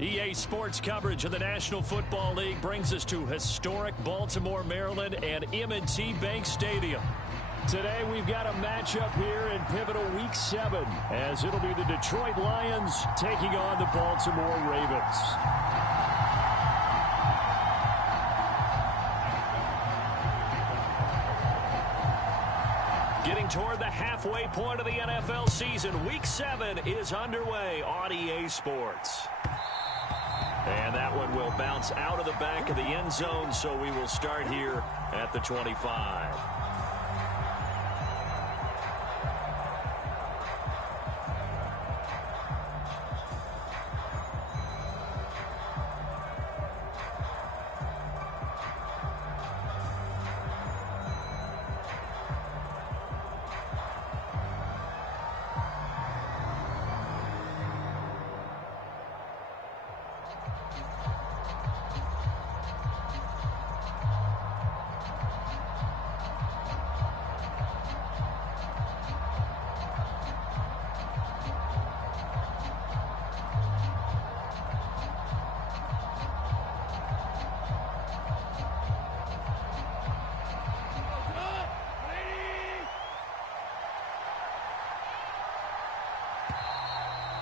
EA Sports coverage of the National Football League brings us to historic Baltimore, Maryland, and M&T Bank Stadium. Today, we've got a matchup here in pivotal Week 7, as it'll be the Detroit Lions taking on the Baltimore Ravens. Getting toward the halfway point of the NFL season, Week 7 is underway on EA Sports. And that one will bounce out of the back of the end zone, so we will start here at the 25.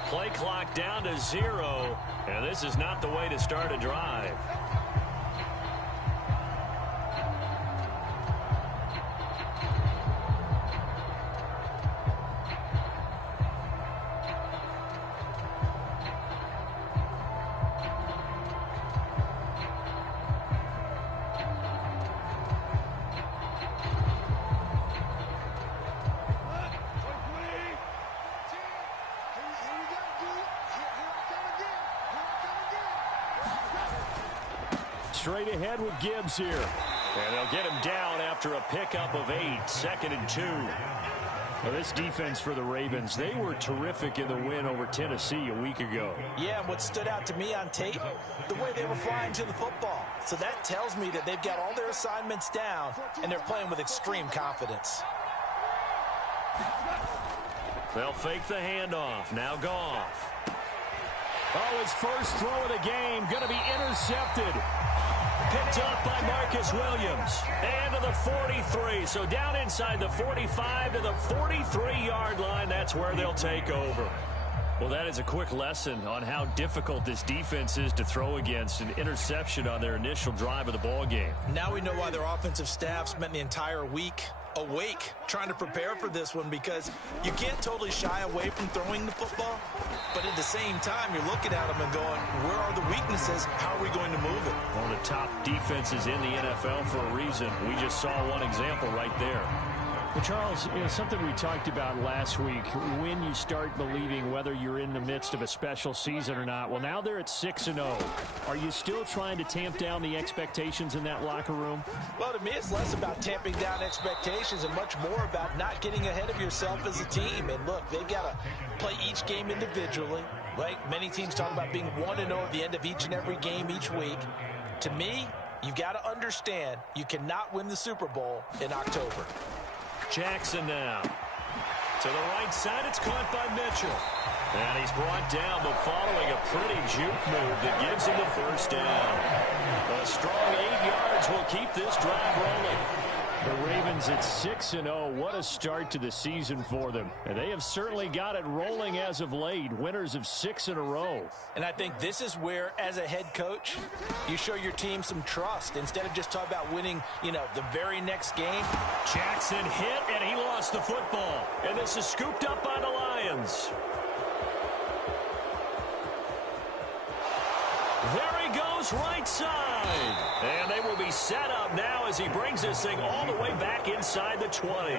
Play clock down to 0, and this is not the way to start a drive. Straight ahead with Gibbs here. And they'll get him down after a pickup of 8, 2nd and 2. Well, this defense for the Ravens, they were terrific in the win over Tennessee a week ago. Yeah, and what stood out to me on tape, the way they were flying to the football. So that tells me that they've got all their assignments down, and they're playing with extreme confidence. They'll fake the handoff. Now Goff. Oh, his first throw of the game going to be intercepted. Picked up by Marcus Williams. And to the 43. So down inside the 45 to the 43-yard line. That's where they'll take over. Well, that is a quick lesson on how difficult this defense is to throw against. An interception on their initial drive of the ball game. Now we know why their offensive staff spent the entire week awake trying to prepare for this one, because you can't totally shy away from throwing the football, but at the same time you're looking at them and going, where are the weaknesses? How are we going to move it? One of the top defenses in the NFL for a reason. We just saw one example right there. Well, Charles, something we talked about last week, when you start believing whether you're in the midst of a special season or not. Well, now they're at 6-0. Are you still trying to tamp down the expectations in that locker room? Well, to me, it's less about tamping down expectations and much more about not getting ahead of yourself as a team. And look, they've got to play each game individually, right? Many teams talk about being 1-0 at the end of each and every game each week. To me, you've got to understand you cannot win the Super Bowl in October. Jackson now. To the right side, it's caught by Mitchell. And he's brought down, but following a pretty juke move that gives him the first down. A strong 8 yards will keep this drive rolling. The Ravens at 6-0. What a start to the season for them. And they have certainly got it rolling as of late. Winners of 6 in a row. And I think this is where, as a head coach, you show your team some trust. Instead of just talking about winning, the very next game. Jackson hit, and he lost the football. And this is scooped up by the Lions. There he goes, right side. And they will be set up now as he brings this thing all the way back inside the 20.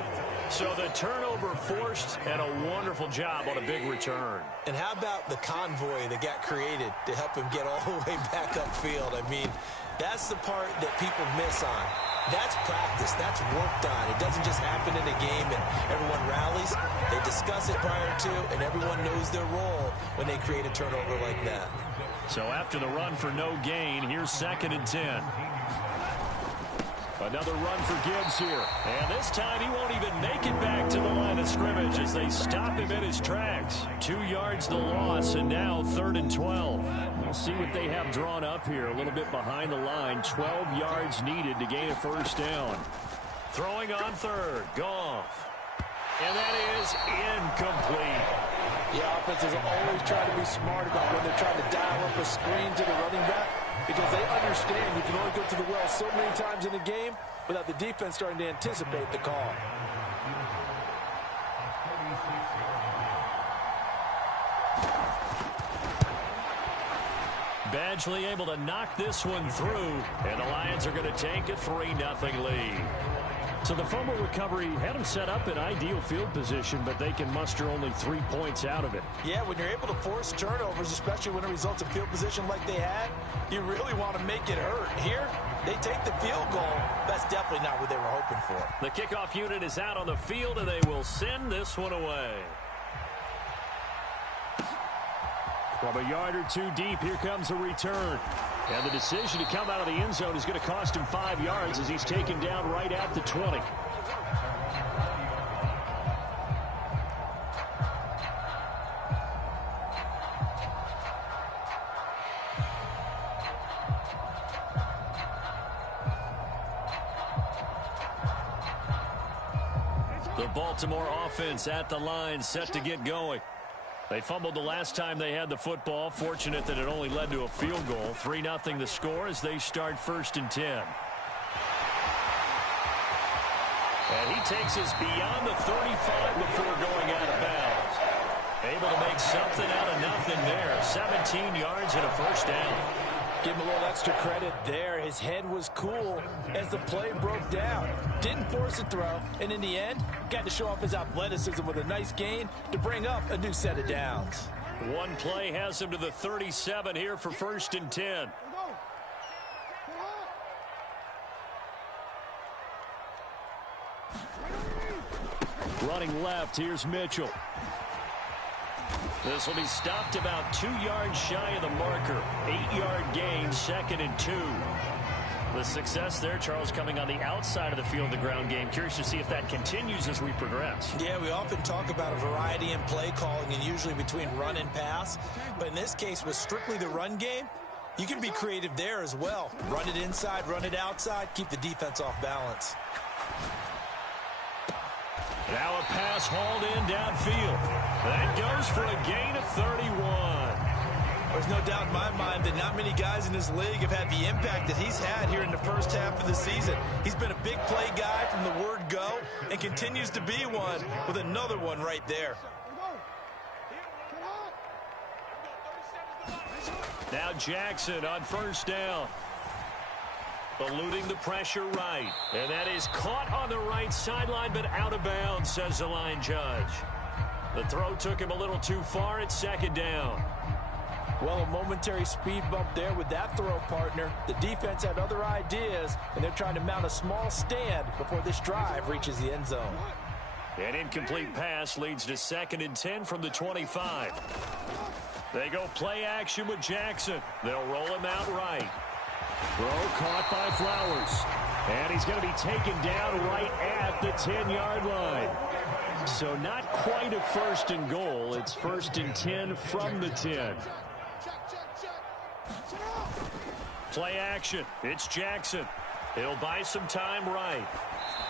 So the turnover forced, and a wonderful job on a big return. And how about the convoy that got created to help him get all the way back upfield? I mean, that's the part that people miss on. That's practice. That's work done. It doesn't just happen in a game and everyone rallies. They discuss it prior to, and everyone knows their role when they create a turnover like that. So after the run for no gain, here's 2nd and 10. Another run for Gibbs here. And this time he won't even make it back to the line of scrimmage as they stop him in his tracks. 2 yards the loss, and now 3rd and 12. We'll see what they have drawn up here. A little bit behind the line. 12 yards needed to gain a first down. Throwing on 3rd. Goff. And that is incomplete. Yeah, offenses always try to be smart about when they're trying to dial up a screen to the running back, because they understand you can only go to the well so many times in a game without the defense starting to anticipate the call. Badgley able to knock this one through, and the Lions are going to take a 3-0 lead. So the fumble recovery had them set up in ideal field position, but they can muster only 3 points out of it. Yeah, when you're able to force turnovers, especially when it results in field position like they had, you really want to make it hurt. Here, they take the field goal. That's definitely not what they were hoping for. The kickoff unit is out on the field, and they will send this one away. From a yard or 2 deep, here comes a return. And the decision to come out of the end zone is going to cost him 5 yards as he's taken down right at the 20. The Baltimore offense at the line, set to get going. They fumbled the last time they had the football. Fortunate that it only led to a field goal. 3-0 the score as they start 1st and 10. And he takes us beyond the 35 before going out of bounds. Able to make something out of nothing there. 17 yards and a first down. Give him a little extra credit there. His head was cool as the play broke down. Didn't force a throw, and in the end, got to show off his athleticism with a nice gain to bring up a new set of downs. One play has him to the 37 here for 1st and 10. Running left, here's Mitchell. This will be stopped about 2 yards shy of the marker. 8-yard gain, 2nd and 2. The success there, Charles, coming on the outside of the field, the ground game. Curious to see if that continues as we progress. Yeah, we often talk about a variety in play calling and usually between run and pass. But in this case, with strictly the run game, you can be creative there as well. Run it inside, run it outside, keep the defense off balance. Now a pass hauled in downfield. That goes for a gain of 31. There's no doubt in my mind that not many guys in this league have had the impact that he's had here in the first half of the season. He's been a big play guy from the word go and continues to be one with another one right there. Now Jackson on 1st down. Eluding the pressure right. And that is caught on the right sideline, but out of bounds, says the line judge. The throw took him a little too far at 2nd down. Well, a momentary speed bump there with that throw, partner. The defense had other ideas, and they're trying to mount a small stand before this drive reaches the end zone. An incomplete pass leads to 2nd and 10 from the 25. They go play action with Jackson. They'll roll him out right. Throw caught by Flowers. And he's going to be taken down right at the 10-yard line. So not quite a 1st and goal. It's 1st and 10 from the 10. Play action. It's Jackson. He'll buy some time right.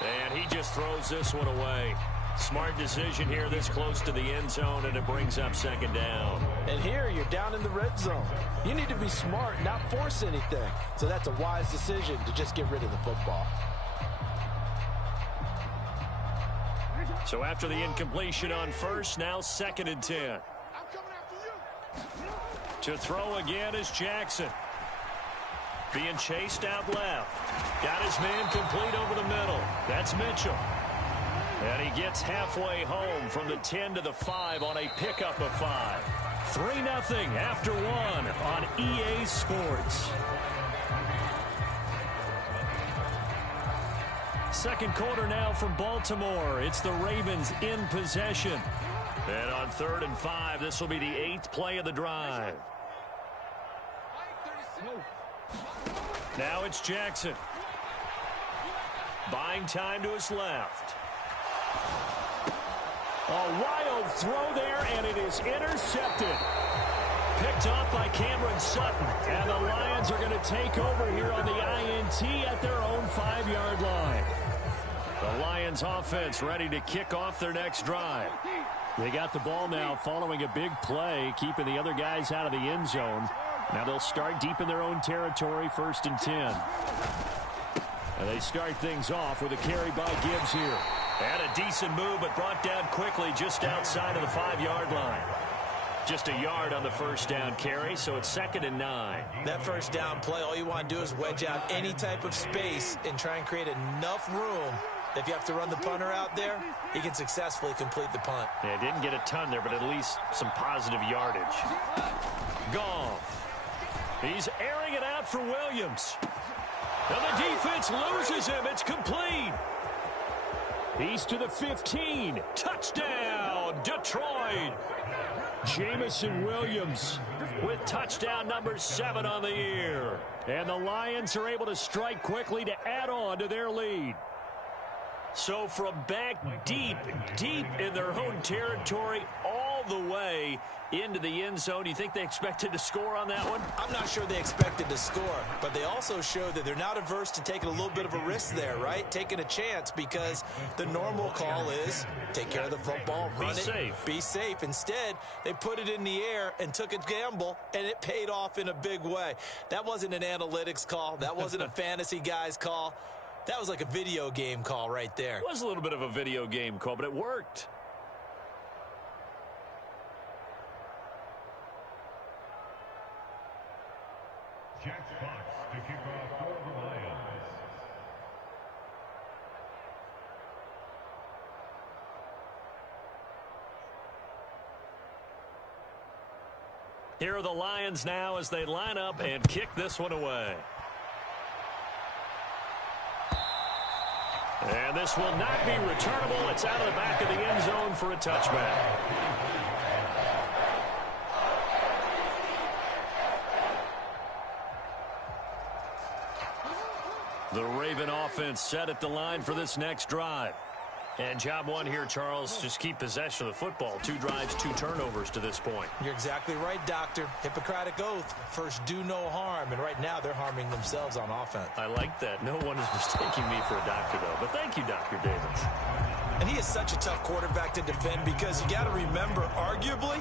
And he just throws this one away. Smart decision here this close to the end zone, and it brings up 2nd down. And here you're down in the red zone. You need to be smart, not force anything. So that's a wise decision to just get rid of the football. So after the incompletion on 1st, now 2nd and 10. To throw again is Jackson. Being chased out left. Got his man complete over the middle. That's Mitchell. And he gets halfway home from the 10 to the 5 on a pickup of 5. 3-0 after 1 on EA Sports. Second quarter now from Baltimore. It's the Ravens in possession. And on 3rd and 5, this will be the 8th play of the drive. Now it's Jackson. Buying time to his left. A wild throw there, and it is intercepted. Picked off by Cameron Sutton. And the Lions are going to take over here on the INT at their own 5-yard line. The Lions offense ready to kick off their next drive. They got the ball now following a big play, keeping the other guys out of the end zone. Now they'll start deep in their own territory, 1st and 10. And they start things off with a carry by Gibbs here. And a decent move, but brought down quickly just outside of the 5-yard line. Just a yard on the first down carry, so it's 2nd and 9. That first down play, all you want to do is wedge out any type of space and try and create enough room. If you have to run the punter out there, he can successfully complete the punt. Yeah, didn't get a ton there, but at least some positive yardage. Goff. He's airing it out for Williams. And the defense loses him. It's complete. He's to the 15. Touchdown, Detroit. Jamison Williams with touchdown number 7 on the year. And the Lions are able to strike quickly to add on to their lead. So from back deep in their own territory all the way into the end zone, do you think they expected to score on that one? I'm not sure they expected to score, but they also showed that they're not averse to taking a little bit of a risk there, right? Taking a chance, because the normal call is take care of the football, run it, be safe. Instead, they put it in the air and took a gamble, and it paid off in a big way. That wasn't an analytics call. That wasn't a fantasy guy's call. That was like a video game call right there. It was a little bit of a video game call, but it worked. Jack Fox to kick off for the Lions. Here are the Lions now as they line up and kick this one away. And this will not be returnable. It's out of the back of the end zone for a touchback. The Raven offense set at the line for this next drive. And job one here, Charles, just keep possession of the football. 2 drives, 2 turnovers to this point. You're exactly right, Doctor. Hippocratic oath. First, do no harm. And right now, they're harming themselves on offense. I like that. No one is mistaking me for a doctor, though. But thank you, Dr. Davis. And he is such a tough quarterback to defend, because you got to remember, arguably,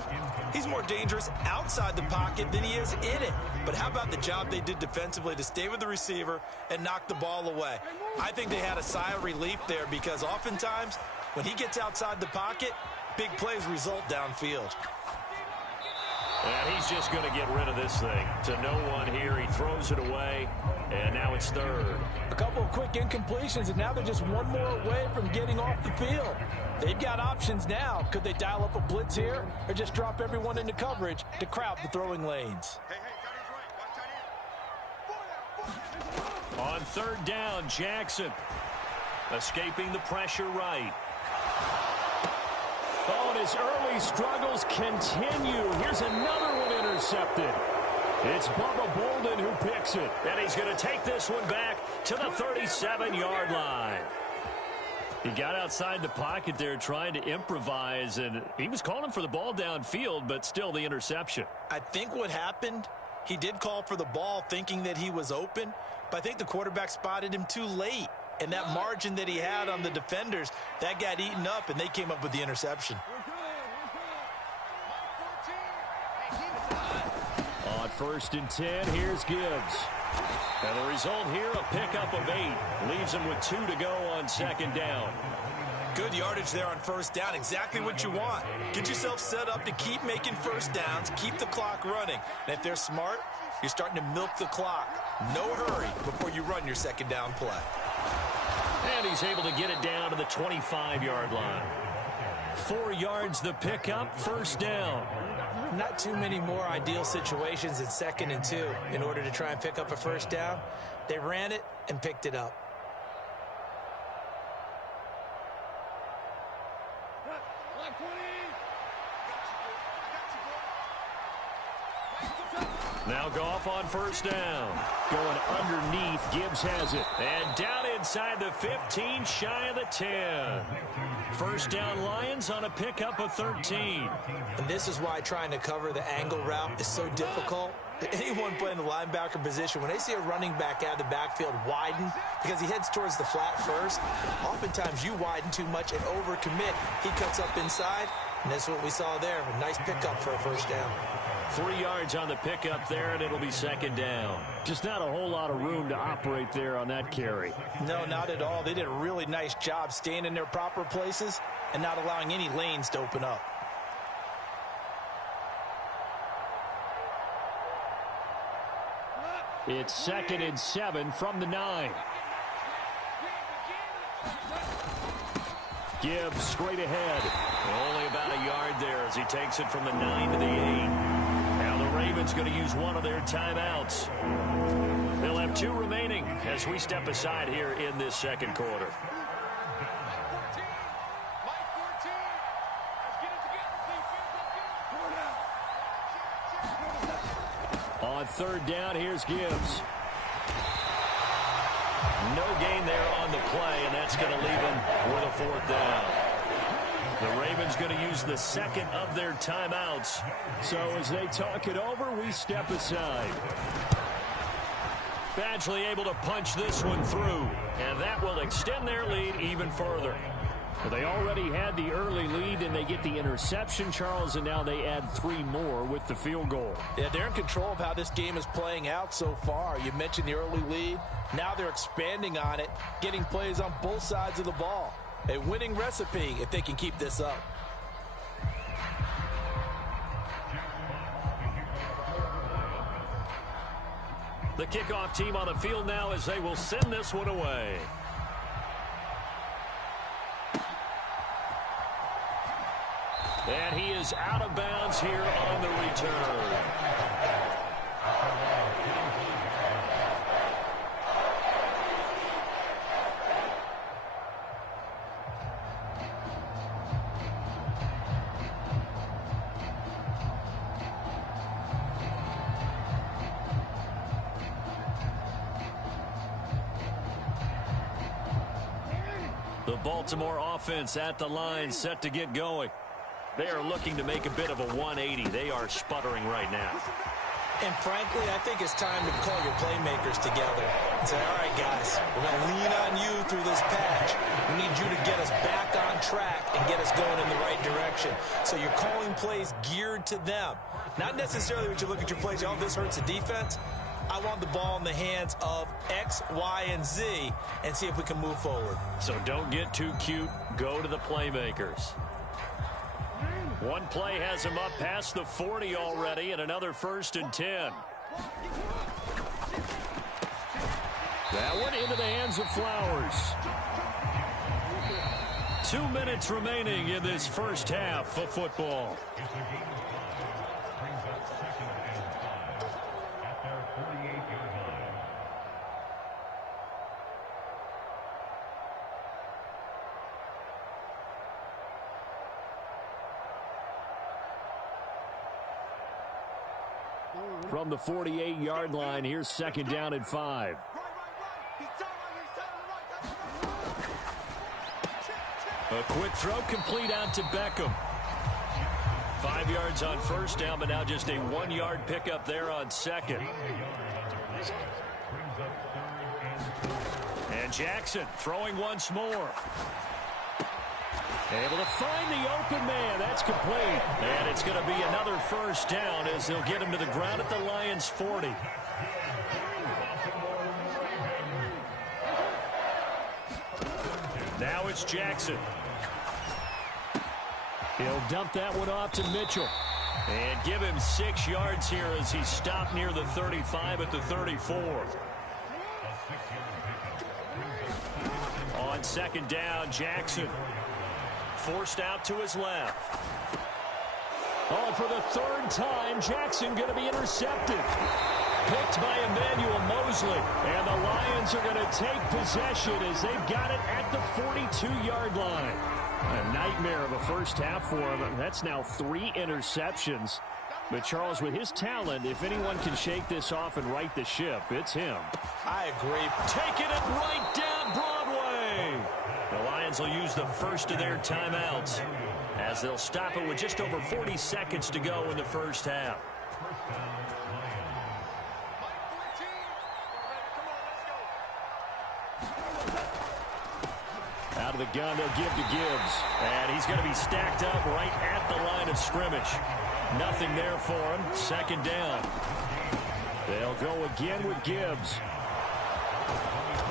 he's more dangerous outside the pocket than he is in it. But how about the job they did defensively to stay with the receiver and knock the ball away? I think they had a sigh of relief there, because oftentimes when he gets outside the pocket, big plays result downfield. And he's just going to get rid of this thing. To no one here. He throws it away, and now it's 3rd. A couple of quick incompletions, and now they're just one more away from getting off the field. They've got options now. Could they dial up a blitz here, or just drop everyone into coverage to crowd the throwing lanes? On 3rd down, Jackson escaping the pressure right. Oh, and his early struggles continue. Here's another one intercepted. It's Bubba Bolden who picks it. And he's going to take this one back to the 37-yard line. He got outside the pocket there trying to improvise, and he was calling for the ball downfield, but still the interception. I think what happened, he did call for the ball thinking that he was open, but I think the quarterback spotted him too late. And that margin that he had on the defenders, that got eaten up, and they came up with the interception. On 1st and 10, here's Gibbs. And the result here, a pickup of 8. Leaves him with 2 to go on 2nd down. Good yardage there on 1st down. Exactly what you want. Get yourself set up to keep making 1st downs, keep the clock running. And if they're smart, you're starting to milk the clock. No hurry before you run your 2nd down play. And he's able to get it down to the 25-yard line. 4 yards the pickup, 1st down. Not too many more ideal situations in 2nd and 2 in order to try and pick up a 1st down. They ran it and picked it up. Now Goff on first down. Going underneath. Gibbs has it. And down inside the 15, shy of the 10. First down Lions on a pickup of 13. And this is why trying to cover the angle route is so difficult. Anyone playing the linebacker position, when they see a running back out of the backfield widen because he heads towards the flat first, oftentimes you widen too much and overcommit. He cuts up inside, and that's what we saw there. A nice pickup for a first down. 3 yards on the pickup there, and it'll be second down. Just not a whole lot of room to operate there on that carry. No, not at all. They did a really nice job staying in their proper places and not allowing any lanes to open up. It's 2nd and 7 from the 9. Gibbs straight ahead. Only about a yard there as he takes it from the 9 to the 8. Now the Ravens going to use one of their timeouts. They'll have 2 remaining as we step aside here in this second quarter. On third down, here's Gibbs. No gain there on the play, and that's going to leave him with a 4th down. The Ravens going to use the second of their timeouts. So as they talk it over, we step aside. Badgley able to punch this one through, and that will extend their lead even further. Well, they already had the early lead, and they get the interception, Charles, and now they add 3 more with the field goal. Yeah, they're in control of how this game is playing out so far. You mentioned the early lead. Now they're expanding on it, getting plays on both sides of the ball. A winning recipe if they can keep this up. The kickoff team on the field now as they will send this one away. And he is out of bounds here on the return. The Baltimore offense at the line set to get going. They are looking to make a bit of a 180. They are sputtering right now. And frankly, I think it's time to call your playmakers together and say, all right, guys, we're going to lean on you through this patch. We need you to get us back on track and get us going in the right direction. So you're calling plays geared to them. Not necessarily when you look at your plays, oh, this hurts the defense. I want the ball in the hands of X, Y, and Z and see if we can move forward. So don't get too cute. Go to the playmakers. One play has him up past the 40 already, and another 1st and 10. That one into the hands of Flowers. 2 minutes remaining in this first half of football. From the 48-yard line, here's 2nd down and 5. A quick throw complete out to Beckham. 5 yards on first down, but now just a 1-yard pickup there on second. And Jackson throwing once more. Able to find the open man. That's complete. And it's going to be another first down as they'll get him to the ground at the Lions' 40. Now it's Jackson. He'll dump that one off to Mitchell. And give him 6 yards here as he stopped near the 35 at the 34. On 2nd down, Jackson. Forced out to his left. Oh, for the 3rd time, Jackson going to be intercepted. Picked by Emmanuel Mosley. And the Lions are going to take possession as they've got it at the 42-yard line. A nightmare of a first half for them. That's now 3 interceptions. But, Charles, with his talent, if anyone can shake this off and right the ship, it's him. I agree. Taking it right down Broadway. The Lions will use the first of their timeouts as they'll stop it with just over 40 seconds to go in the first half. Out of the gun, they'll give to Gibbs. And he's going to be stacked up right at the line of scrimmage. Nothing there for him. Second down. They'll go again with Gibbs.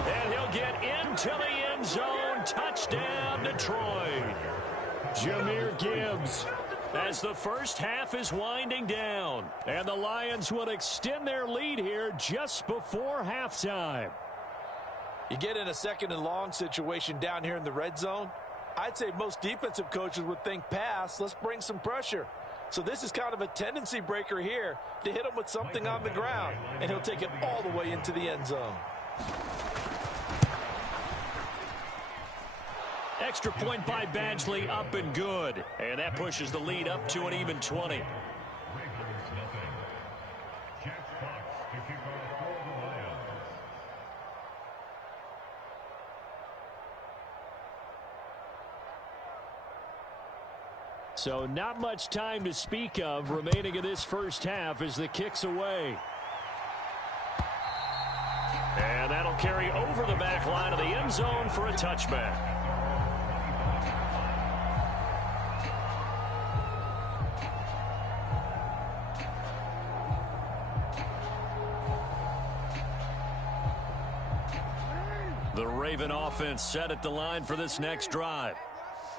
And he'll get into the end zone. Touchdown, Detroit. Jahmyr Gibbs. As the first half is winding down. And the Lions will extend their lead here just before halftime. You get in a second and long situation down here in the red zone. I'd say most defensive coaches would think pass. Let's bring some pressure. So this is kind of a tendency breaker here to hit him with something on the ground. And he'll take it all the way into the end zone. Extra point by Badgley, up and good. And that pushes the lead up to an even 20. So not much time to speak of remaining in this first half as the kick's away. And that'll carry over the back line of the end zone for a touchback. The Raven offense set at the line for this next drive.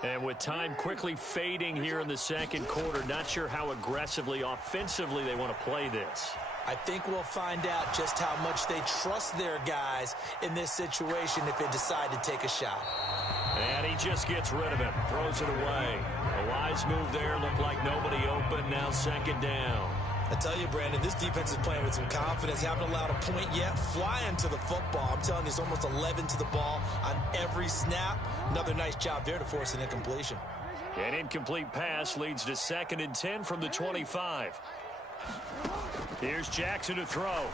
And with time quickly fading here in the second quarter, not sure how aggressively, offensively they want to play this. I think we'll find out just how much they trust their guys in this situation if they decide to take a shot. And he just gets rid of it, throws it away. A wise move there, looked like nobody open, now second down. I tell you, Brandon, this defense is playing with some confidence. Haven't allowed a point yet. Flying to the football. I'm telling you, it's almost 11 to the ball on every snap. Another nice job there to force an incompletion. An incomplete pass leads to 2nd and 10 from the 25. Here's Jackson to throw.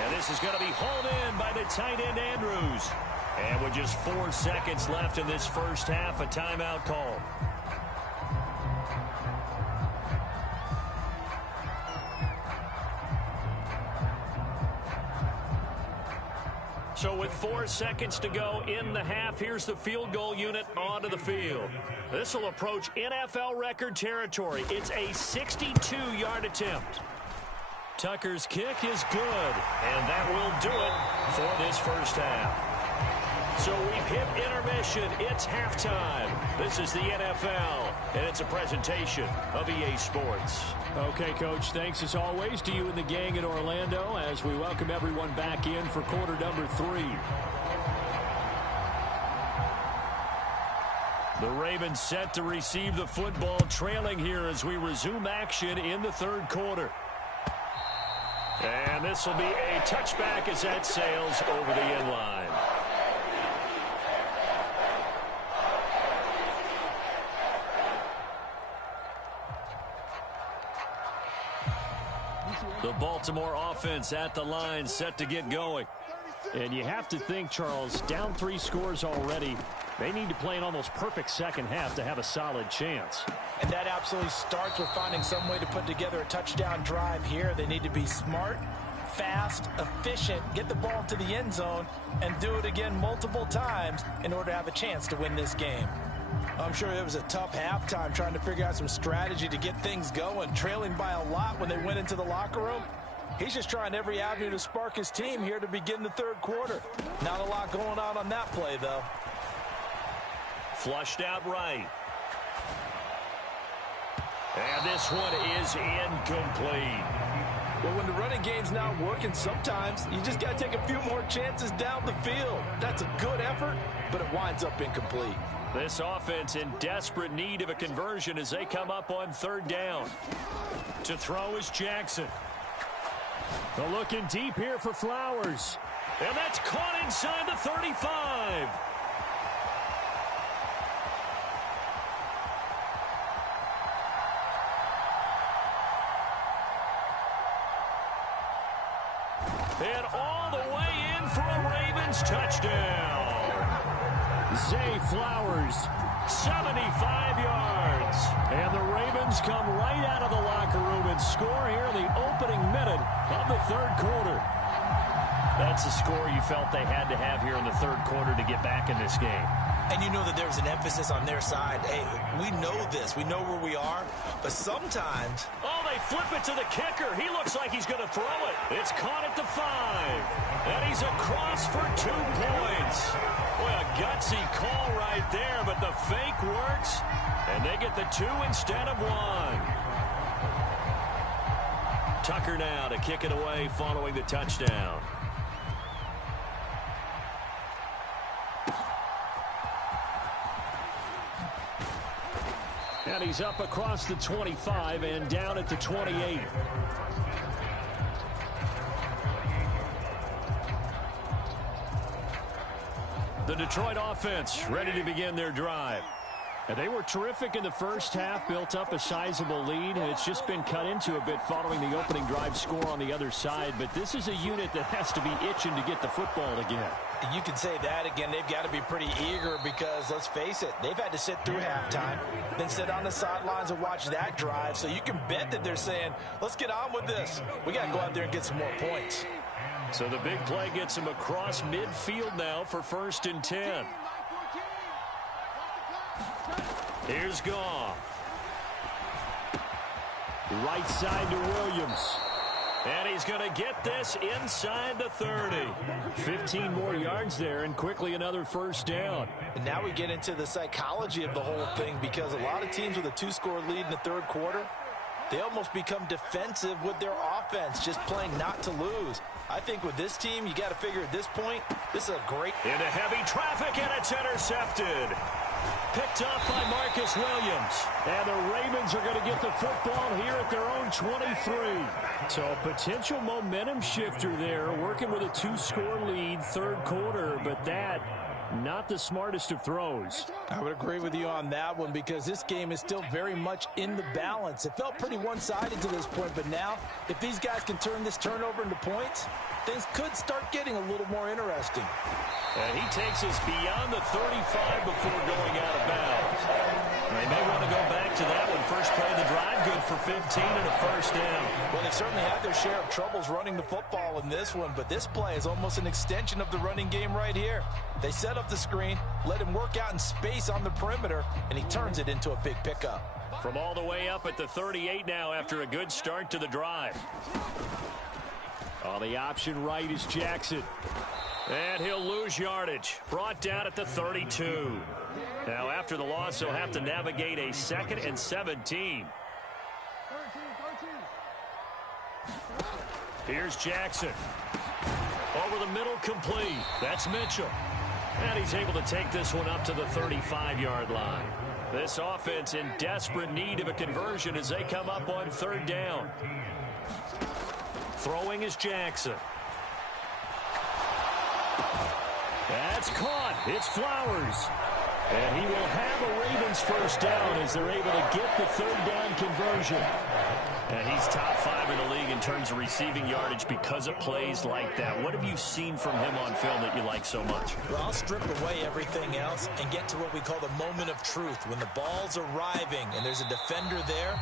And this is going to be hauled in by the tight end Andrews. And with just 4 seconds left in this first half, a timeout call. So with 4 seconds to go in the half, here's the field goal unit onto the field. This will approach NFL record territory. It's a 62-yard attempt. Tucker's kick is good, and that will do it for this first half. So we've hit intermission. It's halftime. This is the NFL, and it's a presentation of EA Sports. Okay, Coach, thanks as always to you and the gang in Orlando as we welcome everyone back in for quarter number 3. The Ravens set to receive the football, trailing here as we resume action in the third quarter. And this will be a touchback as that sails over the end line. The Baltimore offense at the line, set to get going. And you have to think, Charles, down 3 scores already. They need to play an almost perfect second half to have a solid chance. And that absolutely starts with finding some way to put together a touchdown drive here. They need to be smart, fast, efficient, get the ball to the end zone, and do it again multiple times in order to have a chance to win this game. I'm sure it was a tough halftime trying to figure out some strategy to get things going, trailing by a lot when they went into the locker room. He's just trying every avenue to spark his team here to begin the third quarter. Not a lot going on that play, though. Flushed out right. And this one is incomplete. Well, when the running game's not working, sometimes you just got to take a few more chances down the field. That's a good effort, but it winds up incomplete. This offense in desperate need of a conversion as they come up on third down. To throw is Jackson. They're looking deep here for Flowers. And that's caught inside the 35. And all the way in for a Ravens touchdown. Zay Flowers, 75 yards. And the Ravens come right out of the locker room and score here in the opening minute of the third quarter. That's a score you felt they had to have here in the third quarter to get back in this game. And you know that there was an emphasis on their side. Hey, we know this. We know where we are. But sometimes... Oh, they flip it to the kicker. He looks like he's going to throw it. It's caught at the 5. And he's across for 2 points. Boy, a gutsy call right there, but the fake works. And they get the 2 instead of 1. Tucker now to kick it away following the touchdown. And he's up across the 25 and down at the 28. The Detroit offense ready to begin their drive. And they were terrific in the first half, built up a sizable lead, and it's just been cut into a bit following the opening drive score on the other side. But this is a unit that has to be itching to get the football again. You can say that again. They've got to be pretty eager because, let's face it, they've had to sit through halftime, then sit on the sidelines and watch that drive. So you can bet that they're saying, let's get on with this. We got to go out there and get some more points. So the big play gets him across midfield now for 1st and 10. Here's Goff. Right side to Williams. And he's going to get this inside the 30. 15 more yards there, and quickly another 1st down. And now we get into the psychology of the whole thing, because a lot of teams with a 2-score lead in the third quarter, they almost become defensive with their offense, just playing not to lose. I think with this team, you got to figure at this point, this is a great... Into heavy traffic, and it's intercepted. Picked up by Marcus Williams. And the Ravens are going to get the football here at their own 23. So a potential momentum shifter there, working with a 2-score lead, third quarter, but that... not the smartest of throws. I would agree with you on that one, because this game is still very much in the balance. It felt pretty one-sided to this point, but now, if these guys can turn this turnover into points, things could start getting a little more interesting. And he takes us beyond the 35 before going out of bounds. They may want to go back to that one. First play of the drive, good for 15 and a 1st down. Well, they certainly had their share of troubles running the football in this one, but this play is almost an extension of the running game right here. They set up the screen, let him work out in space on the perimeter, and he turns it into a big pickup. From all the way up at the 38 now after a good start to the drive. On the option right is Jackson. And he'll lose yardage. Brought down at the 32. Now after the loss, he'll have to navigate a 2nd and 17. Here's Jackson. Over the middle, complete. That's Mitchell. And he's able to take this one up to the 35-yard line. This offense in desperate need of a conversion as they come up on 3rd down. Throwing is Jackson. That's caught. It's Flowers. And he will have a Ravens 1st down as they're able to get the 3rd down conversion. And he's top 5 in the league in terms of receiving yardage because of plays like that. What have you seen from him on film that you like so much? Well, I'll strip away everything else and get to what we call the moment of truth. When the ball's arriving and there's a defender there,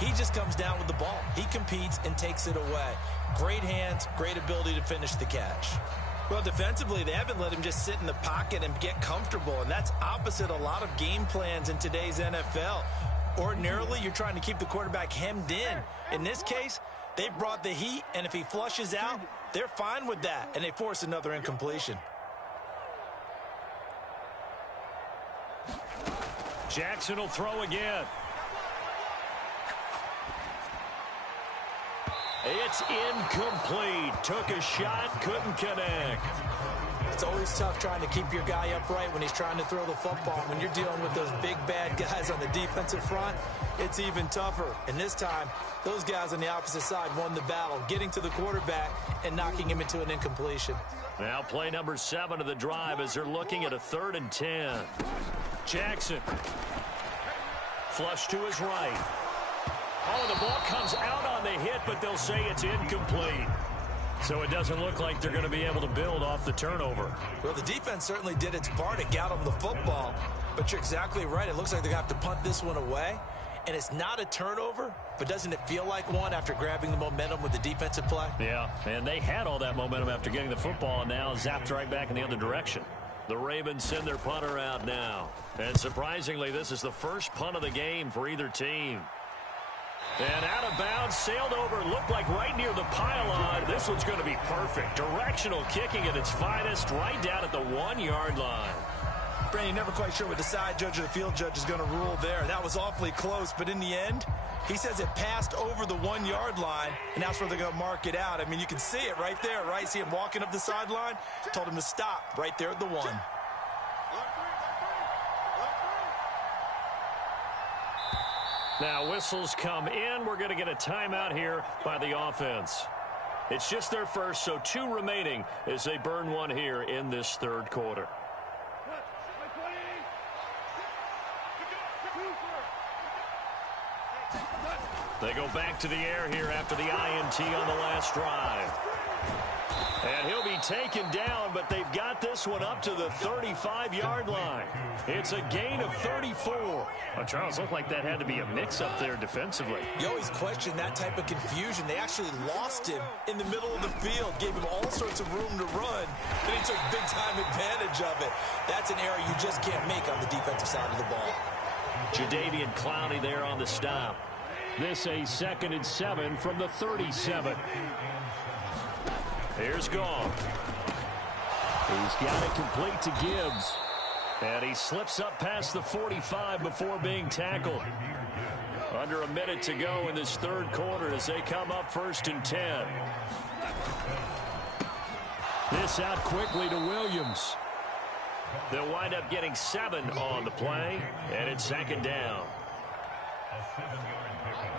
he just comes down with the ball. He competes and takes it away. Great hands, great ability to finish the catch. Well, defensively, they haven't let him just sit in the pocket and get comfortable, and that's opposite a lot of game plans in today's NFL. Ordinarily, you're trying to keep the quarterback hemmed in. In this case, they've brought the heat, and if he flushes out, they're fine with that, and they force another incompletion. Jackson will throw again. It's incomplete. Took a shot, couldn't connect. It's always tough trying to keep your guy upright when he's trying to throw the football. When you're dealing with those big, bad guys on the defensive front, it's even tougher. And this time, those guys on the opposite side won the battle, getting to the quarterback and knocking him into an incompletion. Now play number 7 of the drive as they're looking at a 3rd and 10. Jackson. Flush to his right. Oh, the ball comes out on the hit, but they'll say it's incomplete. So it doesn't look like they're going to be able to build off the turnover. Well, the defense certainly did its part. It got them the football. But you're exactly right. It looks like they're going to have to punt this one away. And it's not a turnover, but doesn't it feel like one after grabbing the momentum with the defensive play? Yeah, and they had all that momentum after getting the football, and now zapped right back in the other direction. The Ravens send their punter out now. And surprisingly, this is the first punt of the game for either team. And out of bounds, sailed over, looked like right near the pylon. This one's going to be perfect. Directional kicking at its finest, right down at the 1-yard line. Brandon, you're never quite sure what the side judge or the field judge is going to rule there. That was awfully close, but in the end, he says it passed over the 1-yard line, and that's where they're going to mark it out. I mean, you can see it right there, right? See him walking up the sideline? Told him to stop right there at the 1. Now whistles come in. We're going to get a timeout here by the offense. It's just their first, so 2 remaining as they burn one here in this third quarter. They go back to the air here after the INT on the last drive. And he'll be taken down, but they've got this one up to the 35-yard line. It's a gain of 34. Well, Charles, looked like that had to be a mix-up there defensively. You always question that type of confusion. They actually lost him in the middle of the field, gave him all sorts of room to run, and he took big-time advantage of it. That's an error you just can't make on the defensive side of the ball. Jadeveon Clowney there on the stop. This a 2nd and 7 from the 37. Here's Goff. He's got it complete to Gibbs. And he slips up past the 45 before being tackled. Under a minute to go in this third quarter as they come up 1st and 10. This out quickly to Williams. They'll wind up getting 7 on the play, and it's 2nd down. A 7-yard pickup.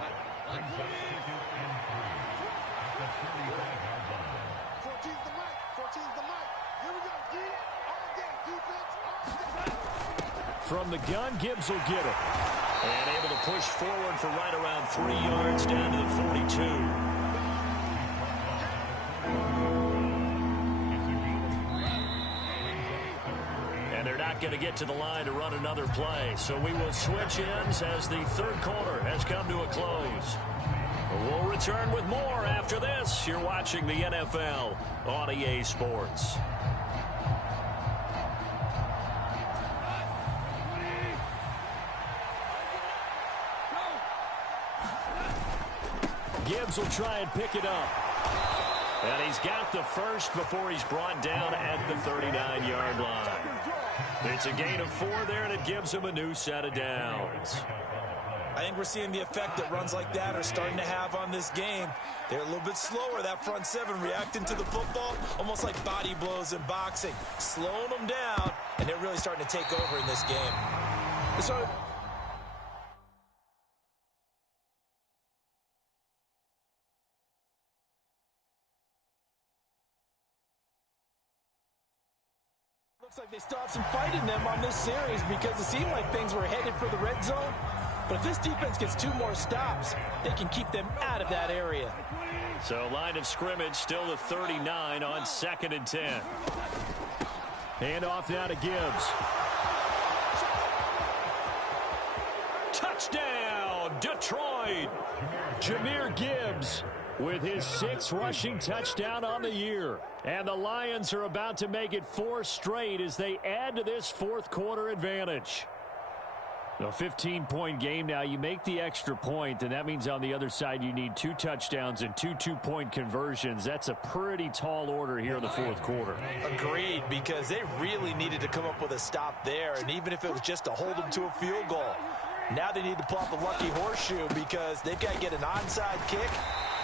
Brings up 2nd and 3 at the 35-yard line. 14's the mic. 14's the mic. Here we go. D. All day. Defense. All day. From the gun, Gibbs will get it. And able to push forward for right around 3 yards down to the 42. And they're not going to get to the line to run another play. So we will switch ends as the third quarter has come to a close. We'll return with more after this. You're watching the NFL on EA Sports. Gibbs will try and pick it up. And he's got the first before he's brought down at the 39-yard line. It's a gain of 4 there, and it gives him a new set of downs. I think we're seeing the effect that runs like that are starting to have on this game. They're a little bit slower, that front 7, reacting to the football, almost like body blows in boxing, slowing them down, and they're really starting to take over in this game. Looks like they still have some fight in them on this series because it seemed like things were headed for the red zone. But if this defense gets 2 more stops, they can keep them out of that area. So line of scrimmage still the 39 on 2nd and 10. Hand off now to Gibbs. Touchdown, Detroit! Jahmyr Gibbs with his 6th rushing touchdown on the year. And the Lions are about to make it 4 straight as they add to this fourth quarter advantage. A 15-point game now. You make the extra point, and that means on the other side you need 2 touchdowns and 2 two-point conversions. That's a pretty tall order here in the fourth quarter. Agreed, because they really needed to come up with a stop there, and even if it was just to hold them to a field goal. Now they need to pull off a lucky horseshoe because they've got to get an onside kick.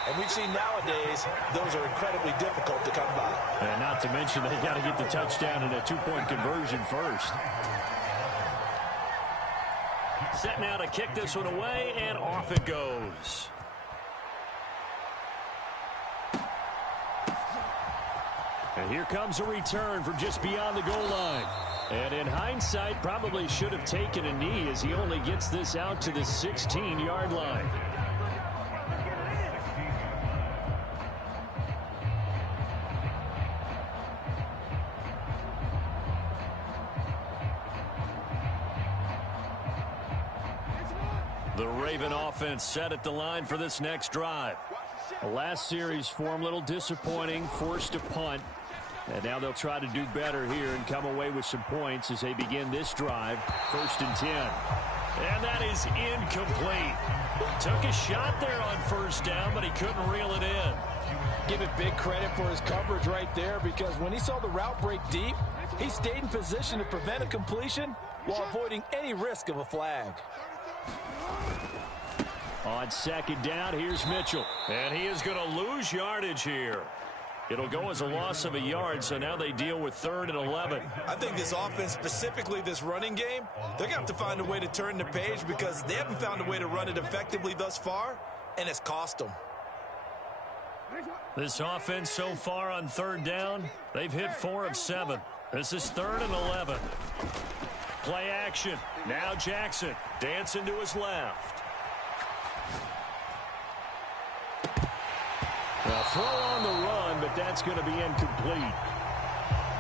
And we've seen nowadays those are incredibly difficult to come by. And not to mention they've got to get the touchdown and a 2-point conversion first. Set now to kick this one away, and off it goes. And here comes a return from just beyond the goal line. And in hindsight, probably should have taken a knee as he only gets this out to the 16-yard line. The Raven offense set at the line for this next drive. The last series for them, a little disappointing, forced to punt. And now they'll try to do better here and come away with some points as they begin this drive. 1st and 10. And that is incomplete. Took a shot there on 1st down, but he couldn't reel it in. Give it big credit for his coverage right there, because when he saw the route break deep, he stayed in position to prevent a completion while avoiding any risk of a flag. On 2nd down, here's Mitchell. And he is going to lose yardage here. It'll go as a loss of a yard, so now they deal with 3rd and 11. I think this offense, specifically this running game, they're going to have to find a way to turn the page because they haven't found a way to run it effectively thus far, and it's cost them. This offense so far on 3rd down, they've hit 4 of 7. This is 3rd and 11. Play action. Now Jackson dancing to his left. A throw on the run, but that's going to be incomplete.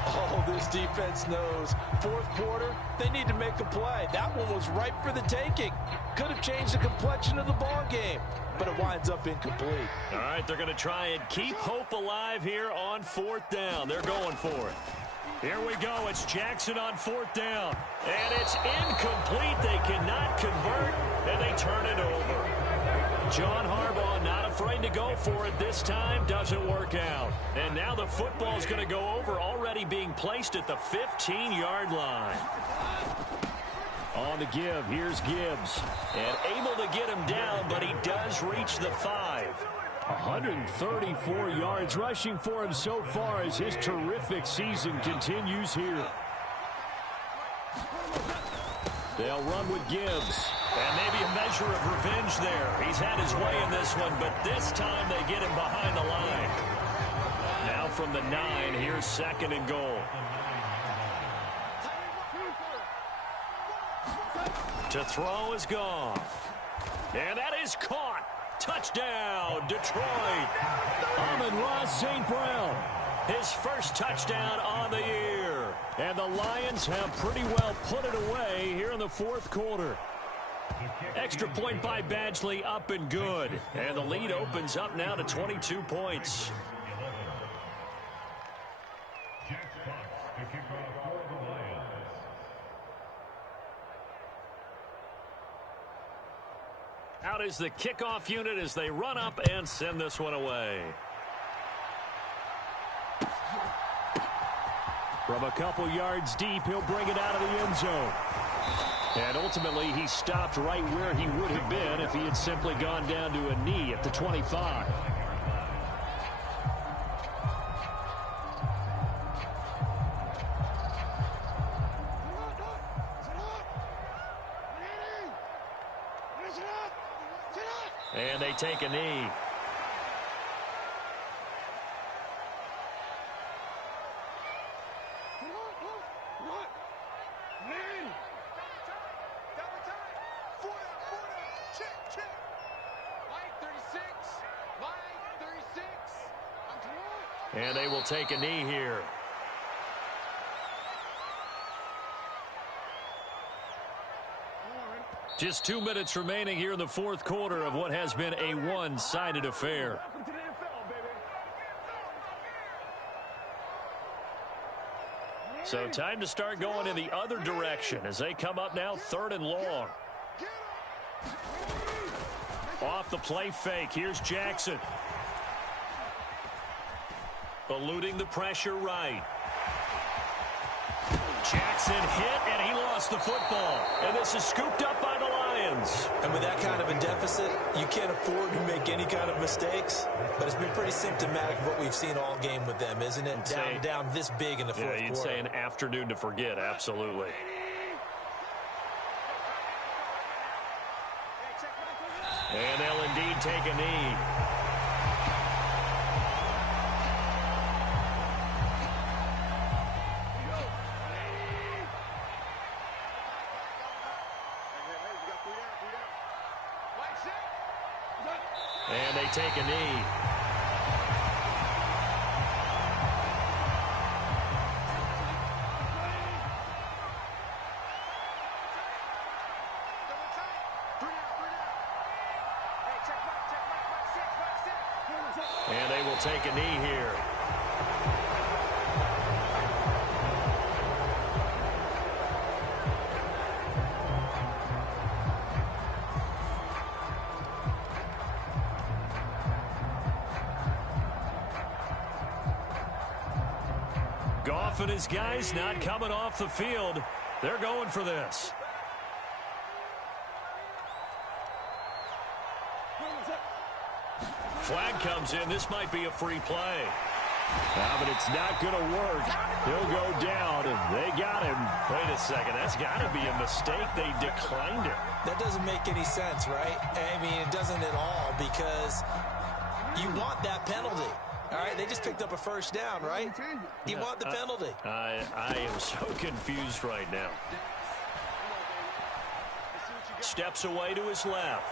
Oh, this defense knows. 4th quarter, they need to make a play. That one was ripe for the taking. Could have changed the complexion of the ball game, but it winds up incomplete. All right, they're going to try and keep hope alive here on 4th down. They're going for it. Here we go. It's Jackson on 4th down. And it's incomplete. They cannot convert, and they turn it over. John Harbaugh not afraid to go for it this time. Doesn't work out. And now the football's going to go over, already being placed at the 15-yard line. On the give, here's Gibbs. And able to get him down, but he does reach the 5. 134 yards rushing for him so far as his terrific season continues here. They'll run with Gibbs. And maybe a measure of revenge there. He's had his way in this one, but this time they get him behind the line. Now from the 9, here's 2nd and goal. To throw is Goff. And that is caught. Touchdown, Detroit. Amon-Ra St. Brown. His first touchdown on the year. And the Lions have pretty well put it away here in the 4th quarter. Extra point by Badgley, up and good. And the lead opens up now to 22 points. Out is the kickoff unit as they run up and send this one away. From a couple yards deep, he'll bring it out of the end zone. And ultimately, he stopped right where he would have been if he had simply gone down to a knee at the 25. And they take a knee. And they will take a knee here. Just 2 minutes remaining here in the 4th quarter of what has been a one-sided affair. So time to start going in the other direction as they come up now 3rd and long. Off the play fake. Here's Jackson. Eluding the pressure right. Jackson hit, and he lost the football. And this is scooped up by the Lions. And with that kind of a deficit, you can't afford to make any kind of mistakes. But it's been pretty symptomatic of what we've seen all game with them, isn't it? Down this big in the 4th quarter. Yeah, you'd say an afternoon to forget, absolutely. And they'll indeed take a knee. And they take a knee. And they will take a knee here. Goff and his guys not coming off the field. They're going for this. Flag comes in. This might be a free play. But it's not going to work. He'll go down, and they got him. Wait a second. That's got to be a mistake. They declined it. That doesn't make any sense, right? I mean, it doesn't at all, because you want that penalty. All right, they just picked up a first down, right? You want the penalty. I am so confused right now. Steps away to his left.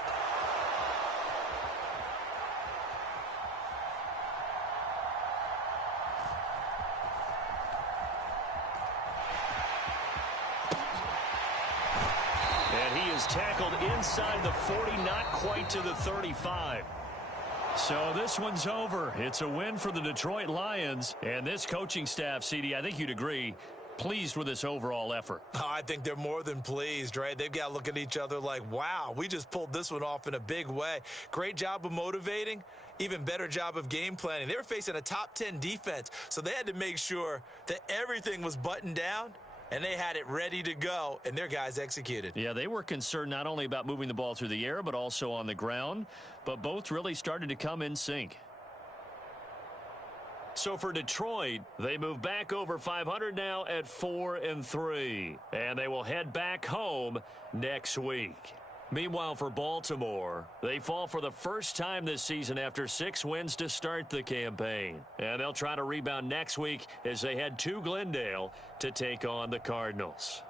And he is tackled inside the 40, not quite to the 35. So this one's over. It's a win for the Detroit Lions. And this coaching staff, CD, I think you'd agree, pleased with this overall effort. Oh, I think they're more than pleased, right? They've got to look at each other like, wow, we just pulled this one off in a big way. Great job of motivating. Even better job of game planning. They were facing a top 10 defense, so they had to make sure that everything was buttoned down, and they had it ready to go, and their guys executed. Yeah, they were concerned not only about moving the ball through the air, but also on the ground. But both really started to come in sync. So for Detroit, they move back over 500 now at 4-3. And they will head back home next week. Meanwhile, for Baltimore, they fall for the first time this season after 6 wins to start the campaign. And they'll try to rebound next week as they head to Glendale to take on the Cardinals.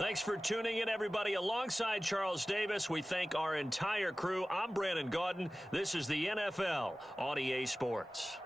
Thanks for tuning in, everybody. Alongside Charles Davis, we thank our entire crew. I'm Brandon Gaudin. This is the NFL on EA Sports.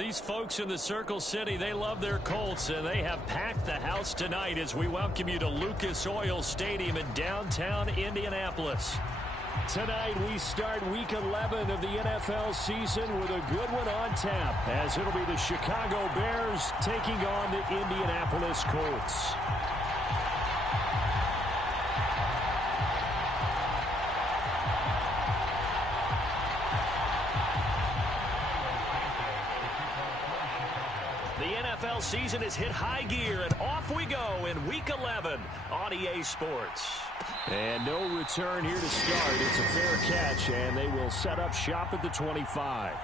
these folks in the Circle City, they love their Colts, and they have packed the house tonight as we welcome you to Lucas Oil Stadium in downtown Indianapolis. Tonight, we start Week 11 of the NFL season with a good one on tap, as it'll be the Chicago Bears taking on the Indianapolis Colts. Season has hit high gear, and off we go in Week 11 on EA Sports. And no return here to start. It's a fair catch, and they will set up shop at the 25.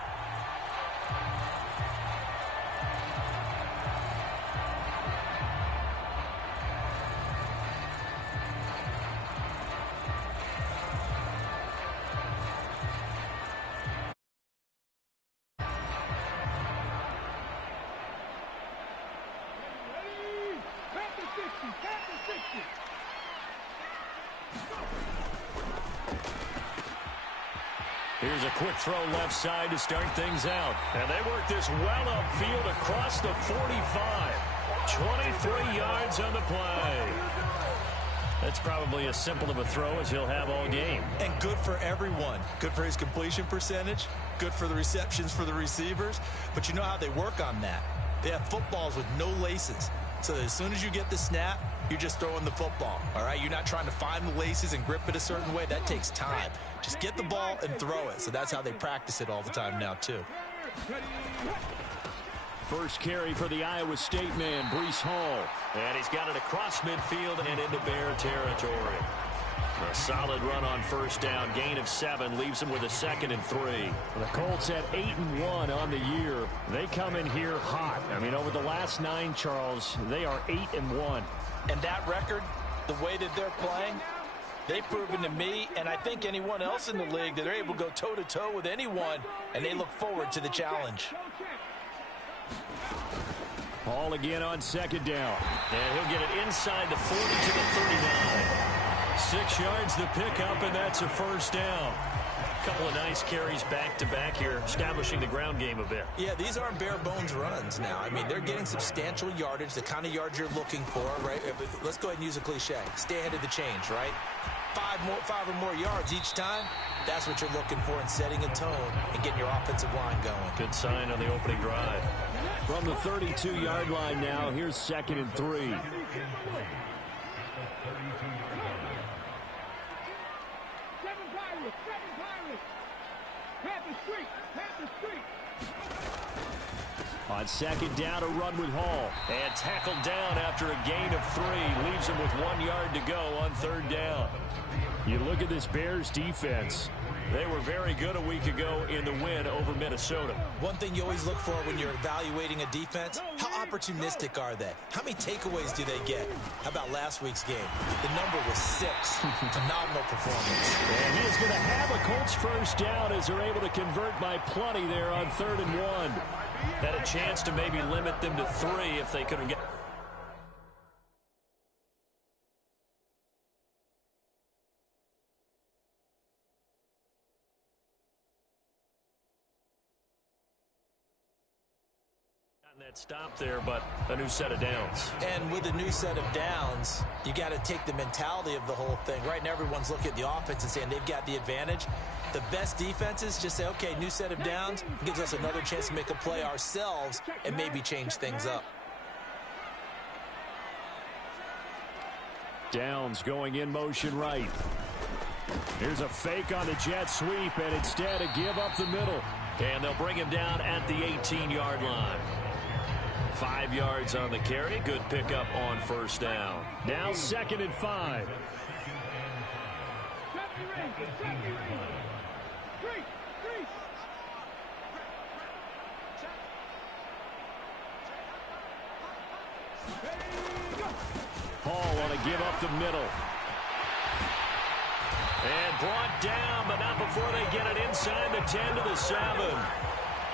Here's a quick throw left side to start things out. And they work this well upfield across the 45. 23 yards on the play. That's probably as simple of a throw as he'll have all game. And good for everyone. Good for his completion percentage. Good for the receptions for the receivers. But you know how they work on that. They have footballs with no laces. So that as soon as you get the snap, you're just throwing the football, all right? You're not trying to find the laces and grip it a certain way. That takes time. Just get the ball and throw it. So that's how they practice it all the time now, too. First carry for the Iowa State man, Breece Hall. And he's got it across midfield and into Bear territory. A solid run on first down. Gain of 7 leaves him with a 2nd and 3. The Colts at 8-1 on the year. They come in here hot. I mean, over the last 9, Charles, they are 8-1. And that record, the way that they're playing, they've proven to me, and I think anyone else in the league, that they're able to go toe-to-toe with anyone, and they look forward to the challenge. Hall again on 2nd down. And he'll get it inside the 40 to the 39. 6 yards the pickup, and that's a first down. A couple of nice carries back-to-back here, establishing the ground game a bit. Yeah, these aren't bare-bones runs now. I mean, they're getting substantial yardage, the kind of yards you're looking for, right? Let's go ahead and use a cliche. Stay ahead of the change, right? 5 or more yards each time, that's what you're looking for in setting a tone and getting your offensive line going. Good sign on the opening drive. From the 32-yard line now, here's 2nd and 3. On 2nd down, a run with Hall. And tackled down after a gain of 3. Leaves him with 1 yard to go on 3rd down. You look at this Bears defense. They were very good a week ago in the win over Minnesota. One thing you always look for when you're evaluating a defense, how opportunistic are they? How many takeaways do they get? How about last week's game? The number was 6. Phenomenal performance. And he is going to have a Colts first down as they're able to convert by plenty there on 3rd and 1. Had a chance to maybe limit them to 3 if they couldn't get... that stop there, but a new set of downs. And with a new set of downs, you got to take the mentality of the whole thing. Right now, everyone's looking at the offense and saying they've got the advantage. The best defenses just say, okay, new set of downs gives us another chance to make a play ourselves and maybe change things up. Downs going in motion right. Here's a fake on the jet sweep, and instead a give up the middle. And they'll bring him down at the 18-yard line. 5 yards on the carry. Good pickup on first down. Now 2nd and 5. Hall on a give up the middle. And brought down, but not before they get it inside the 10 to the 7.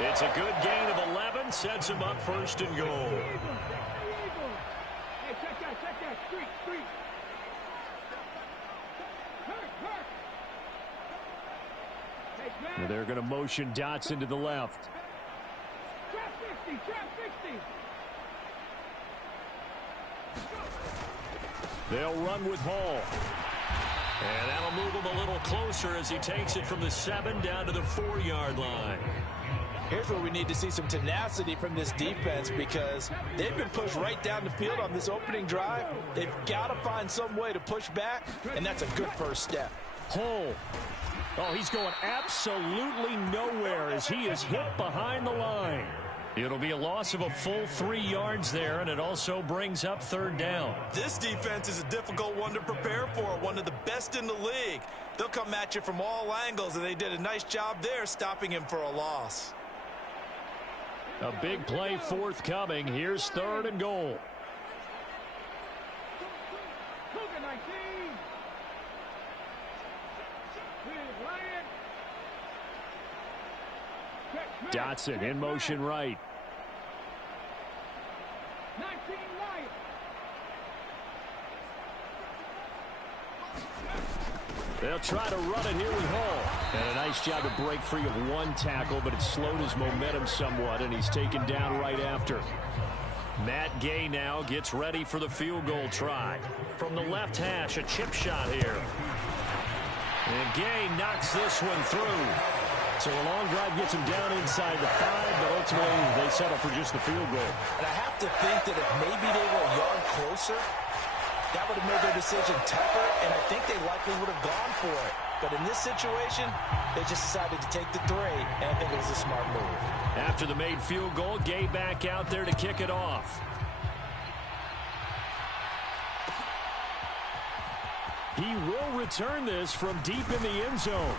It's a good gain of 11, sets him up 1st and goal. And they're going to motion Dotson to the left. They'll run with Hall. And that'll move him a little closer as he takes it from the 7 down to the 4-yard line. Here's where we need to see some tenacity from this defense because they've been pushed right down the field on this opening drive. They've got to find some way to push back, and that's a good first step. Hall. Oh, he's going absolutely nowhere as he is hit behind the line. It'll be a loss of a full 3 yards there, and it also brings up 3rd down. This defense is a difficult one to prepare for, one of the best in the league. They'll come at you from all angles, and they did a nice job there stopping him for a loss. A big play forthcoming. Here's 3rd and goal. Dotson in motion right. They'll try to run it here with Hall. And a nice job to break free of 1 tackle, but it slowed his momentum somewhat, and he's taken down right after. Matt Gay now gets ready for the field goal try. From the left hash, a chip shot here. And Gay knocks this one through. So a long drive gets him down inside the 5, but ultimately they settle for just the field goal. And I have to think that if maybe they were a yard closer, that would have made their decision tougher, and I think they likely would have gone for it. But in this situation, they just decided to take the 3, and I think it was a smart move. After the made field goal, Gay back out there to kick it off. He will return this from deep in the end zone.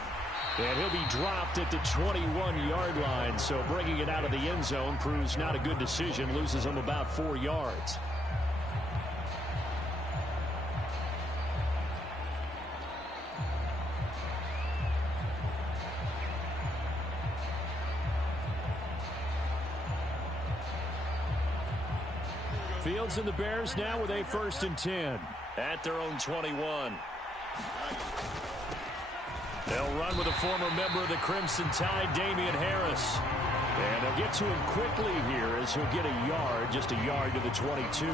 And he'll be dropped at the 21-yard line, so bringing it out of the end zone proves not a good decision, loses him about 4 yards. Fields and the Bears now with a 1st and 10 at their own 21. They'll run with a former member of the Crimson Tide, Damian Harris. And they'll get to him quickly here as he'll get a yard, just a yard to the 22.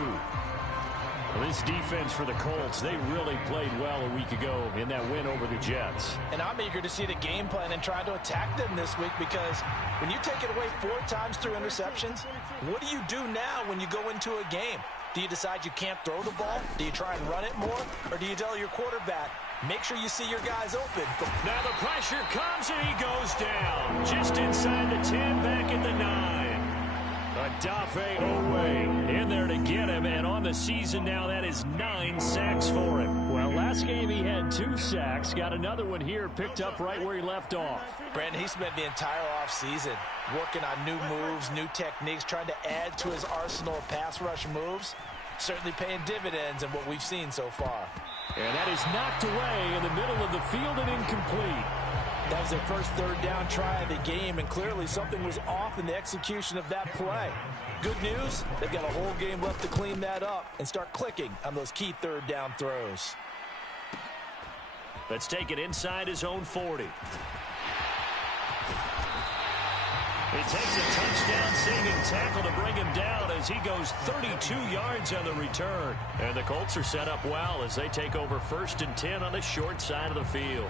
Well, this defense for the Colts, they really played well a week ago in that win over the Jets. And I'm eager to see the game plan and try to attack them this week because when you take it away 4 times through interceptions, what do you do now when you go into a game? Do you decide you can't throw the ball? Do you try and run it more? Or do you tell your quarterback, make sure you see your guys open? Now the pressure comes and he goes down. Just inside the 10, back at the 9. Adafe Owe in there to get him, and on the season now that is 9 sacks for him. Well, last game he had 2 sacks, got another one here, picked up right where he left off. Brandon, he spent the entire offseason working on new moves, new techniques, trying to add to his arsenal of pass rush moves. Certainly paying dividends in what we've seen so far. And that is knocked away in the middle of the field and incomplete. That was their first 3rd down try of the game, and clearly something was off in the execution of that play. Good news, they've got a whole game left to clean that up and start clicking on those key 3rd down throws. Let's take it inside his own 40. It takes a touchdown-saving tackle to bring him down as he goes 32 yards on the return. And the Colts are set up well as they take over 1st and 10 on the short side of the field.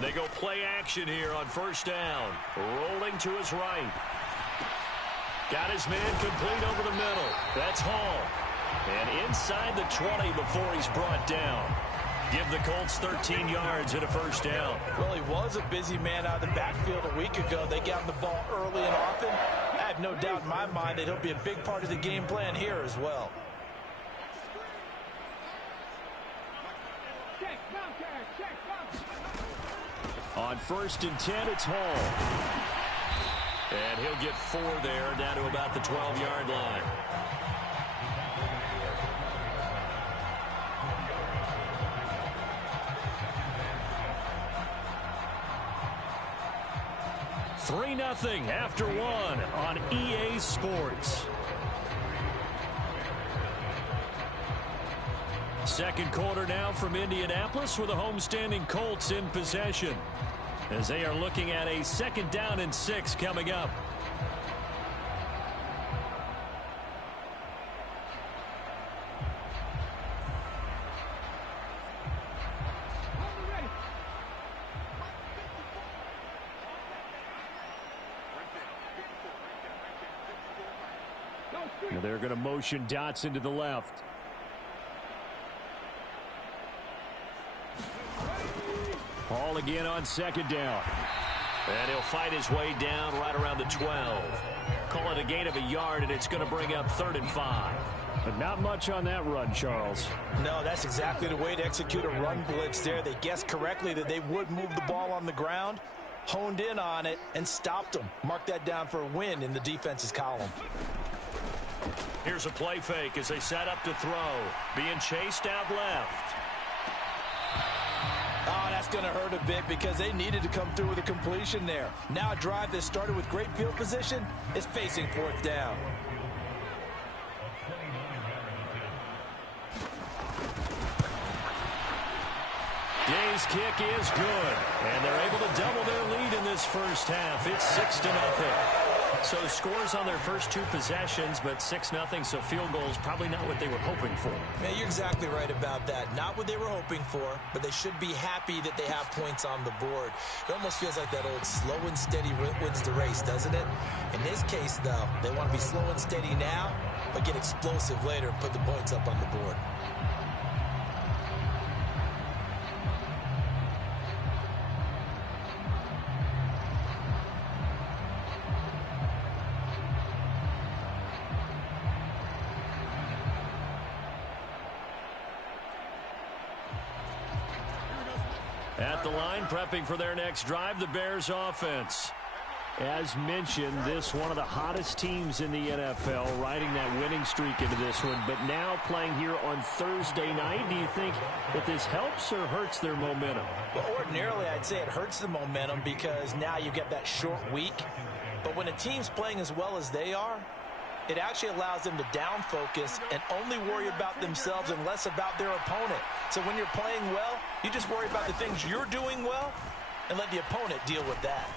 They go play action here on 1st down. Rolling to his right. Got his man complete over the middle. That's Hall. And inside the 20 before he's brought down. Give the Colts 13 yards and a 1st down. Well, he was a busy man out of the backfield a week ago. They got him the ball early and often. I have no doubt in my mind that he'll be a big part of the game plan here as well. On 1st and 10, it's Hall. And he'll get 4 there, down to about the 12-yard line. Three 3-0 after 1 on EA Sports. Second quarter now from Indianapolis with the homestanding Colts in possession as they are looking at a 2nd down and 6 coming up. Now they're going to motion Dotson to the left. Ball again on 2nd down. And he'll fight his way down right around the 12. Call it a gain of a yard, and it's going to bring up 3rd and 5. But not much on that run, Charles. No, that's exactly the way to execute a run blitz there. They guessed correctly that they would move the ball on the ground, honed in on it, and stopped them. Mark that down for a win in the defense's column. Here's a play fake as they set up to throw. Being chased out left. Oh, that's going to hurt a bit because they needed to come through with a completion there. Now a drive that started with great field position is facing 4th down. Day's kick is good, and they're able to double their lead in this first half. It's 6-0. So scores on their first 2 possessions, but 6-0, so field goals probably not what they were hoping for. Man, you're exactly right about that. Not what they were hoping for, but they should be happy that they have points on the board. It almost feels like that old slow and steady wins the race, doesn't it? In this case, though, they want to be slow and steady now, but get explosive later and put the points up on the board. At the line, prepping for their next drive, the Bears offense. As mentioned, this one of the hottest teams in the NFL, riding that winning streak into this one, but now playing here on Thursday night. Do you think that this helps or hurts their momentum? Well, ordinarily, I'd say it hurts the momentum because now you get that short week. But when a team's playing as well as they are, it actually allows them to down focus and only worry about themselves and less about their opponent. So when you're playing well, you just worry about the things you're doing well and let the opponent deal with that.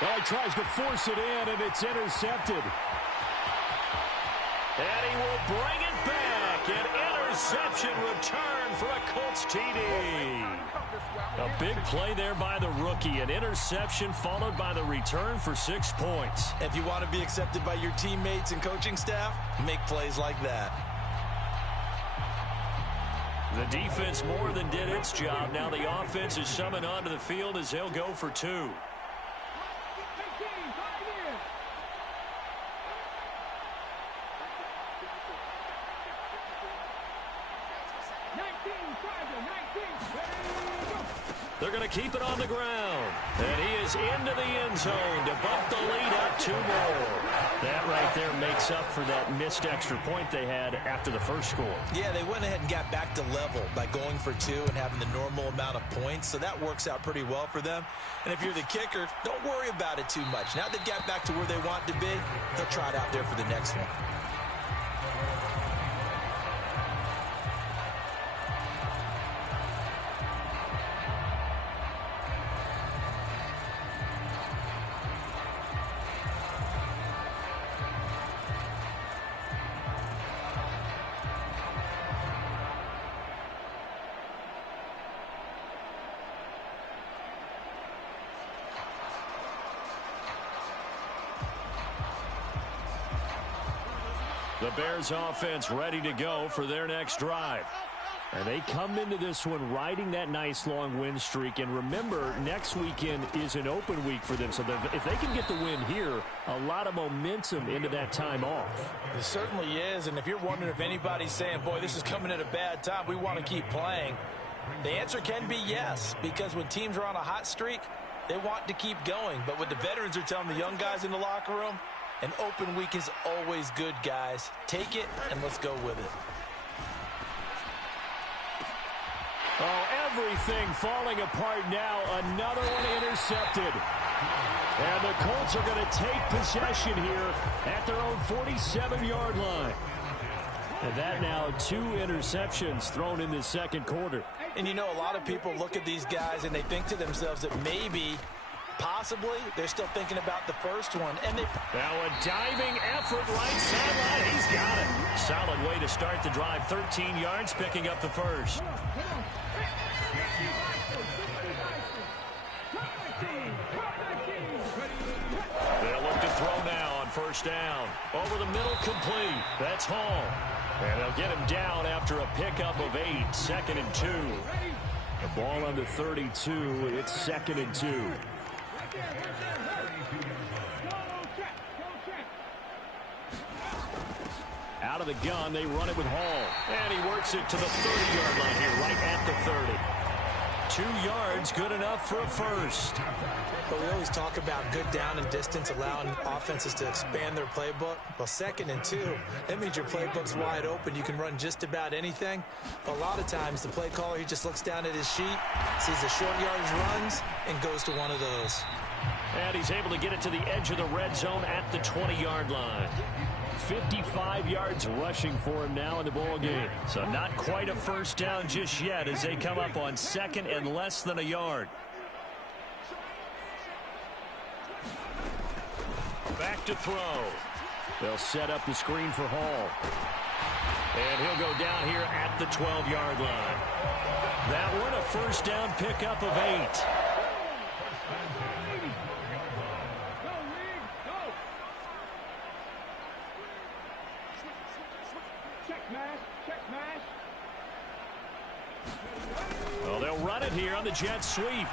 Well, he tries to force it in, and it's intercepted. And he will bring it back. An interception return for a Colts TD. A big play there by the rookie. An interception followed by the return for 6 points. If you want to be accepted by your teammates and coaching staff, make plays like that. The defense more than did its job. Now the offense is summoned onto the field as they'll go for 2. They're going to keep it on the ground. And he is into the end zone to bump the lead up 2 more. That right there makes up for that missed extra point they had after the first score. Yeah, they went ahead and got back to level by going for 2 and having the normal amount of points. So that works out pretty well for them. And if you're the kicker, don't worry about it too much. Now they've got back to where they want to be, they'll try it out there for the next one. The Bears offense ready to go for their next drive. And they come into this one riding that nice long win streak. And remember, next weekend is an open week for them. So if they can get the win here, a lot of momentum into that time off. It certainly is. And if you're wondering if anybody's saying, boy, this is coming at a bad time, we want to keep playing, the answer can be yes. Because when teams are on a hot streak, they want to keep going. But what the veterans are telling the young guys in the locker room, an open week is always good, guys. Take it, and let's go with it. Oh, everything falling apart now. Another one intercepted. And the Colts are going to take possession here at their own 47-yard line. And that now 2 interceptions thrown in the second quarter. And you know, a lot of people look at these guys and they think to themselves that maybe, possibly, they're still thinking about the first one. And now a diving effort right sideline. He's got it. Solid way to start the drive. 13 yards, picking up the first. They'll look to throw now on first down. Over the middle, complete. That's Hall. And they'll get him down after a pickup of 8. 2nd and 2. The ball on the 32. It's 2nd and 2. Out of the gun, they run it with Hall. And he works it to the 30-yard line here, right at the 30. 2 yards, good enough for a first. But we always talk about good down and distance, allowing offenses to expand their playbook. Well, 2nd and 2, that means your playbook's wide open. You can run just about anything. A lot of times, the play caller, he just looks down at his sheet, sees the short yardage runs, and goes to one of those. And he's able to get it to the edge of the red zone at the 20-yard line. 55 yards rushing for him now in the ball game. So not quite a first down just yet as they come up on 2nd and less than a yard. Back to throw. They'll set up the screen for Hall. And he'll go down here at the 12-yard line. That one a first down pickup of 8. Well, they'll run it here on the jet sweep.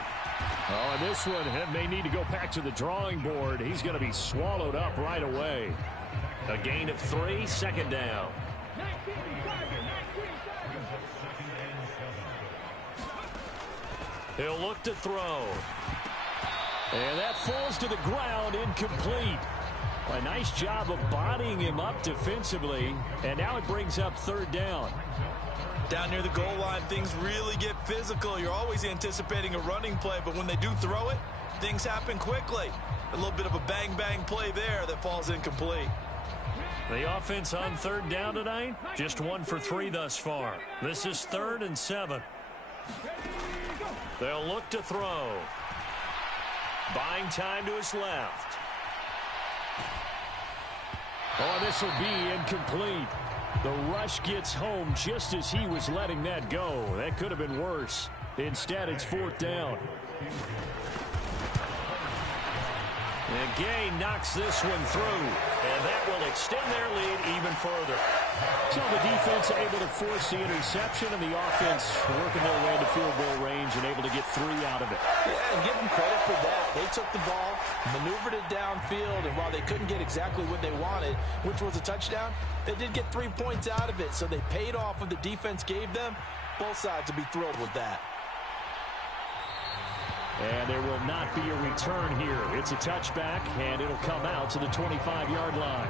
Oh, and this one may need to go back to the drawing board. He's going to be swallowed up right away. A gain of 3, 2nd down. He'll look to throw. And that falls to the ground, incomplete. A nice job of bodying him up defensively. And now it brings up 3rd down. Down near the goal line, things really get physical. You're always anticipating a running play, but when they do throw it, things happen quickly. A little bit of a bang-bang play there that falls incomplete. The offense on 3rd down tonight, just 1 for 3 thus far. This is 3rd and 7. They'll look to throw. Buying time to his left. Oh, this will be incomplete. The rush gets home just as he was letting that go. That could have been worse. Instead, it's 4th down. And Gay knocks this one through, and that will extend their lead even further. So the defense able to force the interception, and the offense working their way into field goal range and able to get 3 out of it. Yeah, and give them credit for that. They took the ball, maneuvered it downfield, and while they couldn't get exactly what they wanted, which was a touchdown, they did get 3 points out of it, so they paid off what the defense gave them. Both sides will be thrilled with that. And there will not be a return here. It's a touchback, and it'll come out to the 25-yard line.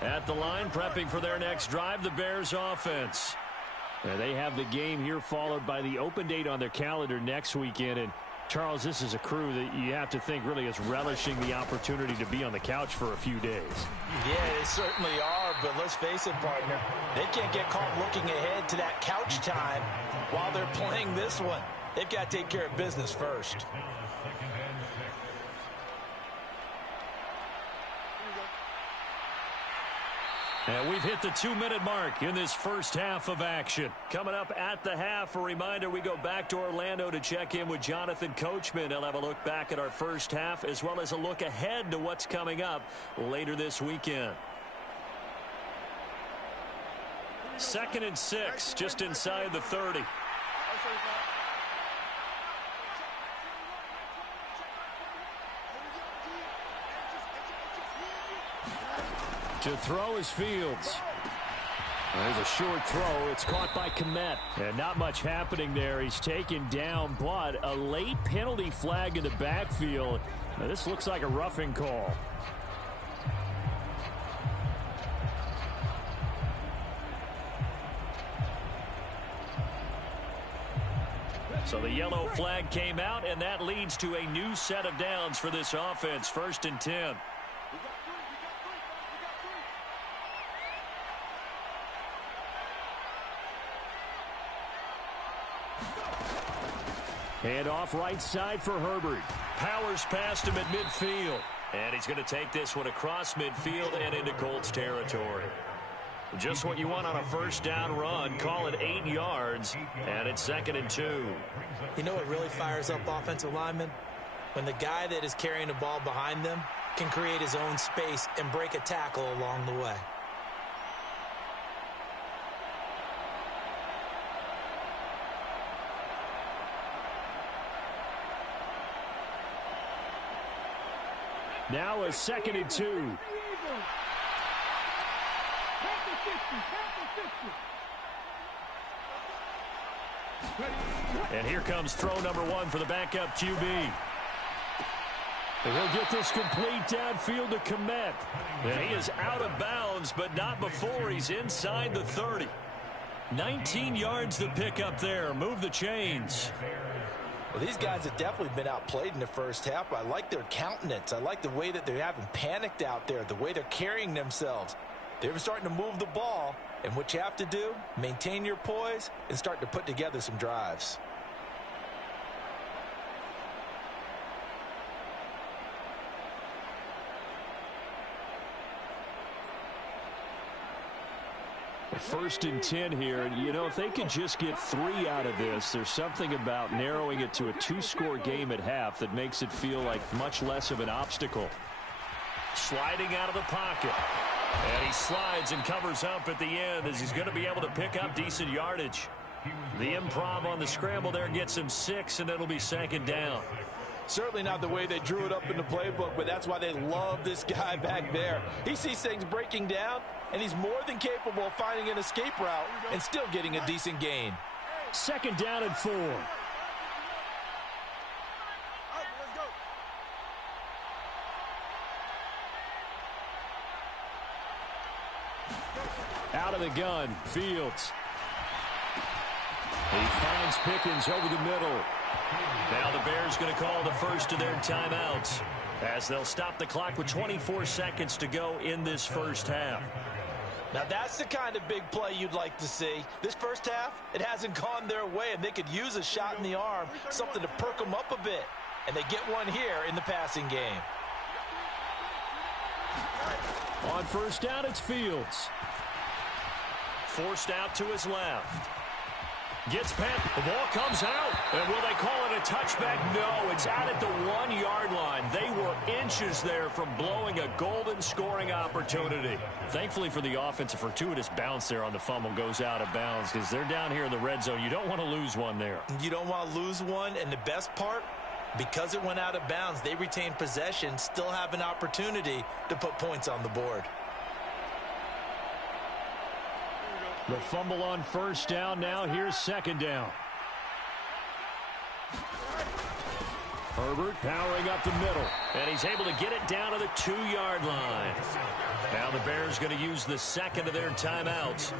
At the line, prepping for their next drive, the Bears offense. They have the game here followed by the open date on their calendar next weekend. And, Charles, this is a crew that you have to think really is relishing the opportunity to be on the couch for a few days. Yeah, they certainly are, but let's face it, partner. They can't get caught looking ahead to that couch time while they're playing this one. They've got to take care of business first. And we've hit the 2-minute mark in this first half of action. Coming up at the half, a reminder, we go back to Orlando to check in with Jonathan Coachman. He'll have a look back at our first half as well as a look ahead to what's coming up later this weekend. 2nd and 6, just inside the 30. To throw is Fields. There's a short throw. It's caught by Kmet. And not much happening there. He's taken down, but a late penalty flag in the backfield. Now, this looks like a roughing call. So the yellow flag came out, and that leads to a new set of downs for this offense. 1st and 10. Hand off right side for Herbert. Powers past him at midfield. And he's going to take this one across midfield and into Colts territory. Just what you want on a 1st down run. Call it 8 yards, and it's 2nd and 2. You know what really fires up offensive linemen? When the guy that is carrying the ball behind them can create his own space and break a tackle along the way. Now a 2nd and 2. And here comes throw number 1 for the backup QB. And he'll get this complete downfield to Komet. And he is out of bounds, but not before he's inside the 30. 19 yards to pick up there. Move the chains. Well, these guys have definitely been outplayed in the 1st half. I like their countenance. I like the way that they haven't panicked out there, the way they're carrying themselves. They're starting to move the ball, and what you have to do, maintain your poise and start to put together some drives. First and 10 here, and you know, if they could just get 3 out of this, there's something about narrowing it to a 2-score game at half that makes it feel like much less of an obstacle. Sliding out of the pocket, and he slides and covers up at the end as he's going to be able to pick up decent yardage. The improv on the scramble there gets him 6, and it'll be 2nd down. Certainly not the way they drew it up in the playbook, but that's why they love this guy back there. He sees things breaking down, and he's more than capable of finding an escape route and still getting a decent gain. 2nd down and 4. Out of the gun, Fields. He finds Pickens over the middle. Now the Bears going to call the first of their timeouts as they'll stop the clock with 24 seconds to go in this 1st half. Now that's the kind of big play you'd like to see. This 1st half, it hasn't gone their way, and they could use a shot in the arm, something to perk them up a bit. And they get one here in the passing game. On 1st down, it's Fields. Forced out to his left. Gets past. The ball comes out. And will they call it a touchback? No, it's out at the 1-yard line. They were inches there from blowing a golden scoring opportunity. Thankfully for the offense, a fortuitous bounce there on the fumble goes out of bounds because they're down here in the red zone. You don't want to lose one there. You don't want to lose one, and the best part, because it went out of bounds, they retain possession, still have an opportunity to put points on the board. The fumble on 1st down. Now here's 2nd down. Herbert powering up the middle, and he's able to get it down to the 2-yard line. Now the Bears going to use the 2nd of their timeouts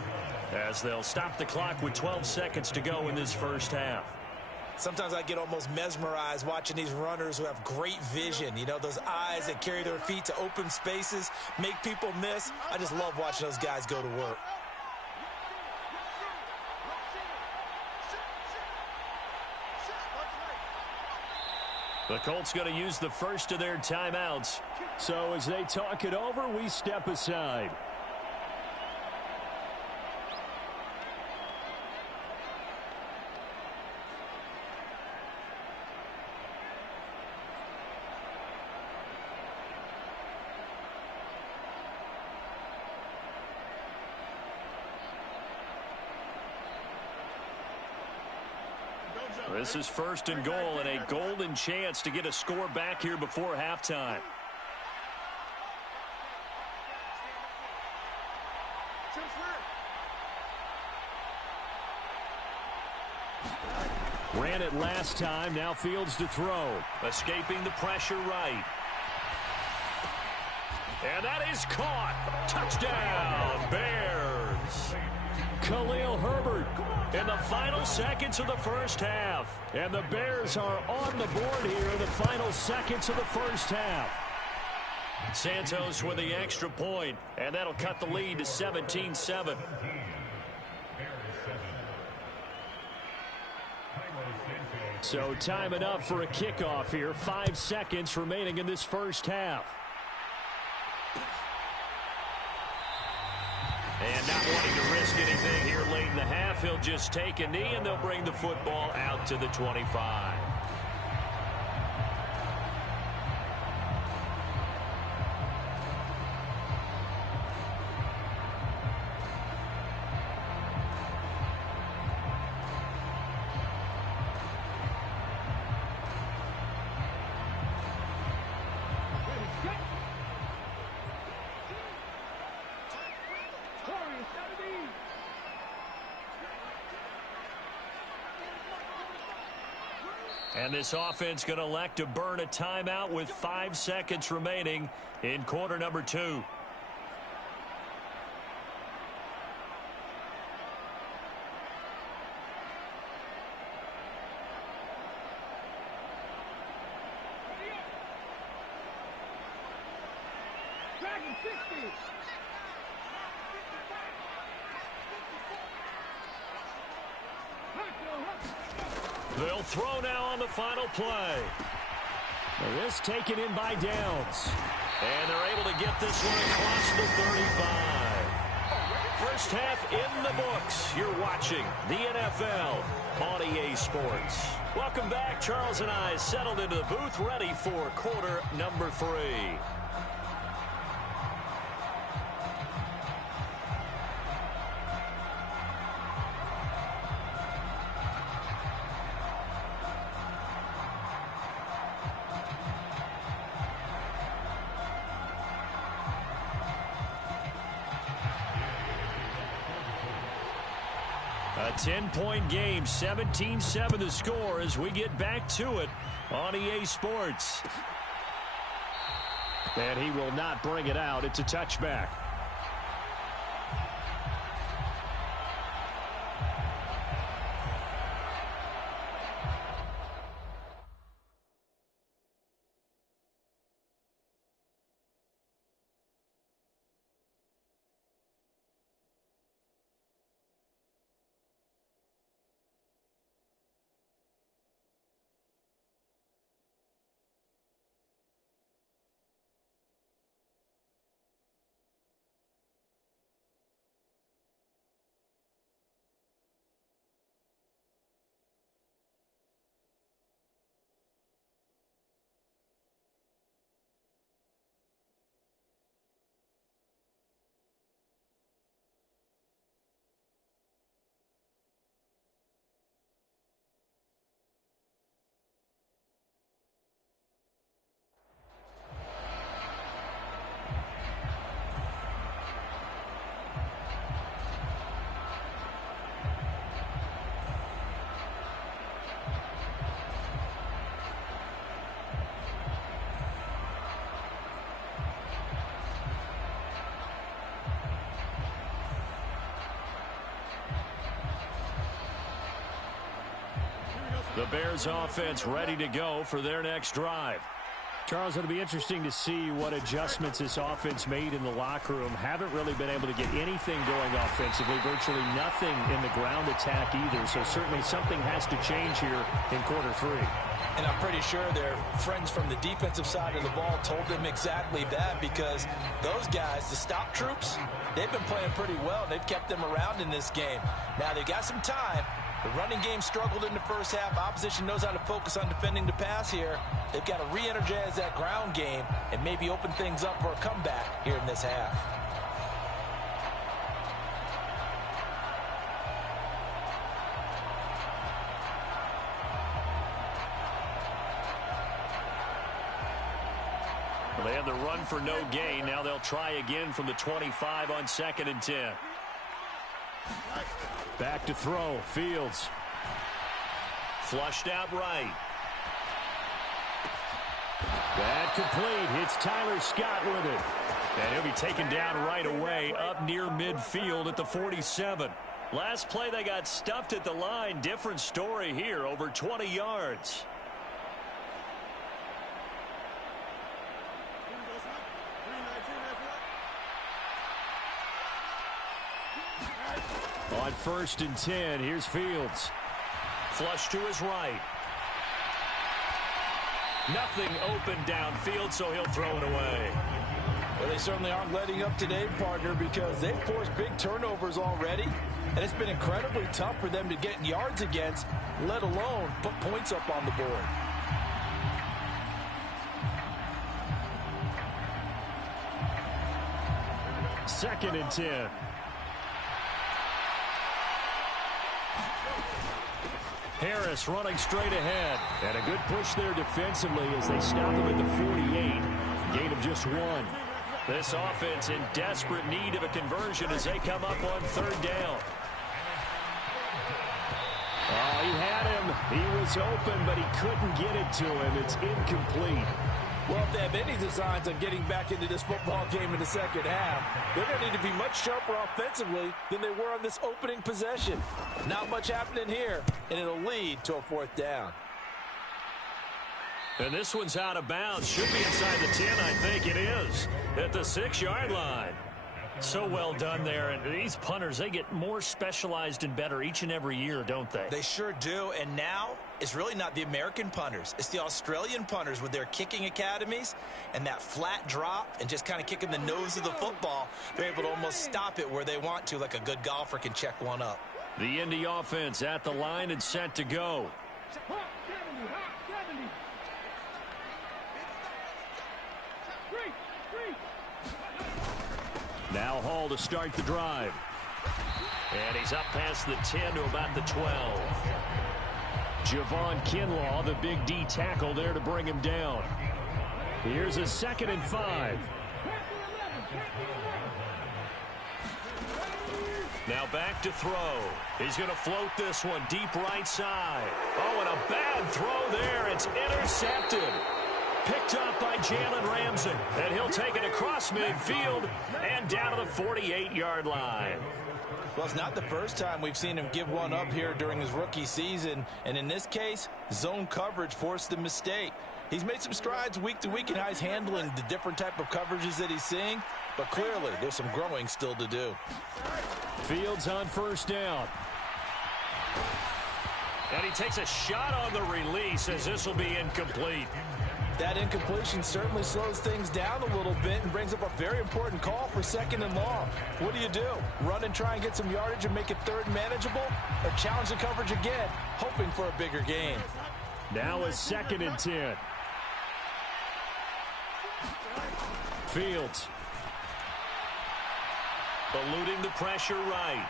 as they'll stop the clock with 12 seconds to go in this 1st half. Sometimes I get almost mesmerized watching these runners who have great vision. You know, those eyes that carry their feet to open spaces, make people miss. I just love watching those guys go to work. The Colts going to use the first of their timeouts. So as they talk it over, we step aside. This is 1st and goal and a golden chance to get a score back here before halftime. Ran it last time. Now Fields to throw. Escaping the pressure right. And that is caught. Touchdown, Bears. Khalil Herbert in the final seconds of the first half. And the Bears are on the board here in the final seconds of the first half. Santos with the extra point, and that'll cut the lead to 17-7. So time enough for a kickoff here. 5 seconds remaining in this first half. And not wanting to risk anything here late in the half, he'll just take a knee, and they'll bring the football out to the 25. And this offense going to elect to burn a timeout with 5 seconds remaining in quarter number 2. They'll throw now on the final play. This taken in by Downs. And they're able to get this one across the 35. First half in the books. You're watching the NFL on EA Sports. Welcome back. Charles and I settled into the booth, ready for quarter number 3. A 10-point game, 17-7 the score as we get back to it on EA Sports. And he will not bring it out. It's a touchback. The Bears offense ready to go for their next drive. Charles, it'll be interesting to see what adjustments this offense made in the locker room. Haven't really been able to get anything going offensively, virtually nothing in the ground attack either. So certainly something has to change here in quarter 3. And I'm pretty sure their friends from the defensive side of the ball told them exactly that, because those guys, the stop troops, they've been playing pretty well. They've kept them around in this game. Now they've got some time. The running game struggled in the first half. Opposition knows how to focus on defending the pass here. They've got to re-energize that ground game and maybe open things up for a comeback here in this half. Well, they had the run for no gain. Now they'll try again from the 25 on 2nd and 10. Back to throw. Fields. Flushed out right. That complete. It's Tyler Scott with it. And he'll be taken down right away up near midfield at the 47. Last play, they got stuffed at the line. Different story here, over 20 yards. On 1st and 10, here's Fields. Flush to his right. Nothing open downfield, so he'll throw it away. Well, they certainly aren't letting up today, partner, because they've forced big turnovers already, and it's been incredibly tough for them to get yards against, let alone put points up on the board. Second and 10. Harris running straight ahead. And a good push there defensively as they stop him at the 48. Gain of just 1. This offense in desperate need of a conversion as they come up on 3rd down. Oh, he had him. He was open, but he couldn't get it to him. It's incomplete. Well, if they have any designs on getting back into this football game in the second half, they're going to need to be much sharper offensively than they were on this opening possession. Not much happening here, and it'll lead to a 4th down. And this one's out of bounds. Should be inside the 10, I think it is, at the 6-yard line. So well done there. And these punters, they get more specialized and better each and every year, don't they? They sure do. And now it's really not the American punters. It's the Australian punters with their kicking academies and that flat drop and just kind of kicking the nose of the football. They're able to almost stop it where they want to, like a good golfer can check one up. The Indy offense at the line and set to go. Now Hall to start the drive. And he's up past the 10 to about the 12. Javon Kinlaw, the big D tackle there to bring him down. Here's a 2nd and 5. Now back to throw. He's going to float this one deep right side. Oh, and a bad throw there. It's intercepted. Picked up by Jalen Ramsey. And he'll take it across midfield and down to the 48-yard line. Well, it's not the first time we've seen him give one up here during his rookie season. And in this case, zone coverage forced the mistake. He's made some strides week to week in how he's handling the different type of coverages that he's seeing. But clearly, there's some growing still to do. Fields on 1st down. And he takes a shot on the release as this will be incomplete. That incompletion certainly slows things down a little bit and brings up a very important call for 2nd and long. What do? Run and try and get some yardage and make it 3rd manageable? Or challenge the coverage again, hoping for a bigger gain? Now a 2nd and 10. Fields. Eluding the pressure right.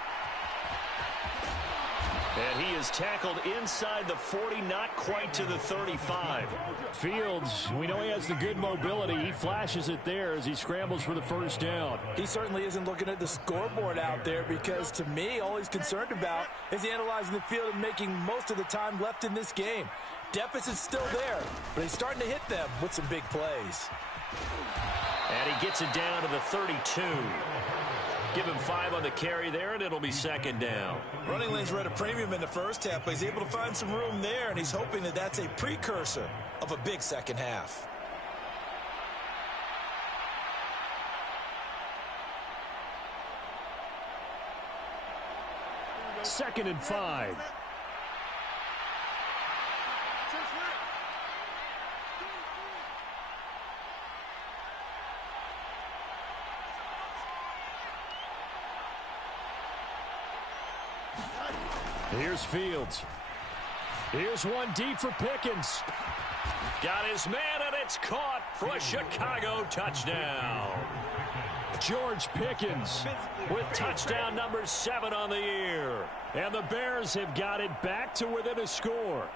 And he is tackled inside the 40, not quite to the 35. Fields, we know he has the good mobility. He flashes it there as he scrambles for the 1st down. He certainly isn't looking at the scoreboard out there because, to me, all he's concerned about is analyzing the field and making most of the time left in this game. Deficit's still there, but he's starting to hit them with some big plays. And he gets it down to the 32. Give him 5 on the carry there, and it'll be 2nd down. Running lanes were at a premium in the first half, but he's able to find some room there, and he's hoping that that's a precursor of a big second half. Second and 5. Here's Fields. Here's one deep for Pickens. Got his man, and it's caught for a Chicago touchdown. George Pickens with touchdown number 7 on the year. And the Bears have got it back to within a score.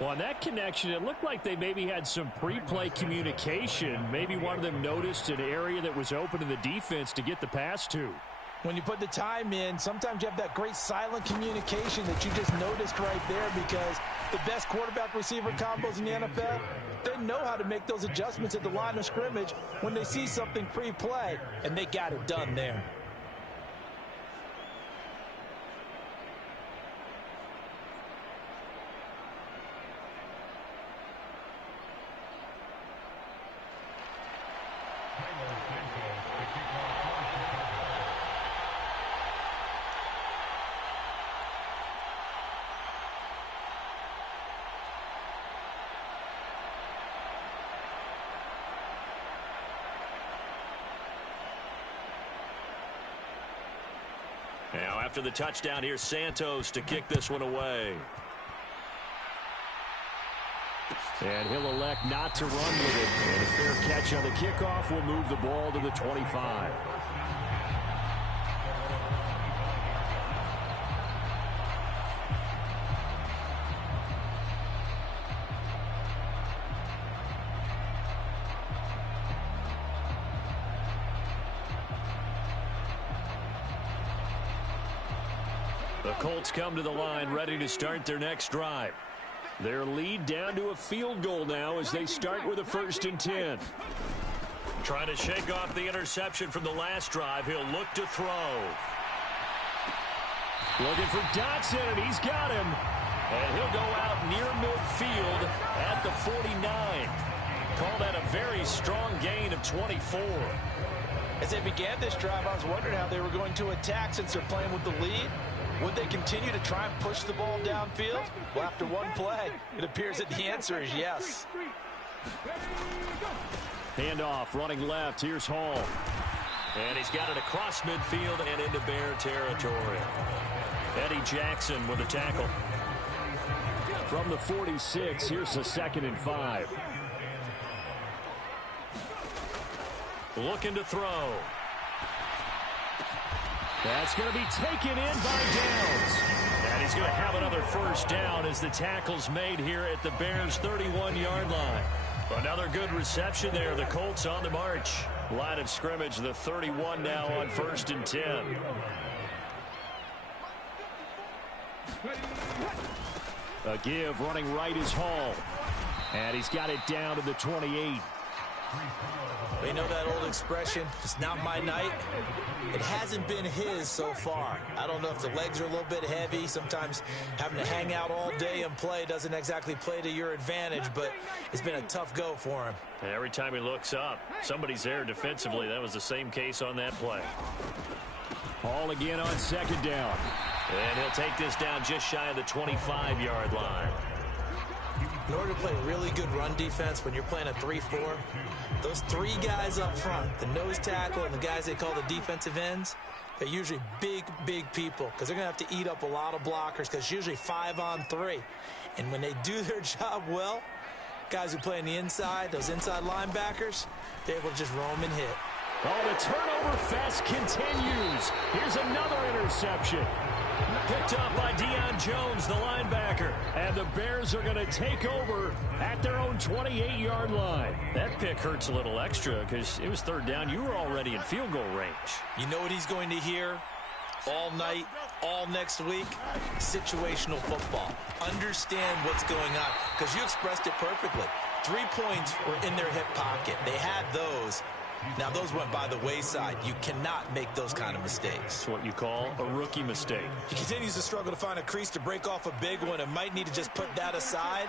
Well, on that connection, it looked like they maybe had some pre-play communication. Maybe one of them noticed an area that was open in the defense to get the pass to. When you put the time in, sometimes you have that great silent communication that you just noticed right there, because the best quarterback-receiver combos in the NFL, they know how to make those adjustments at the line of scrimmage when they see something pre-play, and they got it done there. Now, after the touchdown, here's Santos to kick this one away. And he'll elect not to run with it. And a fair catch on the kickoff will move the ball to the 25. The Colts come to the line ready to start their next drive. Their lead down to a field goal now as they start with a 1st and 10. Trying to shake off the interception from the last drive. He'll look to throw. Looking for Dotson, and he's got him. And he'll go out near midfield at the 49. Call that a very strong gain of 24. As they began this drive, I was wondering how they were going to attack since they're playing with the lead. Would they continue to try and push the ball downfield? Well, after one play, it appears that the answer is yes. Handoff, running left. Here's Hall. And he's got it across midfield and into Bear territory. Eddie Jackson with a tackle. From the 46, here's a 2nd and 5. Looking to throw. That's going to be taken in by Downs. And he's going to have another 1st down as the tackle's made here at the Bears' 31-yard line. Another good reception there. The Colts on the march. Line of scrimmage, the 31 now on 1st and 10. A give, running right is Hall. And he's got it down to the 28. You know that old expression, it's not my night? It hasn't been his so far. I don't know if the legs are a little bit heavy. Sometimes having to hang out all day and play doesn't exactly play to your advantage, but it's been a tough go for him. Every time he looks up, somebody's there defensively. That was the same case on that play. Hall again on 2nd down. And he'll take this down just shy of the 25-yard line. In order to play really good run defense when you're playing a 3-4, those 3 guys up front, the nose tackle and the guys they call the defensive ends, they're usually big people because they're going to have to eat up a lot of blockers because it's usually 5-on-3. And when they do their job well, guys who play on the inside, those inside linebackers, they're able to just roam and hit. Oh, the turnover fest continues. Here's another interception. Picked up by Deion Jones, the linebacker. And the Bears are going to take over at their own 28-yard line. That pick hurts a little extra because it was 3rd down. You were already in field goal range. You know what he's going to hear all night, all next week? Situational football. Understand what's going on because you expressed it perfectly. 3 points were in their hip pocket. They had those. Now, those went by the wayside. You cannot make those kind of mistakes. It's what you call a rookie mistake. He continues to struggle to find a crease to break off a big one and might need to just put that aside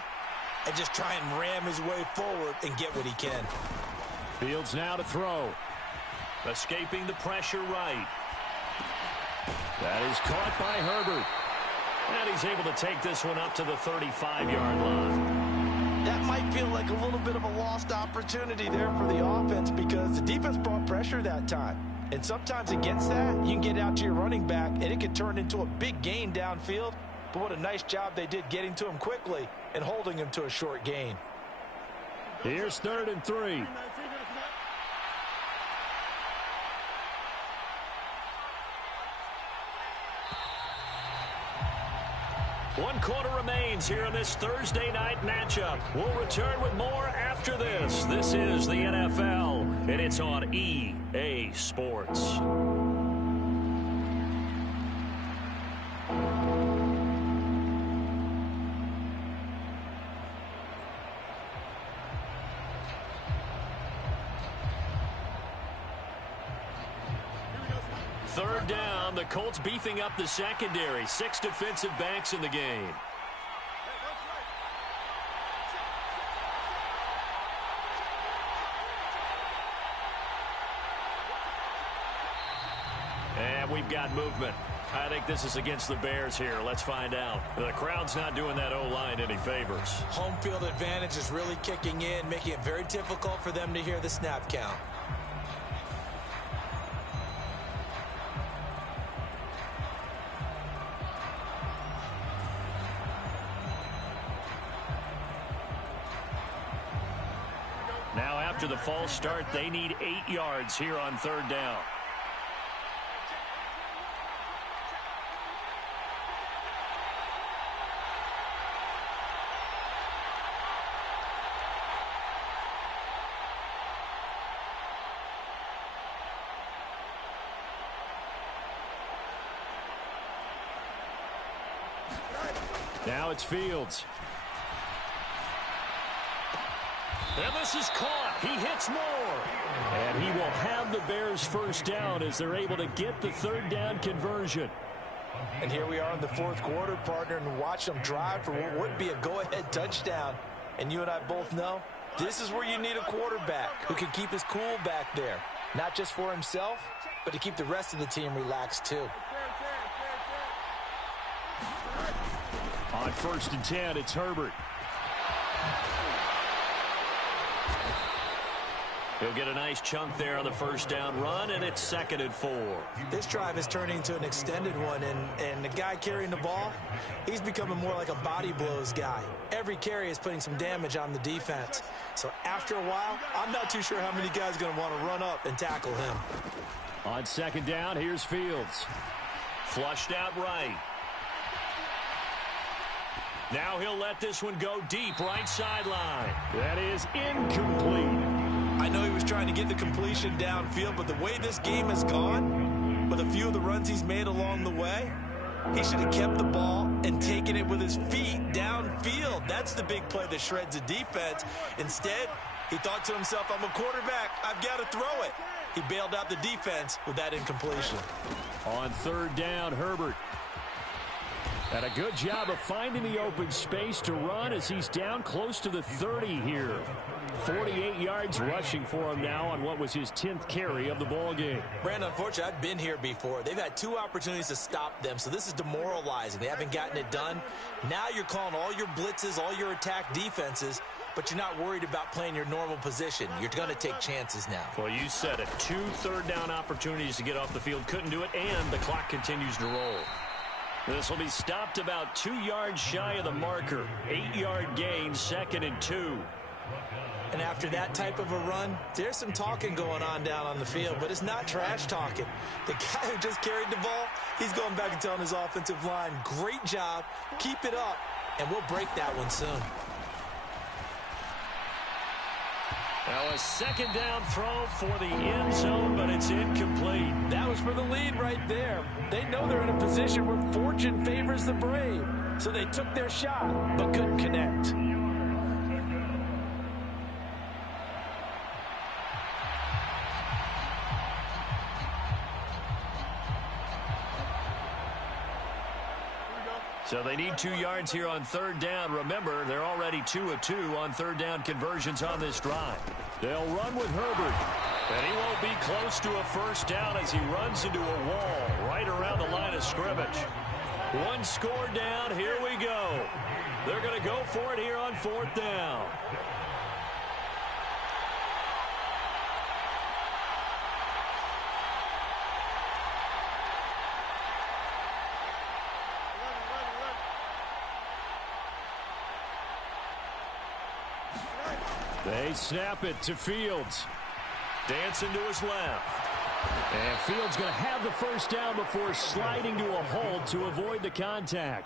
and just try and ram his way forward and get what he can. Fields now to throw. Escaping the pressure right. That is caught by Herbert. And he's able to take this one up to the 35-yard line. That might feel like a little bit of a lost opportunity there for the offense because the defense brought pressure that time. And sometimes against that, you can get out to your running back, and it can turn into a big gain downfield. But what a nice job they did getting to him quickly and holding him to a short gain. Here's 3rd and 3. One quarter remains here in this Thursday night matchup. We'll return with more after this. This is the NFL, and it's on EA Sports. Third down, the Colts beefing up the secondary. 6 defensive backs in the game. And we've got movement. I think this is against the Bears here. Let's find out. The crowd's not doing that O-line any favors. Home field advantage is really kicking in, making it very difficult for them to hear the snap count. After the false start, they need 8 yards here on third down. Now it's Fields. And this is caught. He hits more. And he will have the Bears first down as they're able to get the third down conversion. And here we are in the fourth quarter, partner, and watch them drive for what would be a go-ahead touchdown. And you and I both know this is where you need a quarterback who can keep his cool back there. Not just for himself, but to keep the rest of the team relaxed too. On 1st and 10, it's Herbert. He'll get a nice chunk there on the first down run, and it's 2nd and 4. This drive is turning into an extended one, and the guy carrying the ball, he's becoming more like a body blows guy. Every carry is putting some damage on the defense. So after a while, I'm not too sure how many guys are going to want to run up and tackle him. On 2nd down, here's Fields. Flushed out right. Now he'll let this one go deep right sideline. That is incomplete. I know he was trying to get the completion downfield, but the way this game has gone, with a few of the runs he's made along the way, he should have kept the ball and taken it with his feet downfield. That's the big play that shreds a defense. Instead, he thought to himself, I'm a quarterback. I've got to throw it. He bailed out the defense with that incompletion. On 3rd down, Herbert. And a good job of finding the open space to run as he's down close to the 30 here. 48 yards rushing for him now on what was his 10th carry of the ball game. Brandon, unfortunately, I've been here before. They've had 2 opportunities to stop them, so this is demoralizing. They haven't gotten it done. Now you're calling all your blitzes, all your attack defenses, but you're not worried about playing your normal position. You're going to take chances now. Well, you said it. 2 third-down opportunities to get off the field. Couldn't do it, and the clock continues to roll. This will be stopped about 2 yards shy of the marker. 8-yard gain, 2nd and 2. And after that type of a run, there's some talking going on down on the field, but it's not trash talking. The guy who just carried the ball, he's going back and telling his offensive line, great job, keep it up, and we'll break that one soon. Now a 2nd down throw for the end zone, but it's incomplete. That was for the lead right there. They know they're in a position where fortune favors the brave. So they took their shot, but couldn't connect. So they need 2 yards here on 3rd down. Remember, they're already 2 of 2 on 3rd down conversions on this drive. They'll run with Herbert. And he won't be close to a first down as he runs into a wall right around the line of scrimmage. 1 score down. Here we go. They're going to go for it here on 4th down. They snap it to Fields. Dancing to his left. And Fields going to have the first down before sliding to a hold to avoid the contact.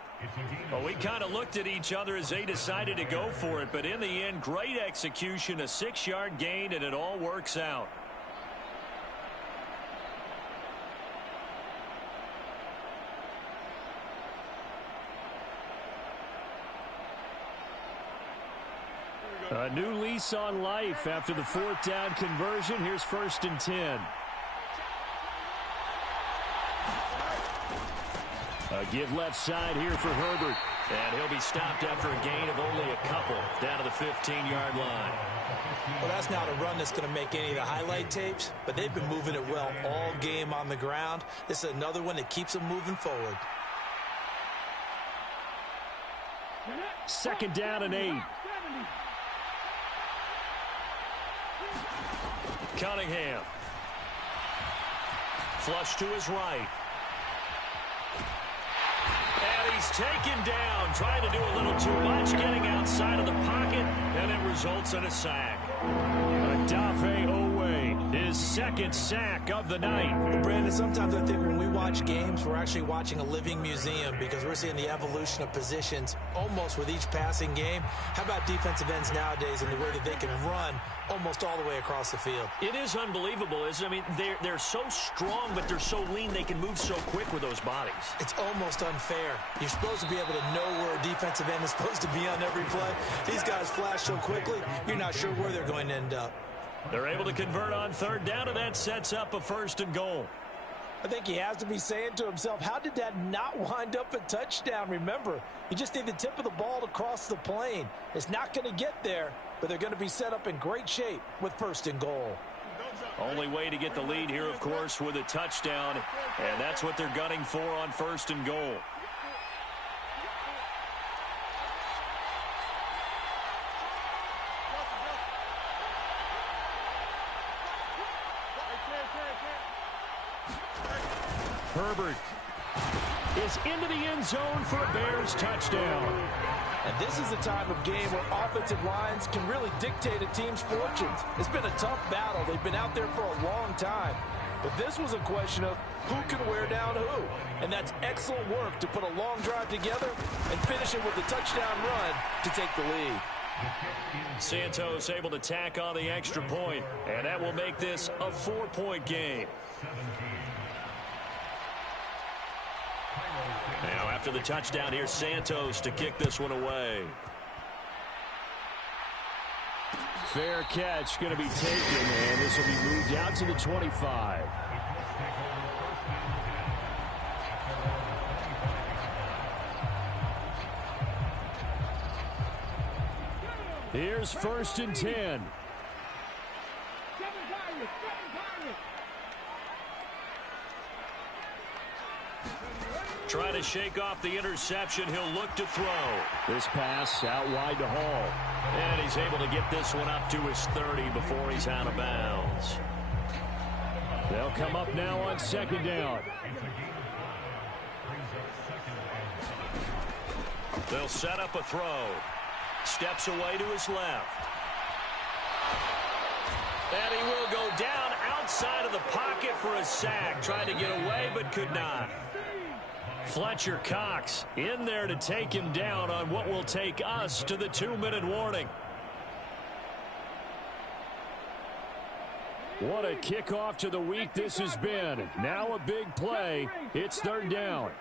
Well, we kind of looked at each other as they decided to go for it, but in the end, great execution, a 6-yard gain, and it all works out. A new lease on life after the 4th down conversion. Here's 1st and 10. A give left side here for Herbert. And he'll be stopped after a gain of only a couple down to the 15-yard line. Well, that's not a run that's going to make any of the highlight tapes, but they've been moving it well all game on the ground. This is another one that keeps them moving forward. 2nd down and 8. Cunningham. Flush to his right. And he's taken down, trying to do a little too much, getting outside of the pocket, and it results in a sack. A Odafe Owe, his second sack of the night. Well, Brandon, sometimes I think when we watch games, we're actually watching a living museum because we're seeing the evolution of positions almost with each passing game. How about defensive ends nowadays and the way that they can run almost all the way across the field? It is unbelievable, isn't it? I mean, they're so strong, but they're so lean. They can move so quick with those bodies. It's almost unfair. You're supposed to be able to know where a defensive end is supposed to be on every play. These guys flash so quickly, you're not sure where they're going to end up. They're able to convert on third down, and that sets up a 1st and goal. I think he has to be saying to himself, how did that not wind up a touchdown? Remember, you just need the tip of the ball to cross the plane. It's not going to get there, but they're going to be set up in great shape with 1st and goal. Only way to get the lead here, of course, with a touchdown, and that's what they're gunning for on 1st and goal. Herbert is into the end zone for a Bears touchdown. And this is the time of game where offensive lines can really dictate a team's fortunes. It's been a tough battle. They've been out there for a long time. But this was a question of who can wear down who. And that's excellent work to put a long drive together and finish it with a touchdown run to take the lead. Santos able to tack on the extra point, and that will make this a 4-point game. Now after the touchdown, here's Santos to kick this one away. Fair catch going to be taken, and this will be moved out to the 25. Here's 1st and 10. Trying to shake off the interception. He'll look to throw. This pass out wide to Hall. And he's able to get this one up to his 30 before he's out of bounds. They'll come up now on 2nd down. They'll set up a throw. Steps away to his left. And he will go down outside of the pocket for a sack. Tried to get away but could not. Fletcher Cox in there to take him down on what will take us to the 2-minute warning. What a kickoff to the week this has been. Now a big play. It's 3rd down.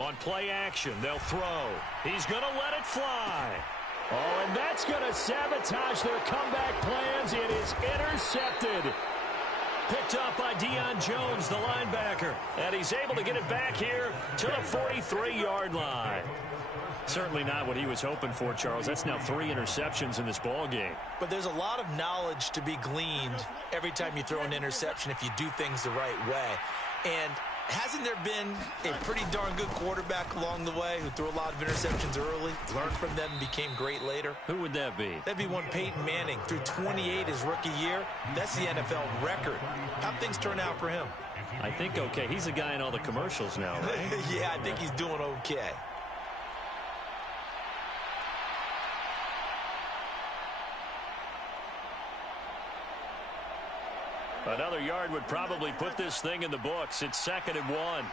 On play action, they'll throw. He's going to let it fly. Oh, and that's going to sabotage their comeback plans. It is intercepted. Picked up by Deion Jones, the linebacker. And he's able to get it back here to the 43-yard line. Certainly not what he was hoping for, Charles. That's now 3 interceptions in this ball game. But there's a lot of knowledge to be gleaned every time you throw an interception if you do things the right way. And hasn't there been a pretty darn good quarterback along the way who threw a lot of interceptions early, learned from them, and became great later? Who would that be? That'd be one Peyton Manning. Threw 28 his rookie year. That's the NFL record. How'd things turn out for him? I think okay. He's a guy in all the commercials now, right? Yeah, I think he's doing okay. Another yard would probably put this thing in the books. It's 2nd and 1.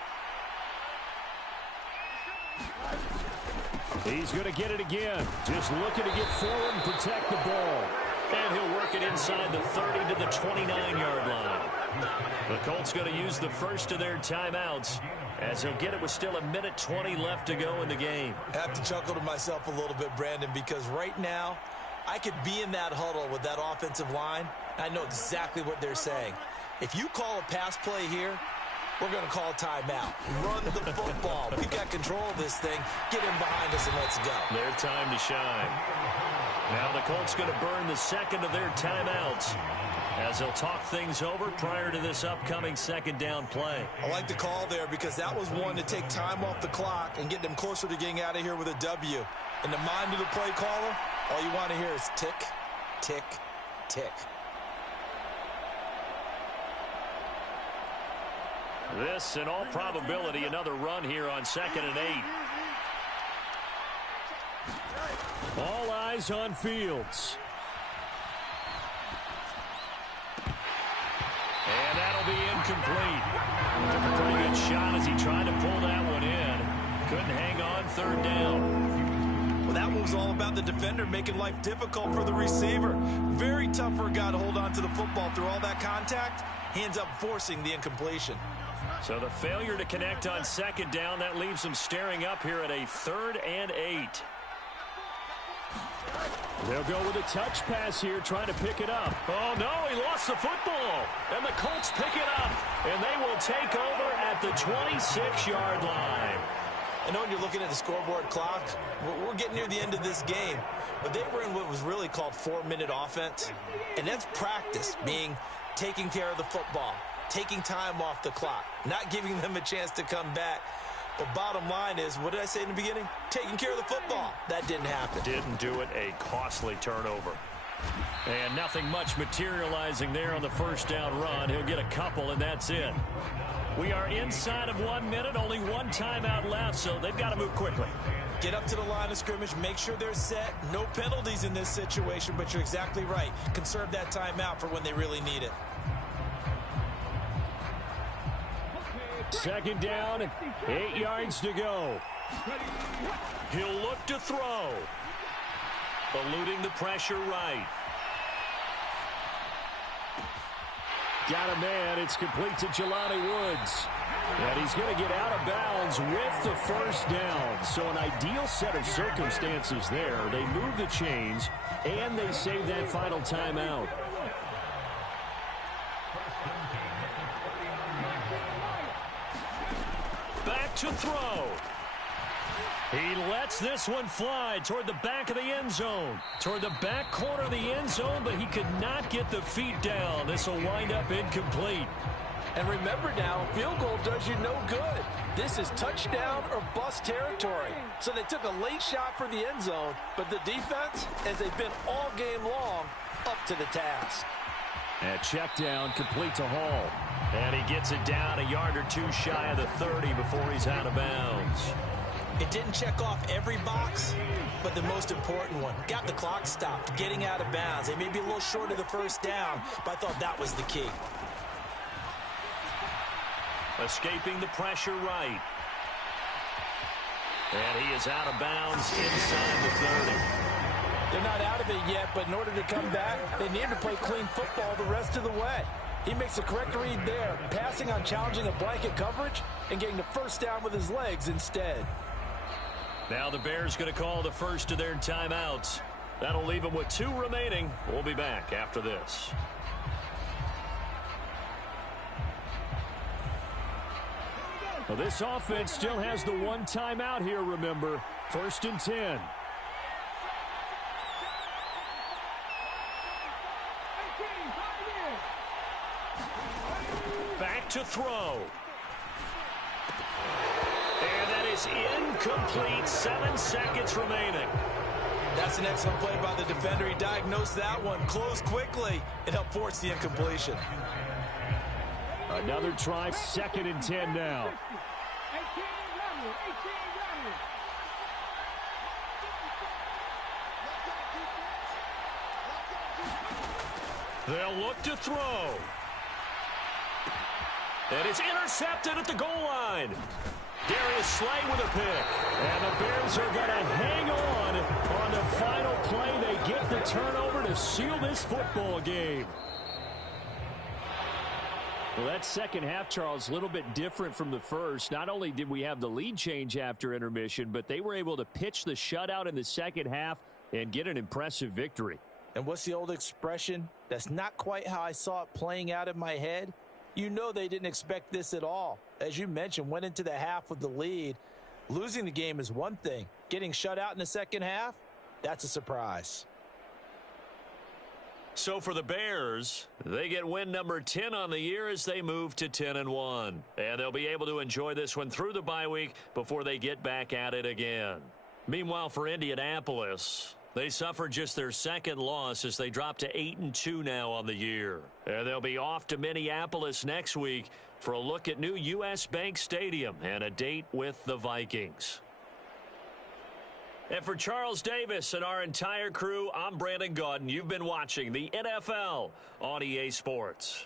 He's going to get it again. Just looking to get forward and protect the ball. And he'll work it inside the 30 to the 29-yard line. The Colts going to use the first of their timeouts as he'll get it with still 1:20 left to go in the game. I have to chuckle to myself a little bit, Brandon, because right now I could be in that huddle with that offensive line. I know exactly what they're saying. If you call a pass play here, we're going to call a timeout. Run the football. We've got control of this thing. Get him behind us and let's go. Their time to shine. Now the Colts going to burn the second of their timeouts as they'll talk things over prior to this upcoming 2nd down play. I like the call there because that was one to take time off the clock and get them closer to getting out of here with a W. In the mind of the play caller, all you want to hear is tick, tick, tick. This, in all probability, another run here on 2nd and 8. All eyes on Fields. incomplete. Took a pretty good shot as he tried to pull that one in. Couldn't hang on third down. Well, that one was all about the defender making life difficult for the receiver. Very tough for a guy to hold on to the football through all that contact. Hands up, forcing the incompletion. So the failure to connect on second down, that leaves them staring up here at a 3rd and 8. They'll go with a touch pass here, trying to pick it up. Oh, no, he lost the football. And the Colts pick it up, and they will take over at the 26-yard line. I know when you're looking at the scoreboard clock, we're getting near the end of this game, but they were in what was really called 4-minute offense, and that's practice, meaning taking care of the football, taking time off the clock, not giving them a chance to come back. But bottom line is, what did I say in the beginning? Taking care of the football. That didn't happen. Didn't do it. A costly turnover. And nothing much materializing there on the first down run. He'll get a couple, and that's it. We are inside of 1 minute, only one timeout left, so they've got to move quickly. Get up to the line of scrimmage, make sure they're set. No penalties in this situation, but you're exactly right. Conserve that timeout for when they really need it. Second down, 8 yards to go. He'll look to throw. Eluding the pressure right. Got a man. It's complete to Jelani Woods. And he's going to get out of bounds with the first down. So an ideal set of circumstances there. They move the chains, and they save that final timeout. Back to throw. He lets this one fly toward the back of the end zone. Toward the back corner of the end zone, but he could not get the feet down. This will wind up incomplete. And remember now, field goal does you no good. This is touchdown or bust territory. So they took a late shot for the end zone, but the defense, as they've been all game long, up to the task. And check down, complete to Hall. And he gets it down a yard or two shy of the 30 before he's out of bounds. It didn't check off every box, but the most important one. Got the clock stopped, getting out of bounds. They may be a little short of the first down, but I thought that was the key. Escaping the pressure right. And he is out of bounds inside the 30. They're not out of it yet, but in order to come back, they need to play clean football the rest of the way. He makes the correct read there, passing on challenging a blanket coverage and getting the first down with his legs instead. Now the Bears going to call the first of their timeouts. That'll leave them with 2 remaining. We'll be back after this. Well, this offense still has the 1 timeout here, remember. 1st and 10. Back to throw. And that is incomplete. 7 seconds remaining. That's an excellent play by the defender. He diagnosed that one, closed quickly, and helped force the incompletion. Another try, 2nd and 10 now. They'll look to throw. And it's intercepted at the goal line. Darius Slay with a pick. And the Bears are going to hang on the final play. They get the turnover to seal this football game. Well, that second half, Charles, a little bit different from the first. Not only did we have the lead change after intermission, but they were able to pitch the shutout in the second half and get an impressive victory. And what's the old expression? That's not quite how I saw it playing out in my head. You know they didn't expect this at all. As you mentioned, went into the half with the lead. Losing the game is one thing. Getting shut out in the second half, that's a surprise. So for the Bears, they get win number 10 on the year as they move to 10-1. And they'll be able to enjoy this one through the bye week before they get back at it again. Meanwhile, for Indianapolis, they suffered just their 2nd loss as they drop to 8-2 now on the year. And they'll be off to Minneapolis next week for a look at new U.S. Bank Stadium and a date with the Vikings. And for Charles Davis and our entire crew, I'm Brandon Gaudin. You've been watching the NFL on EA Sports.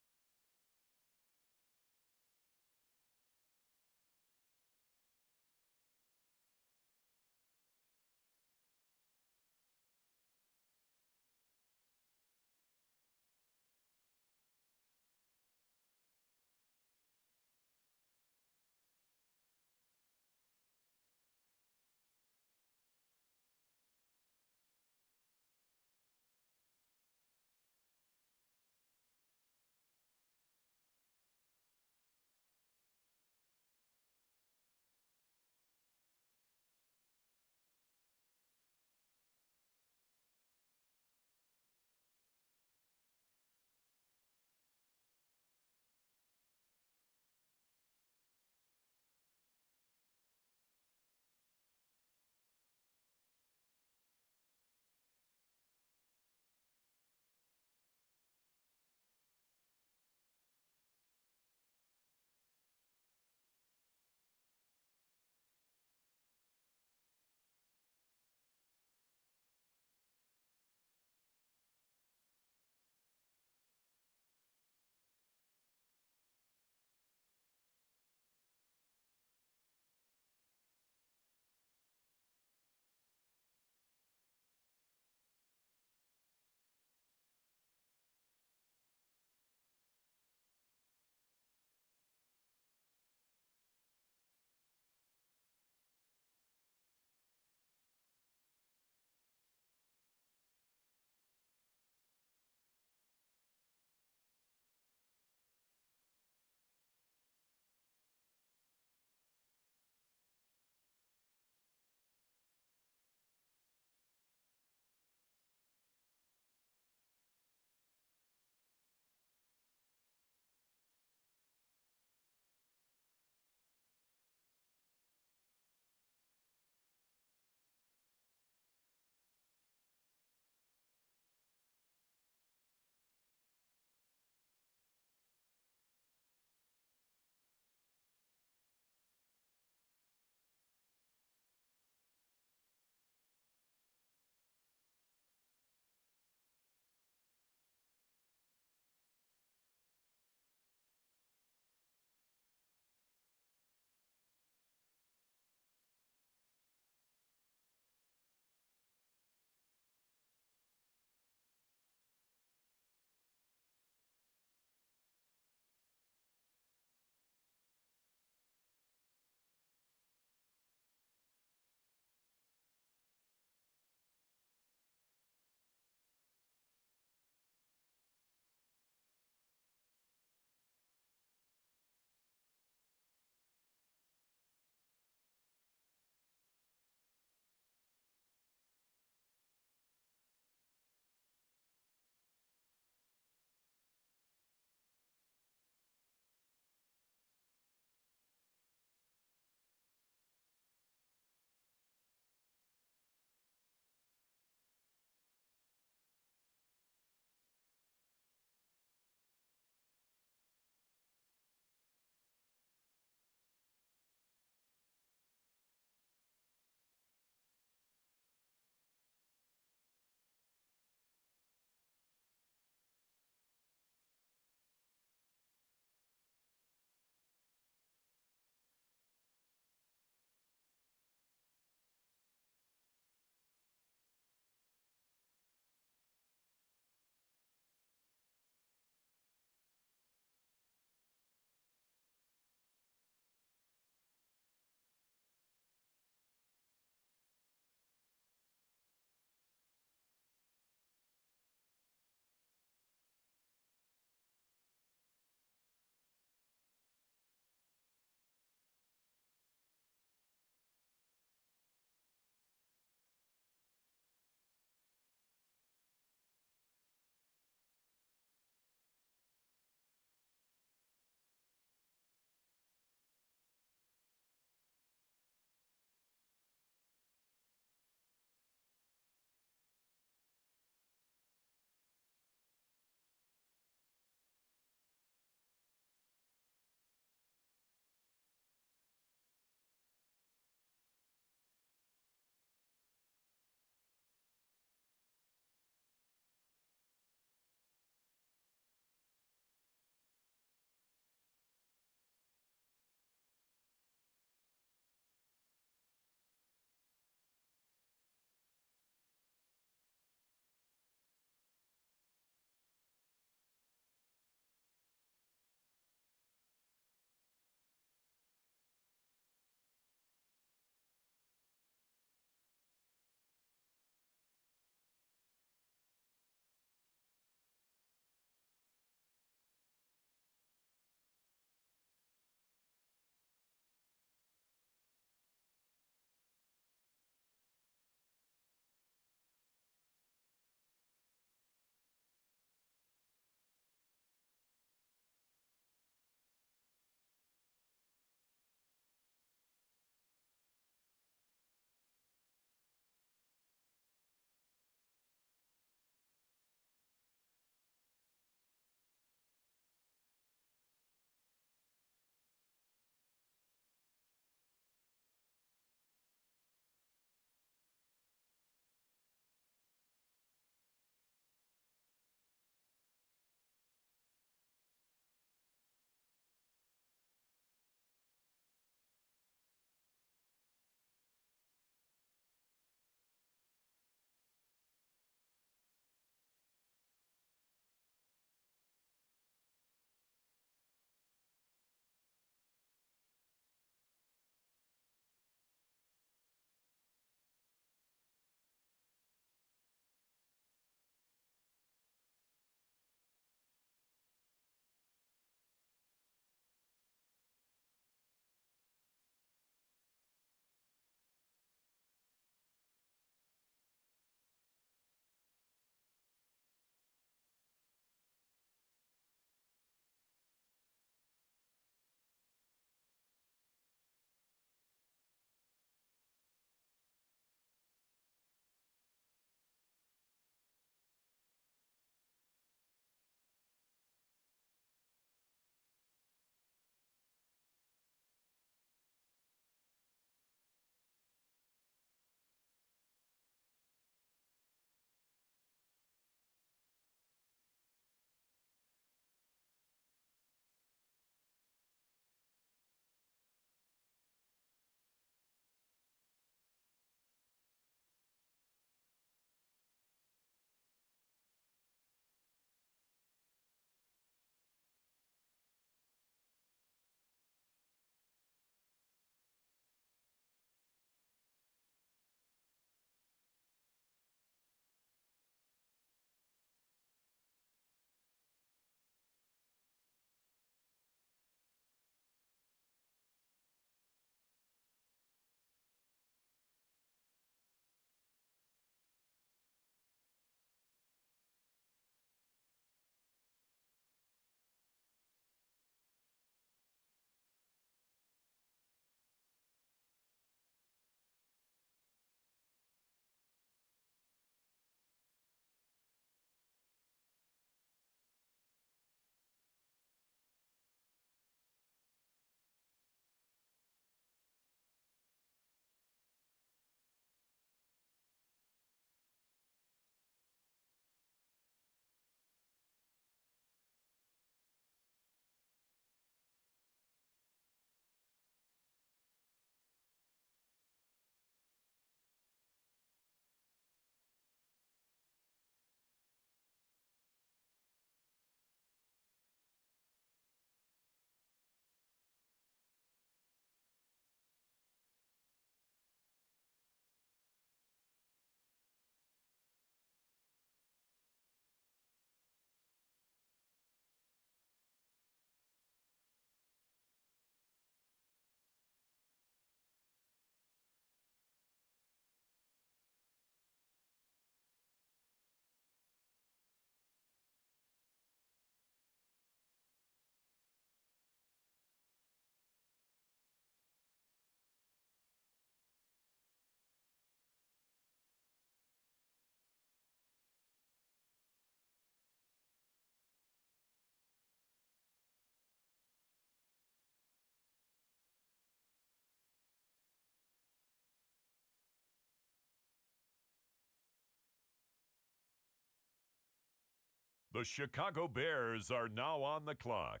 The Chicago Bears are now on the clock.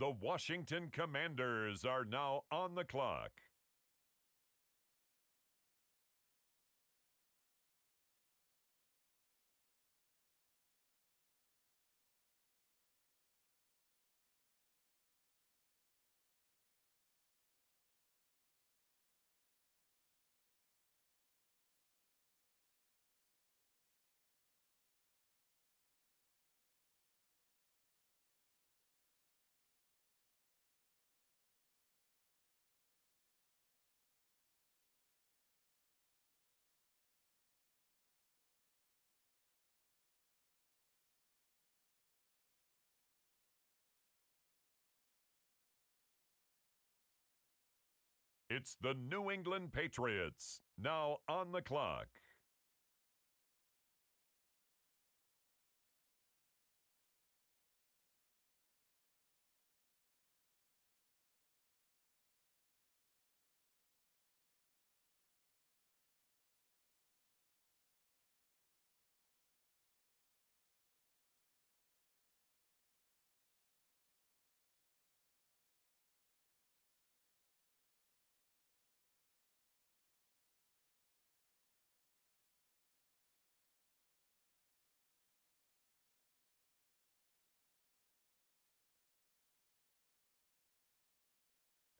The Washington Commanders are now on the clock. It's the New England Patriots, now on the clock.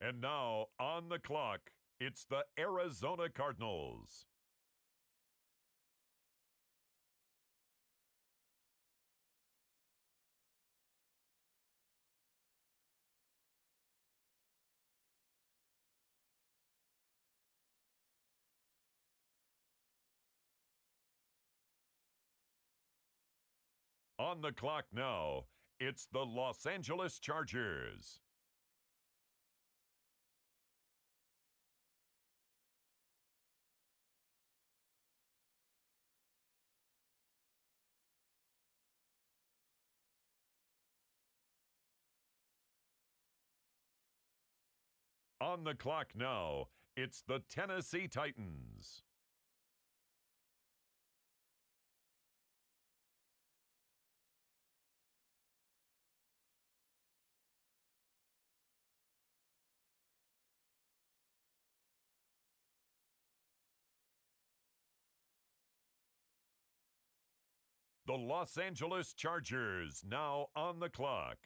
And now, on the clock, it's the Arizona Cardinals. On the clock now, it's the Los Angeles Chargers. On the clock now, it's the Tennessee Titans. The Los Angeles Chargers now on the clock.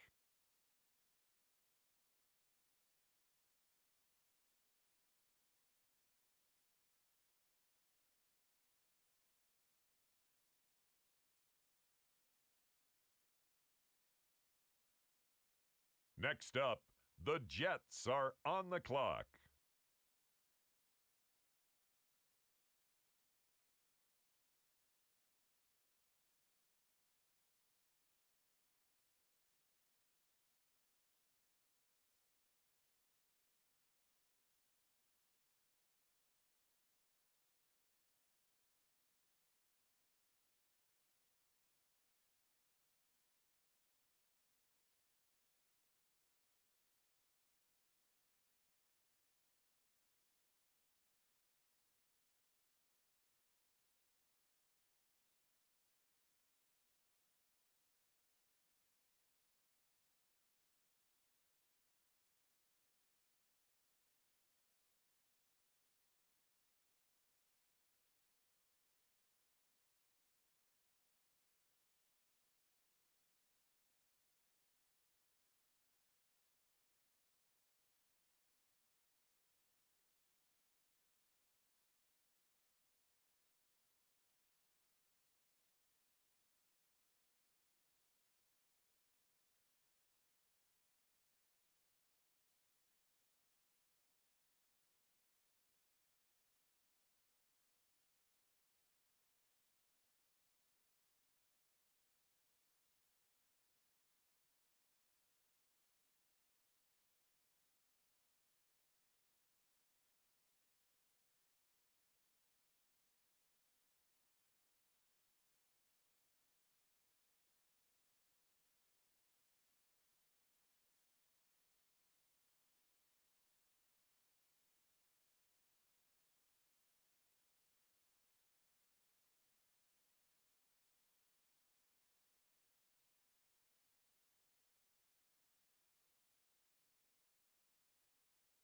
Next up, the Jets are on the clock.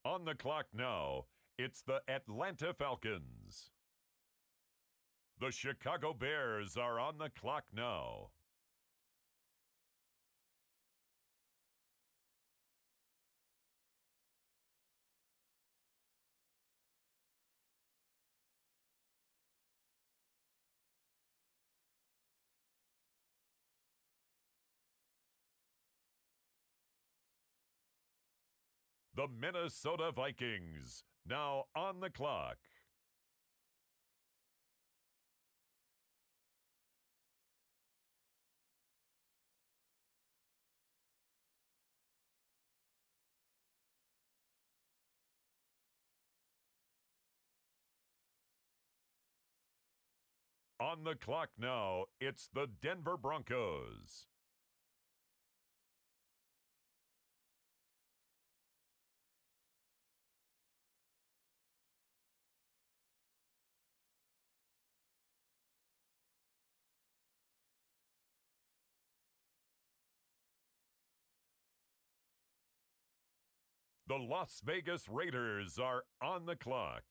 On the clock now, it's the Atlanta Falcons. The Chicago Bears are on the clock now. The Minnesota Vikings, now on the clock. On the clock now, it's the Denver Broncos. The Las Vegas Raiders are on the clock.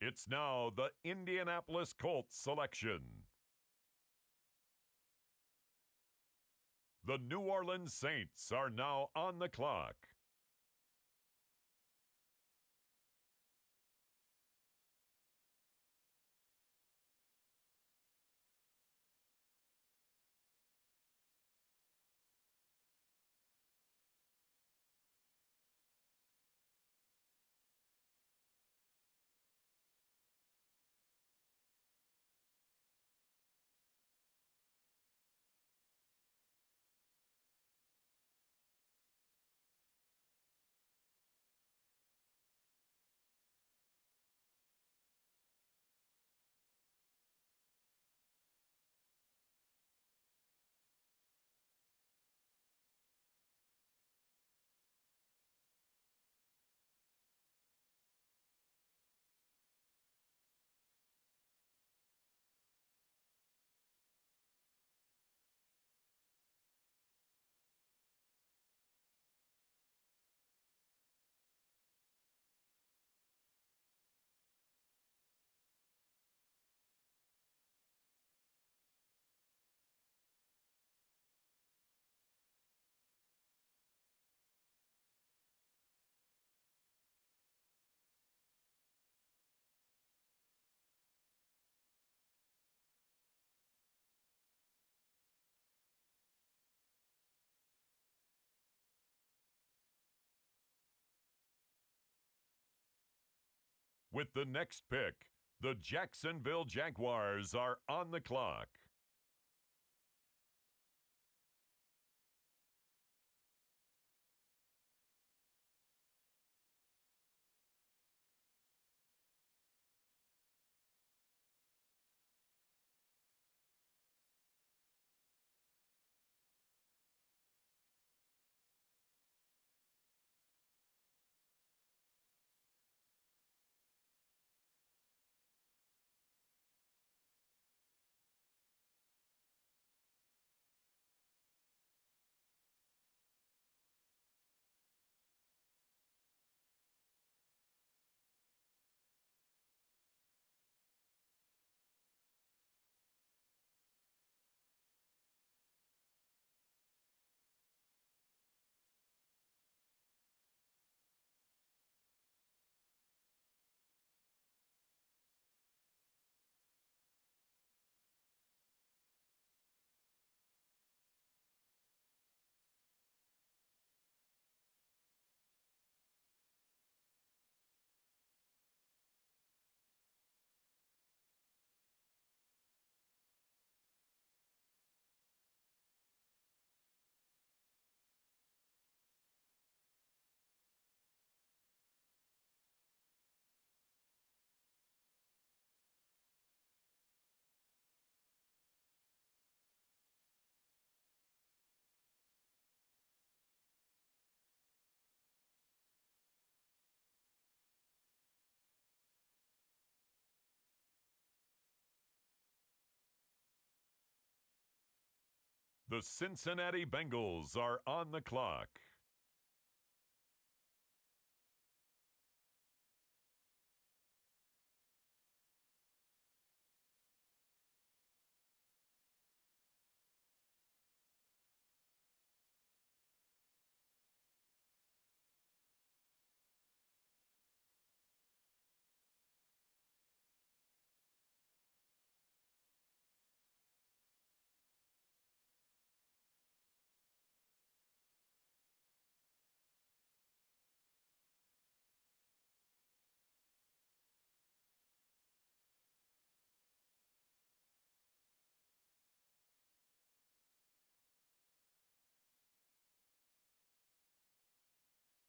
It's now the Indianapolis Colts selection. The New Orleans Saints are now on the clock. With the next pick, the Jacksonville Jaguars are on the clock. The Cincinnati Bengals are on the clock.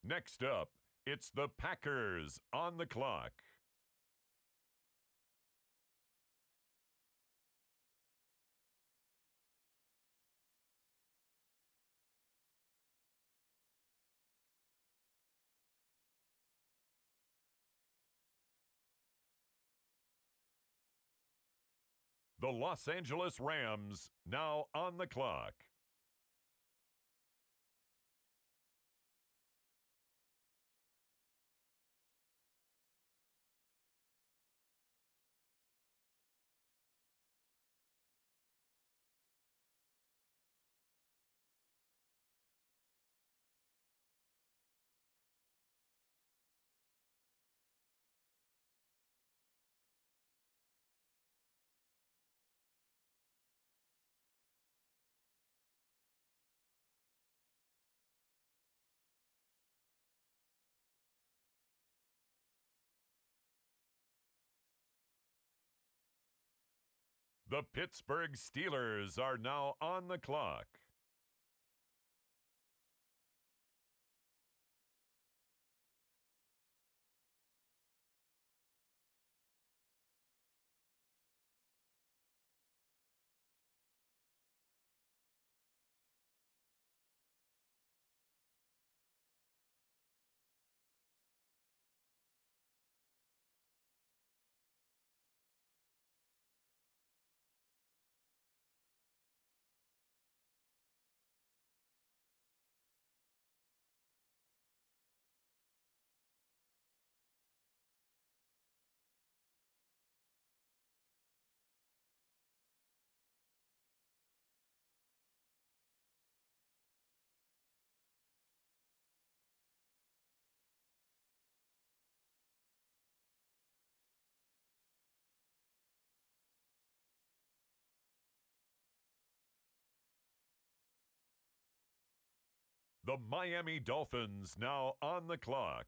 Next up, it's the Packers on the clock. The Los Angeles Rams now on the clock. The Pittsburgh Steelers are now on the clock. The Miami Dolphins now on the clock.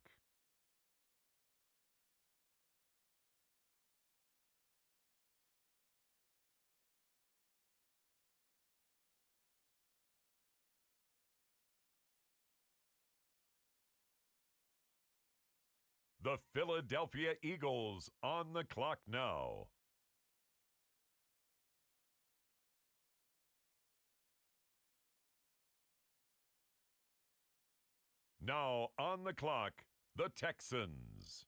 The Philadelphia Eagles on the clock now. Now on the clock, the Texans.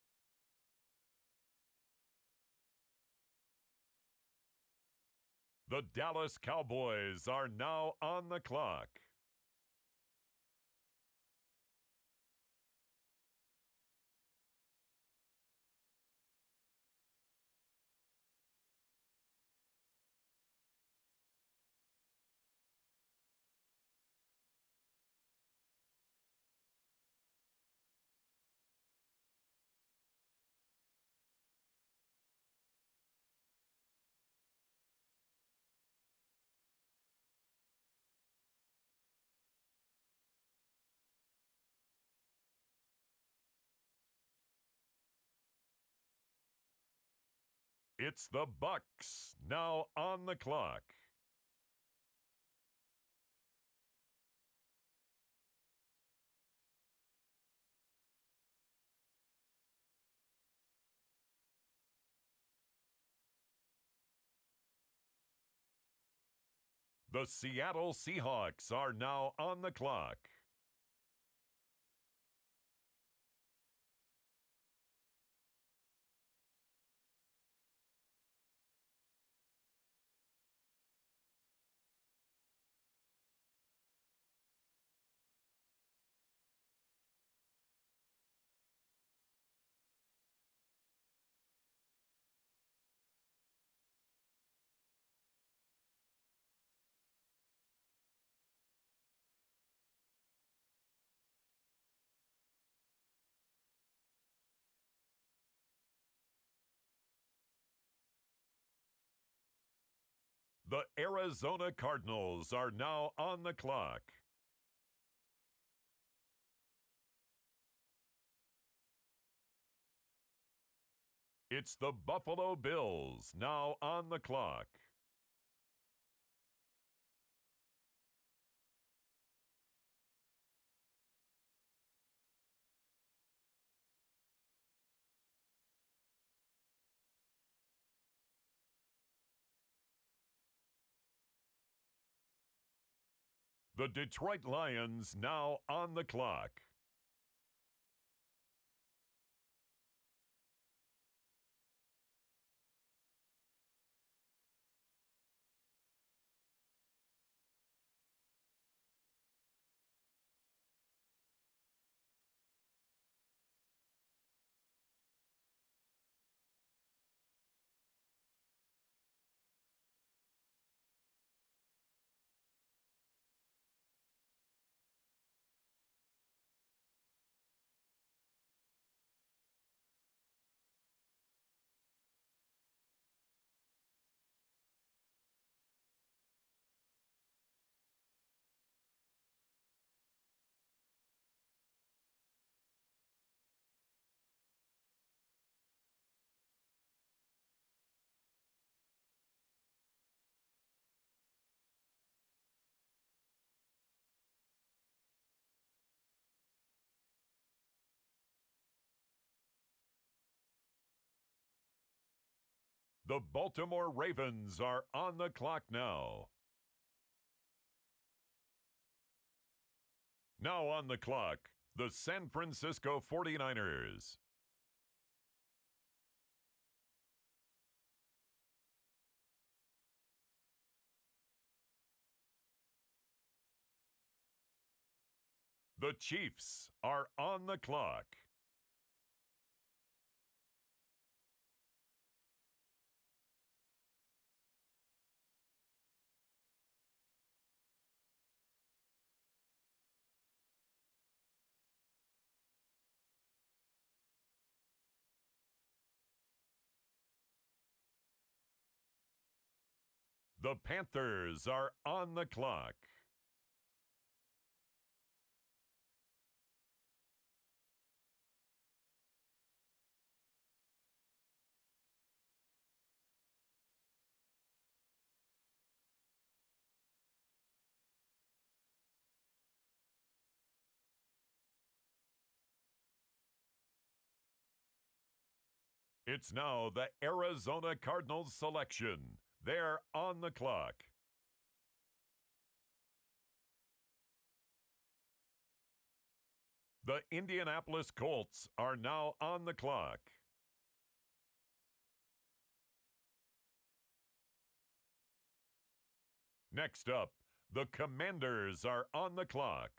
The Dallas Cowboys are now on the clock. It's the Bucks now on the clock. The Seattle Seahawks are now on the clock. The Arizona Cardinals are now on the clock. It's the Buffalo Bills now on the clock. The Detroit Lions now on the clock. The Baltimore Ravens are on the clock now. Now on the clock, the San Francisco 49ers. The Chiefs are on the clock. The Panthers are on the clock. It's now the Arizona Cardinals selection. They're on the clock. The Indianapolis Colts are now on the clock. Next up, the Commanders are on the clock.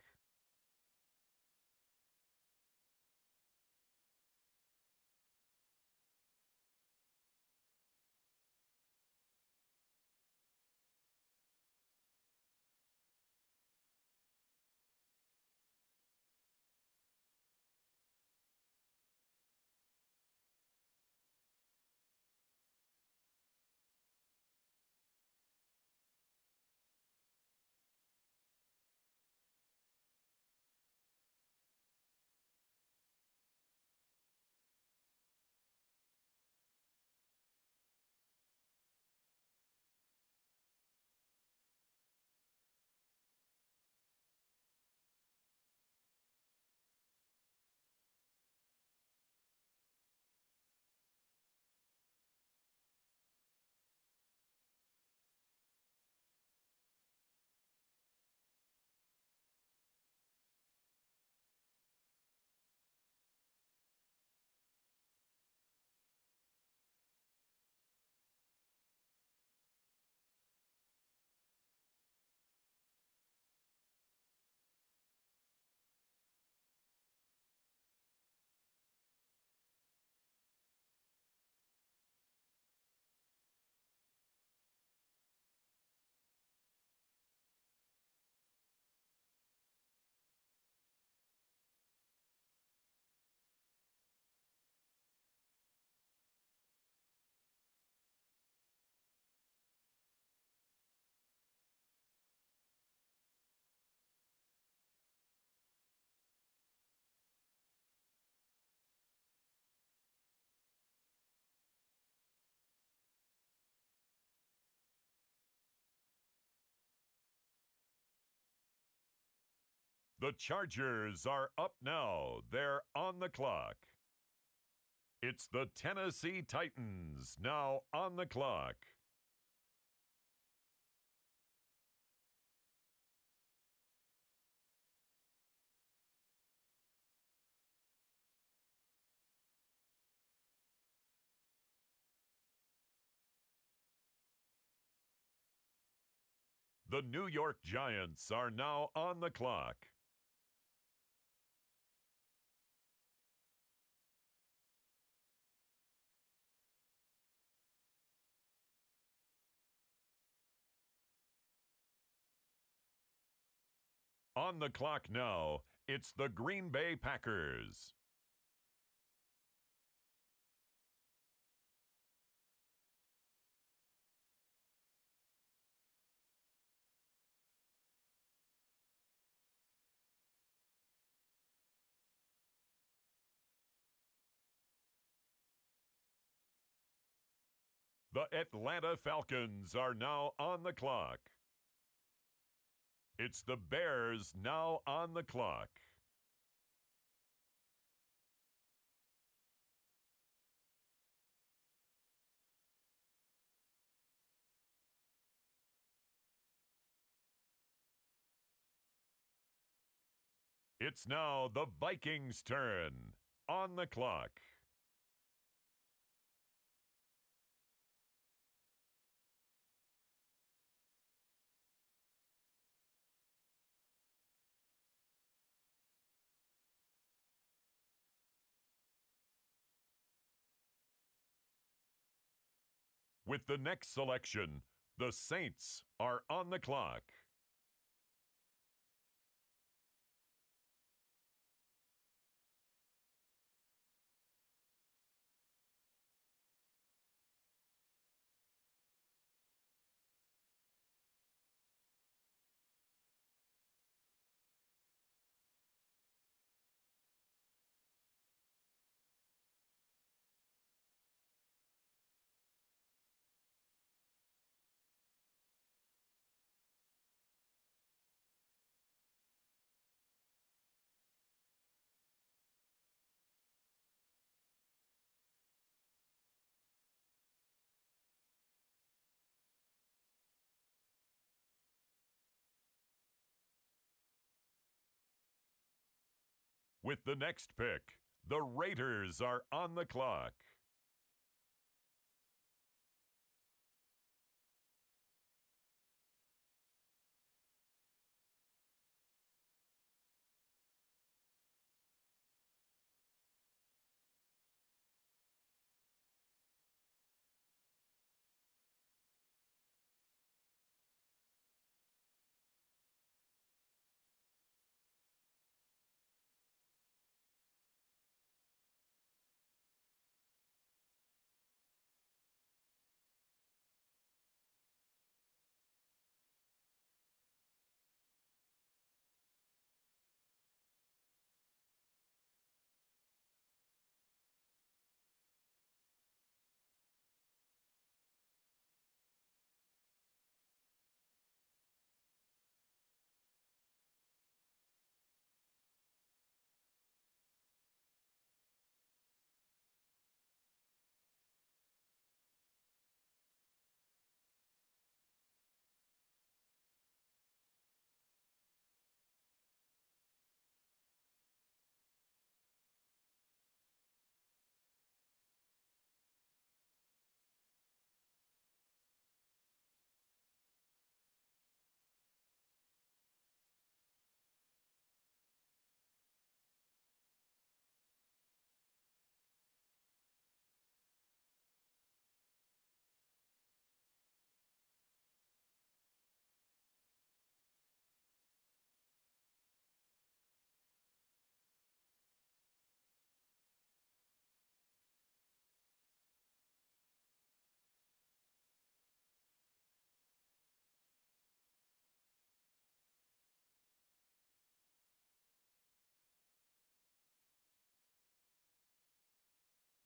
The Chargers are up now. They're on the clock. It's the Tennessee Titans now on the clock. The New York Giants are now on the clock. On the clock now, it's the Green Bay Packers. The Atlanta Falcons are now on the clock. It's the Bears now on the clock. It's now the Vikings' turn. On the clock. With the next selection, the Saints are on the clock. With the next pick, the Raiders are on the clock.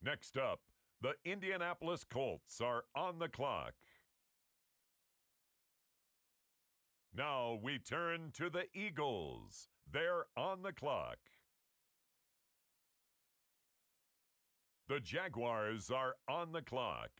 Next up, the Indianapolis Colts are on the clock. Now we turn to the Eagles. They're on the clock. The Jaguars are on the clock.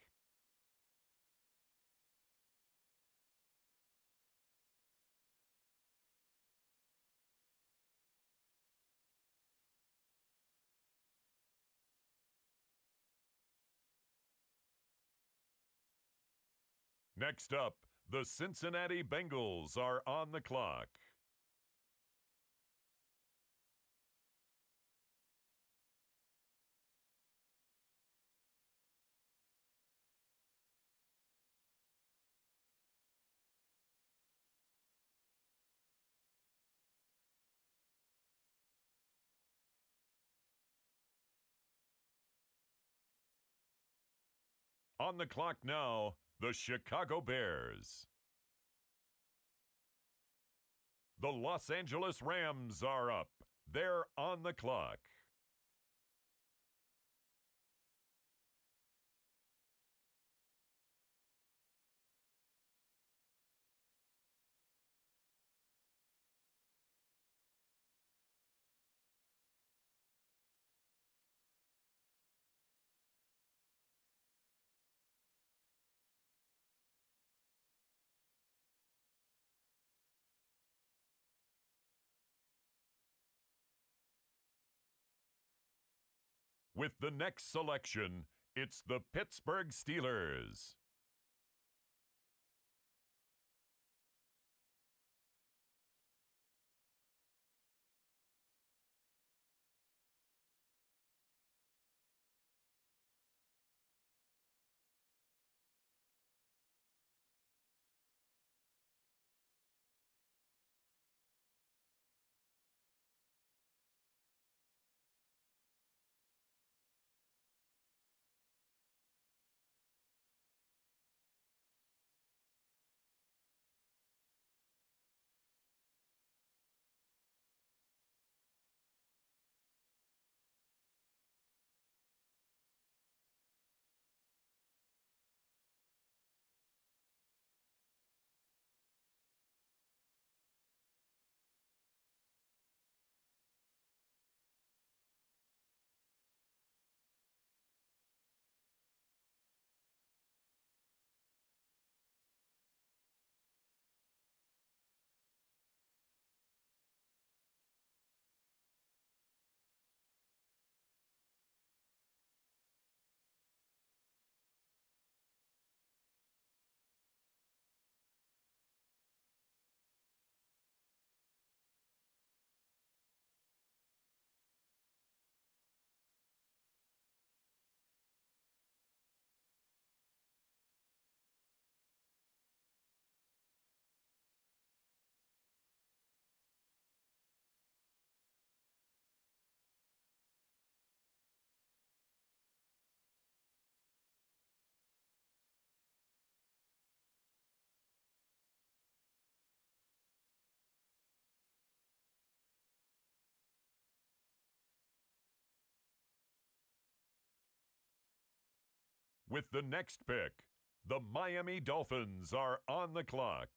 Next up, the Cincinnati Bengals are on the clock. On the clock now, the Chicago Bears. The Los Angeles Rams are up. They're on the clock. With the next selection, it's the Pittsburgh Steelers. With the next pick, the Miami Dolphins are on the clock.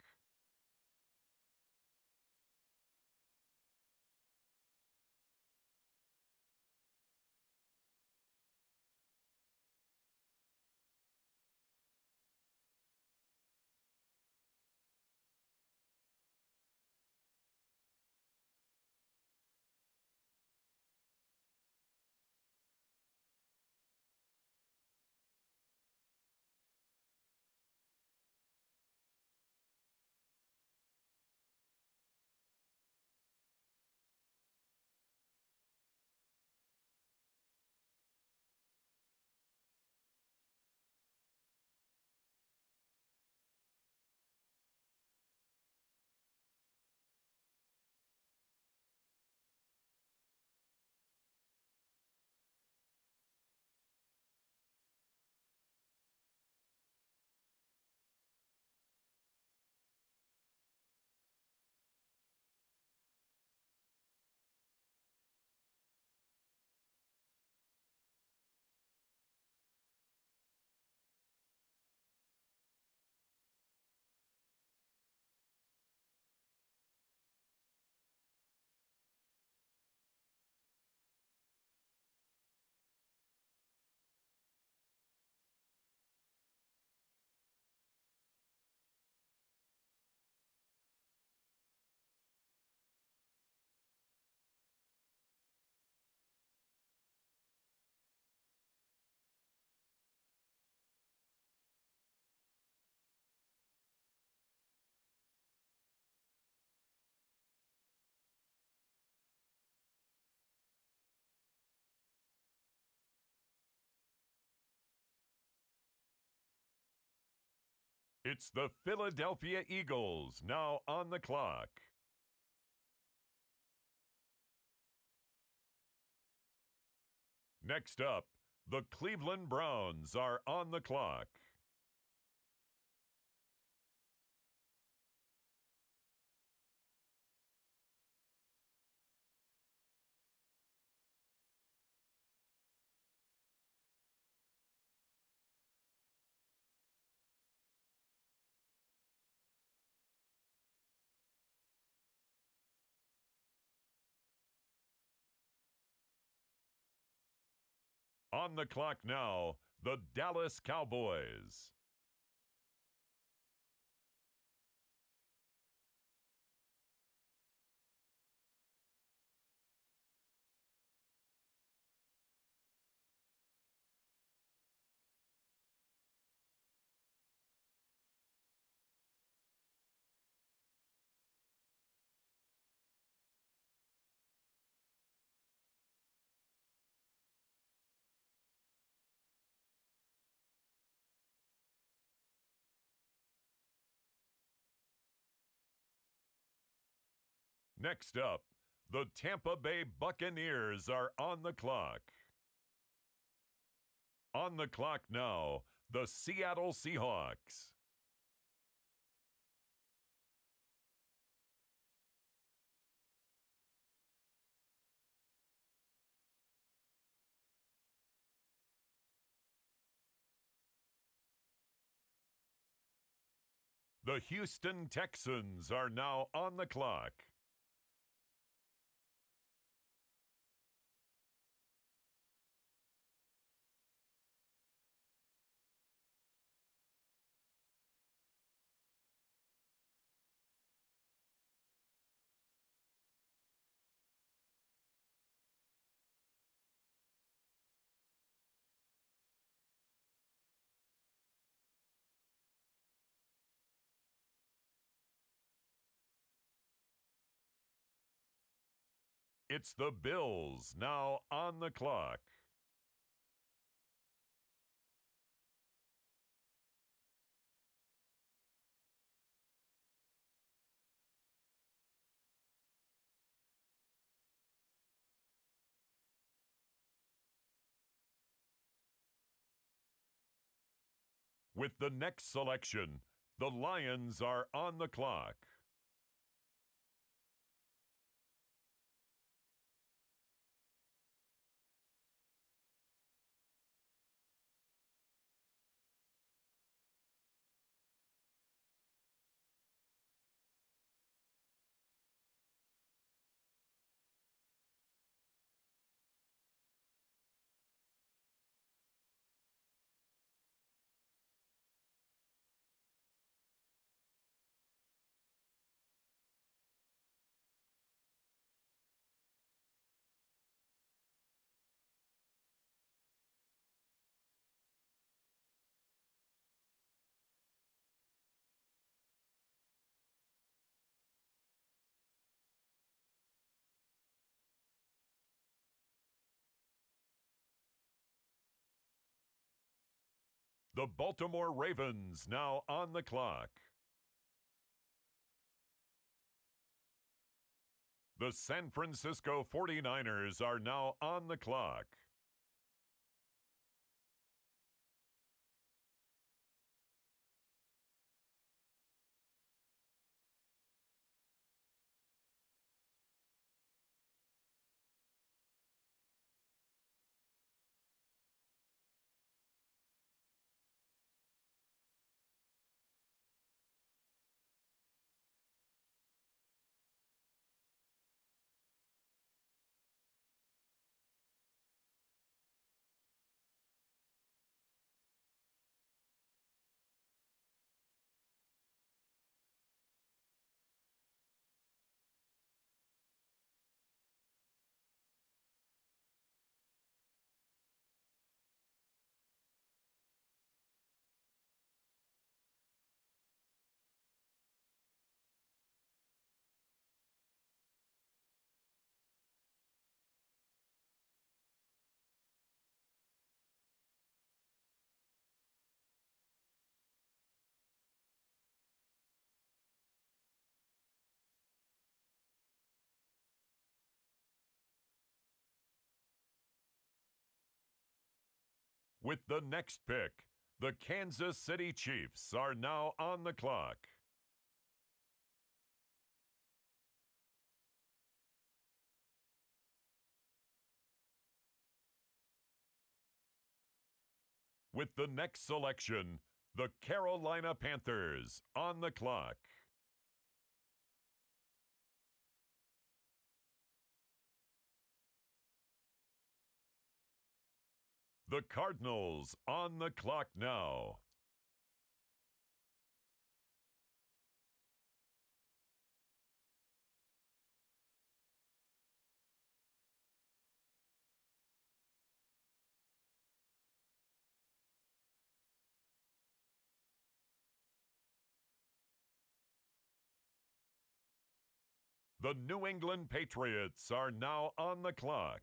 It's the Philadelphia Eagles now on the clock. Next up, the Cleveland Browns are on the clock. On the clock now, the Dallas Cowboys. Next up, the Tampa Bay Buccaneers are on the clock. On the clock now, the Seattle Seahawks. The Houston Texans are now on the clock. It's the Bills now on the clock. With the next selection, the Lions are on the clock. The Baltimore Ravens now on the clock. The San Francisco 49ers are now on the clock. With the next pick, the Kansas City Chiefs are now on the clock. With the next selection, the Carolina Panthers on the clock. The Cardinals on the clock now. The New England Patriots are now on the clock.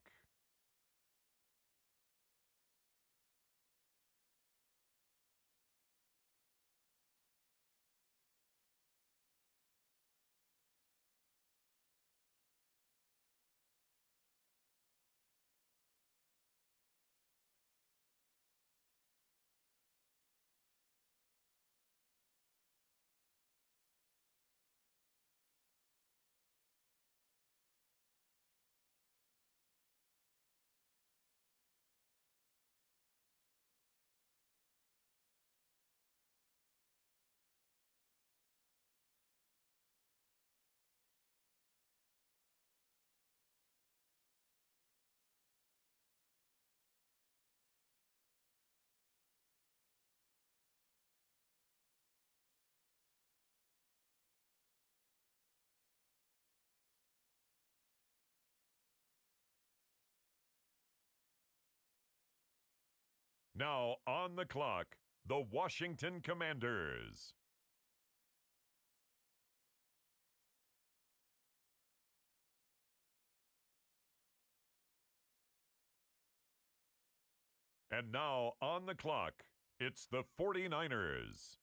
Now on the clock, the Washington Commanders. And now on the clock, it's the 49ers.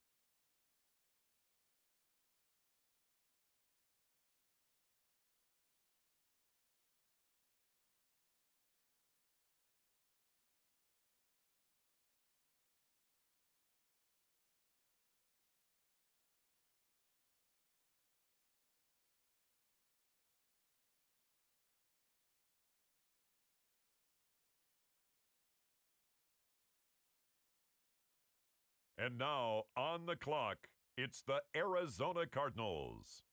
And now on the clock, it's the Arizona Cardinals.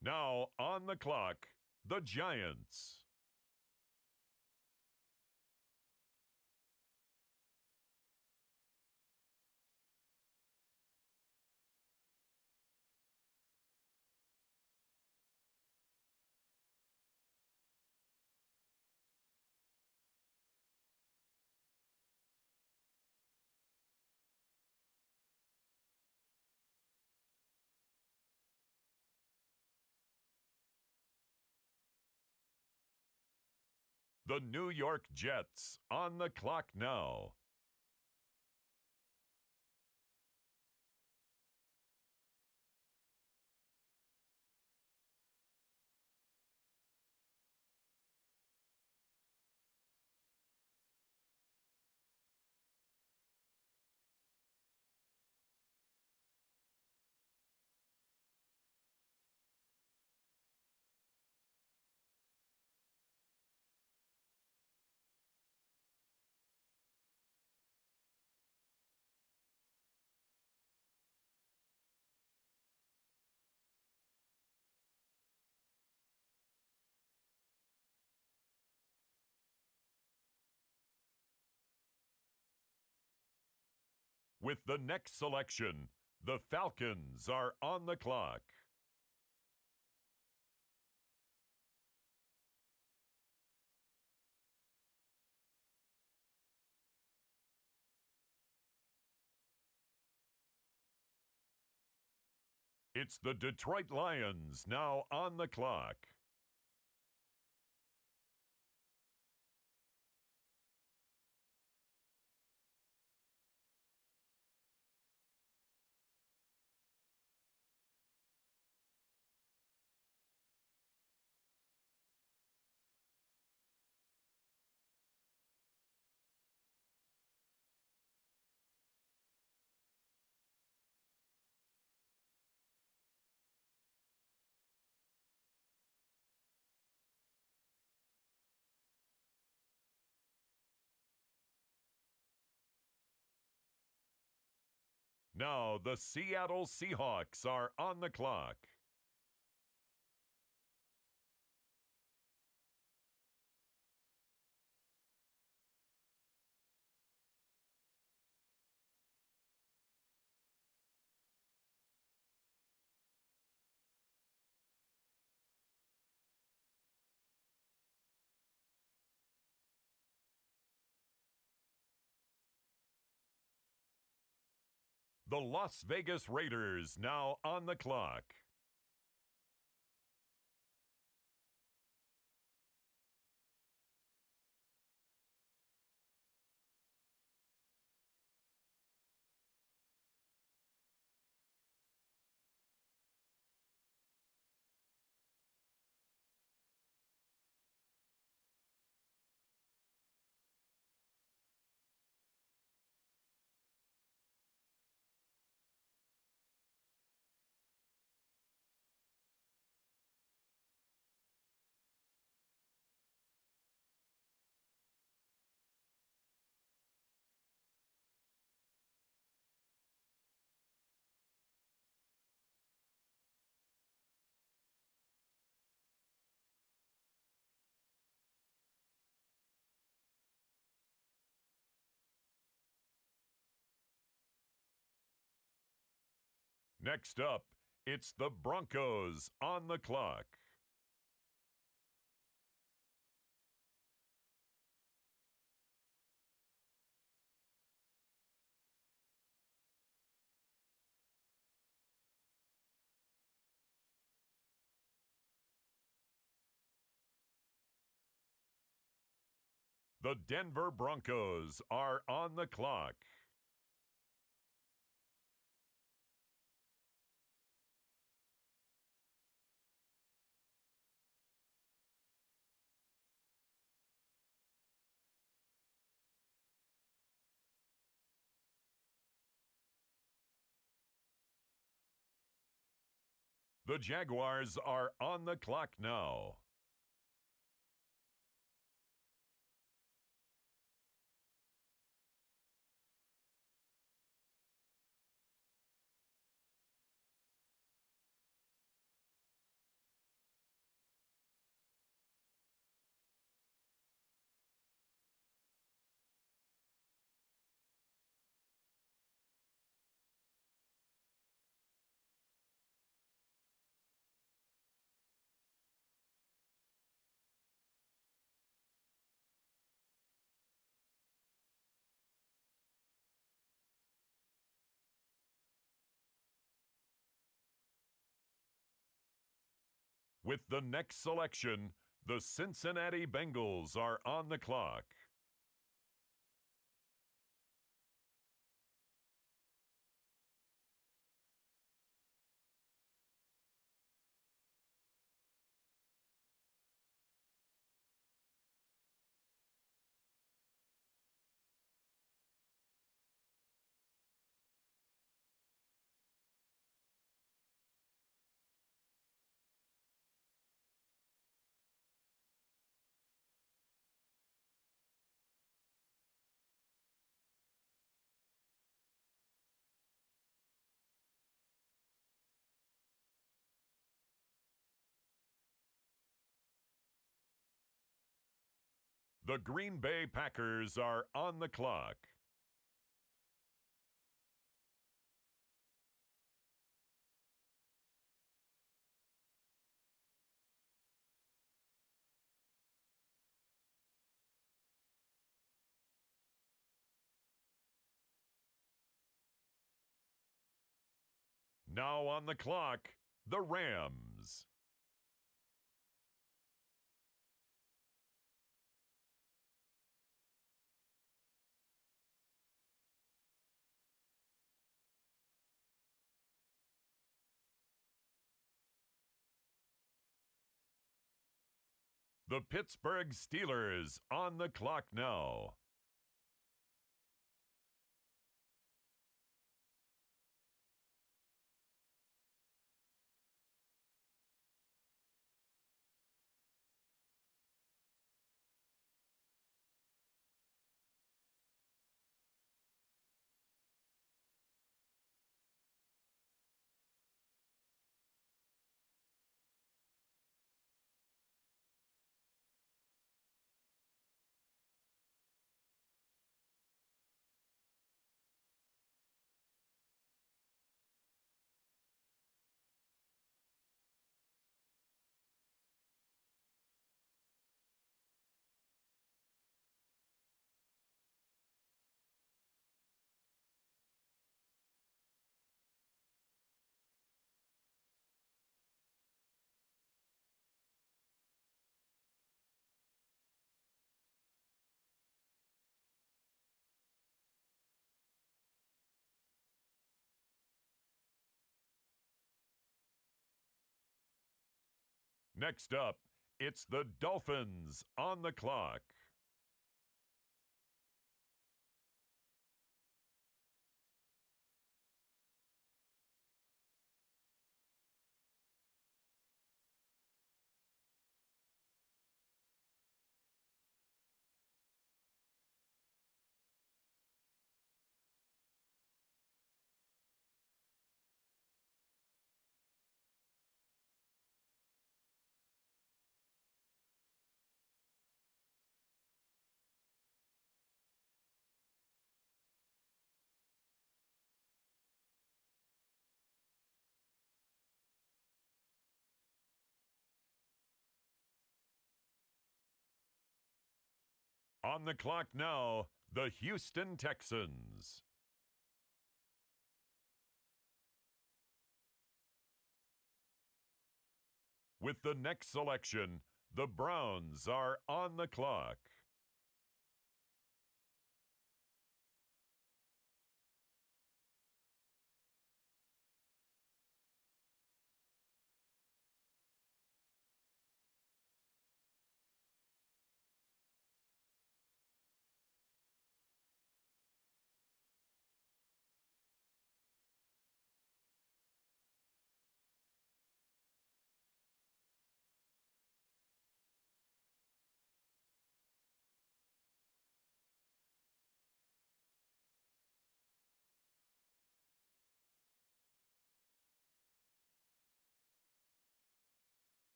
Now on the clock, the Giants. The New York Jets on the clock now. With the next selection, the Falcons are on the clock. It's the Detroit Lions now on the clock. Now the Seattle Seahawks are on the clock. The Las Vegas Raiders now on the clock. Next up, it's the Broncos on the clock. The Denver Broncos are on the clock. The Jaguars are on the clock now. With the next selection, the Cincinnati Bengals are on the clock. The Green Bay Packers are on the clock. Now on the clock, the Rams. The Pittsburgh Steelers on the clock now. Next up, it's the Dolphins on the clock. On the clock now, the Houston Texans. With the next selection, the Browns are on the clock.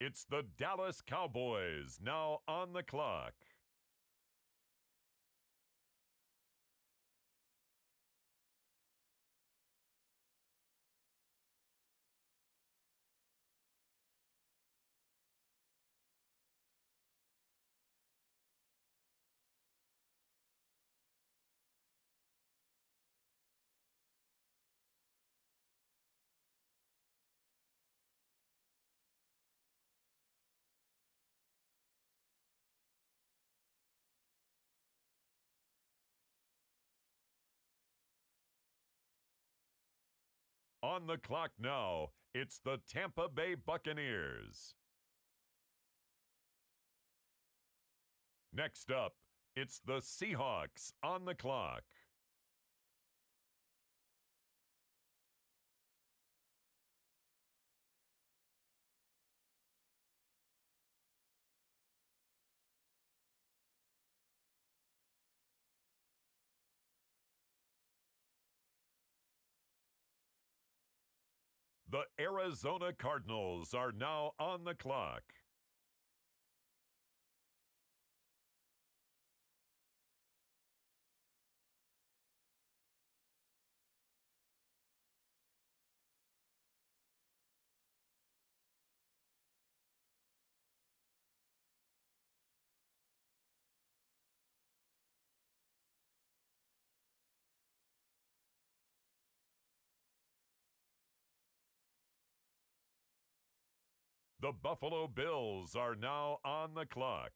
it's the Dallas Cowboys now on the clock. On the clock now, it's the Tampa Bay Buccaneers. Next up, it's the Seahawks on the clock. The Arizona Cardinals are now on the clock. The Buffalo Bills are now on the clock.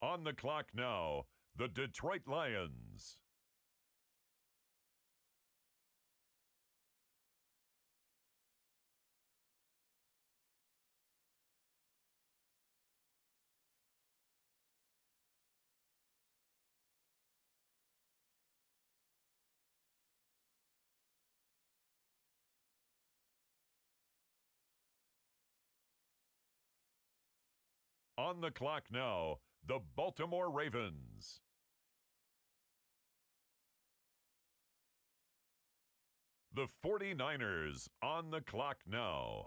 On the clock now, the Detroit Lions. On the clock now, the Baltimore Ravens. The 49ers on the clock now.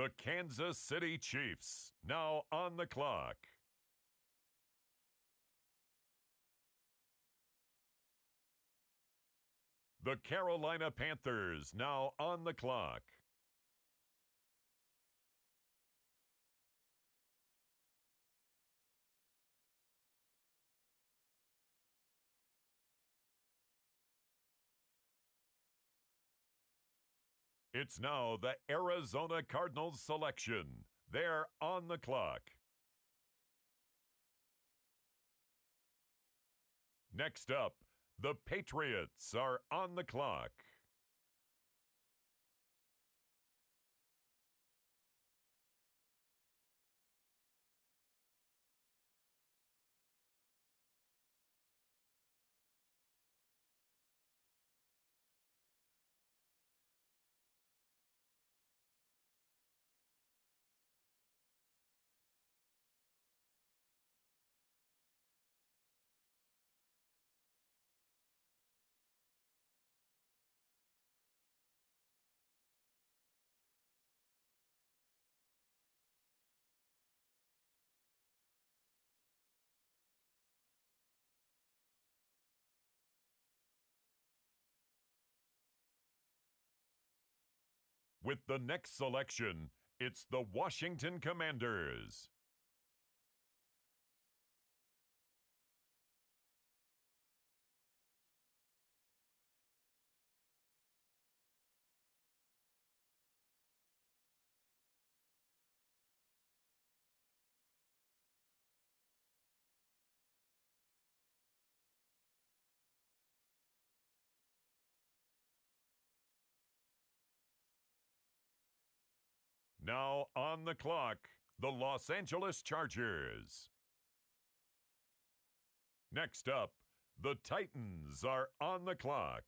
The Kansas City Chiefs now on the clock. The Carolina Panthers now on the clock. It's now the Arizona Cardinals selection. They're on the clock. Next up, the Patriots are on the clock. With the next selection, it's the Washington Commanders. Now on the clock, the Los Angeles Chargers. Next up, the Titans are on the clock.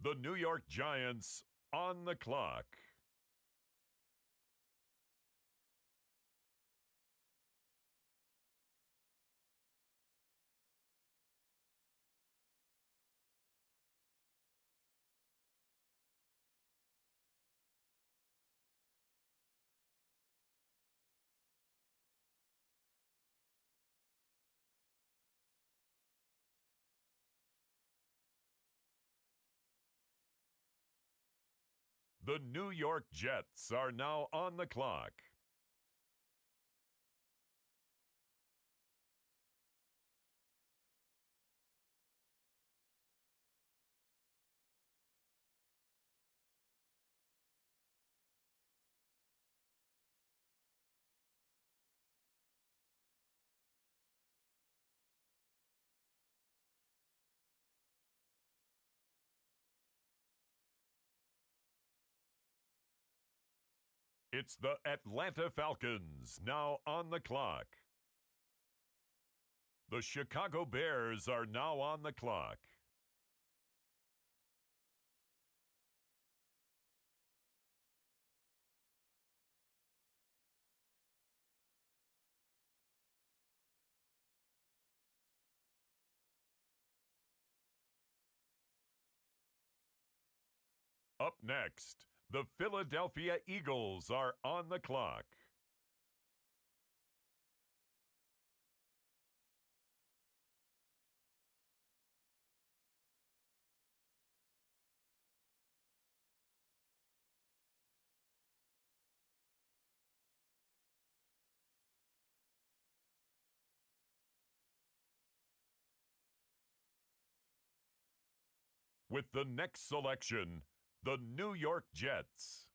The New York Giants on the clock. The New York Jets are now on the clock. It's the Atlanta Falcons now on the clock. The Chicago Bears are now on the clock. Up next, the Philadelphia Eagles are on the clock. With the next selection, the New York Jets.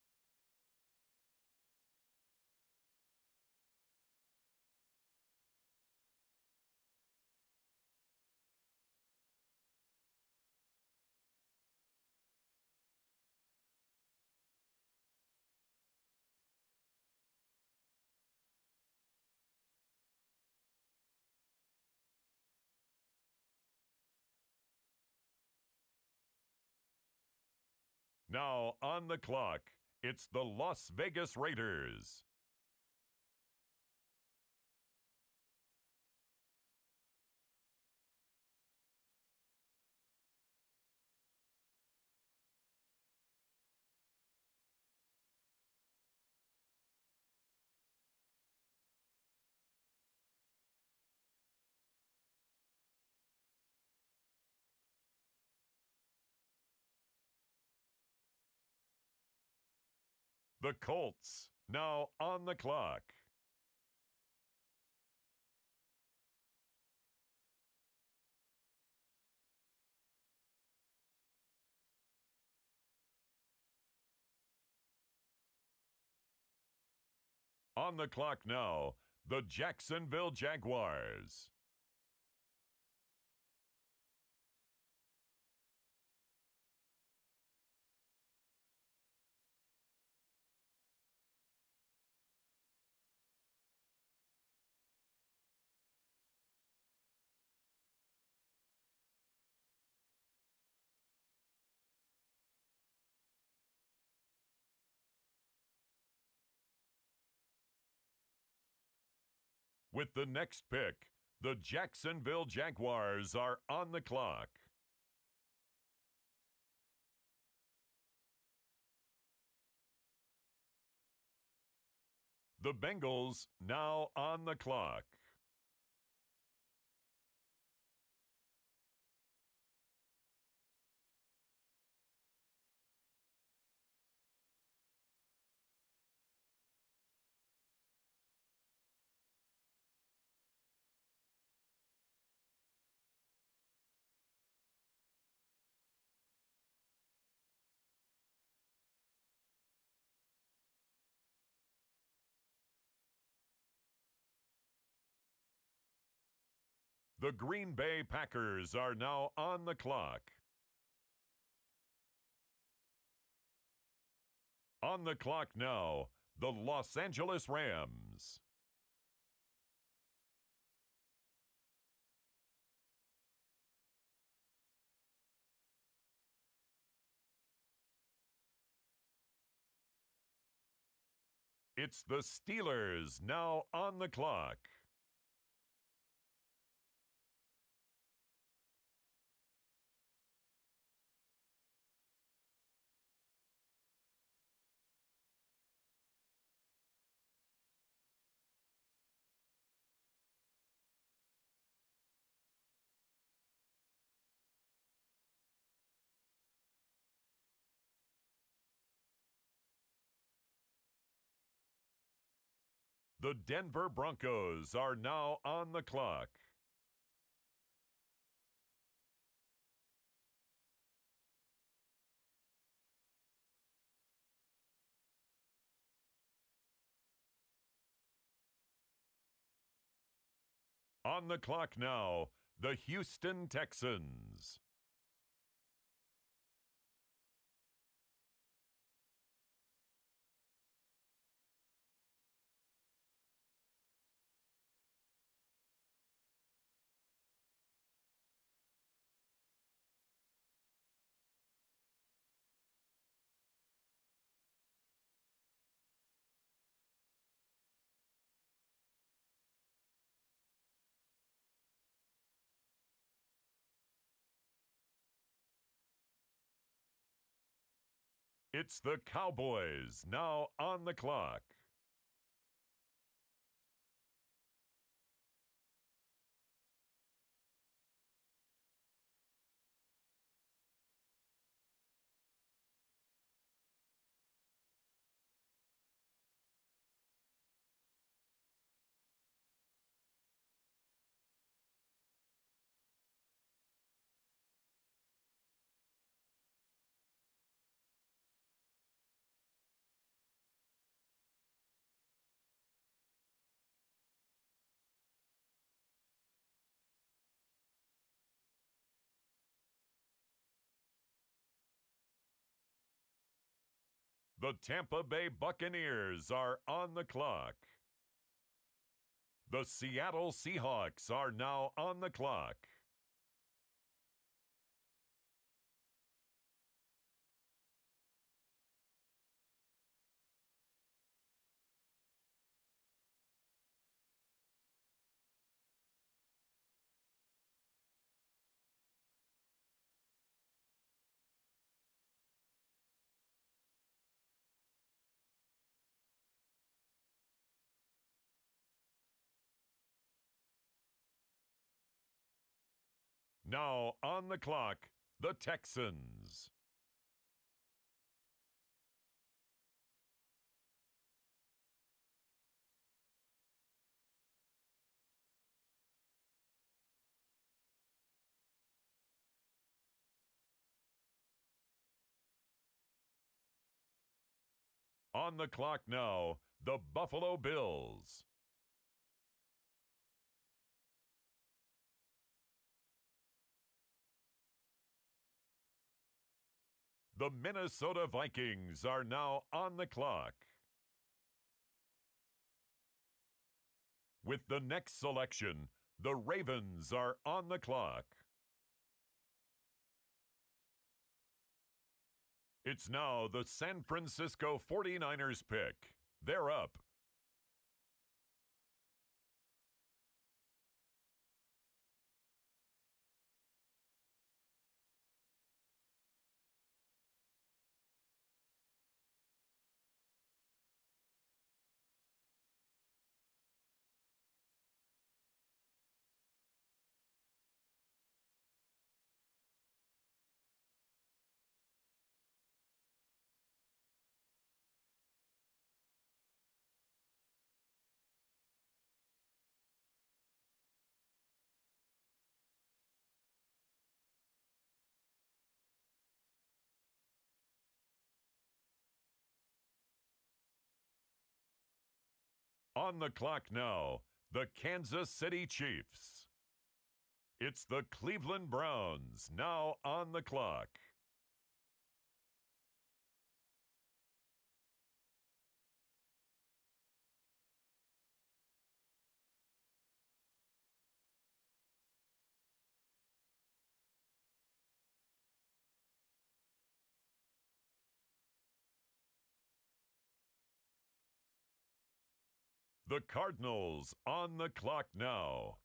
Now on the clock, it's the Las Vegas Raiders. The Colts, now on the clock. On the clock now, the Jacksonville Jaguars. With the next pick, the Jacksonville Jaguars are on the clock. The Bengals now on the clock. The Green Bay Packers are now on the clock. On the clock now, the Los Angeles Rams. It's the Steelers now on the clock. The Denver Broncos are now on the clock. On the clock now, the Houston Texans. It's the Cowboys now on the clock. The Tampa Bay Buccaneers are on the clock. The Seattle Seahawks are now on the clock. Now on the clock, the Texans. On the clock now, the Buffalo Bills. The Minnesota Vikings are now on the clock. With the next selection, the Ravens are on the clock. It's now the San Francisco 49ers pick. They're up. On the clock now, the Kansas City Chiefs. It's the Cleveland Browns now on the clock. The Cardinals on the clock now.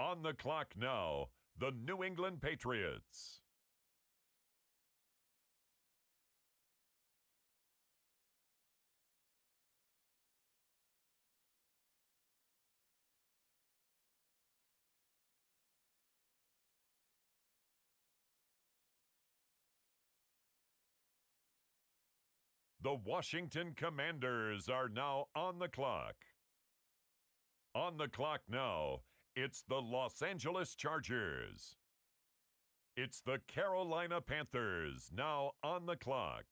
On the clock now, the New England Patriots. The Washington Commanders are now on the clock. On the clock now, it's the Los Angeles Chargers. It's the Carolina Panthers now on the clock.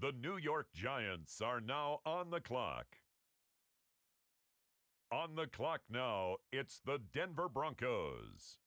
The New York Giants are now on the clock. On the clock now, it's the Denver Broncos.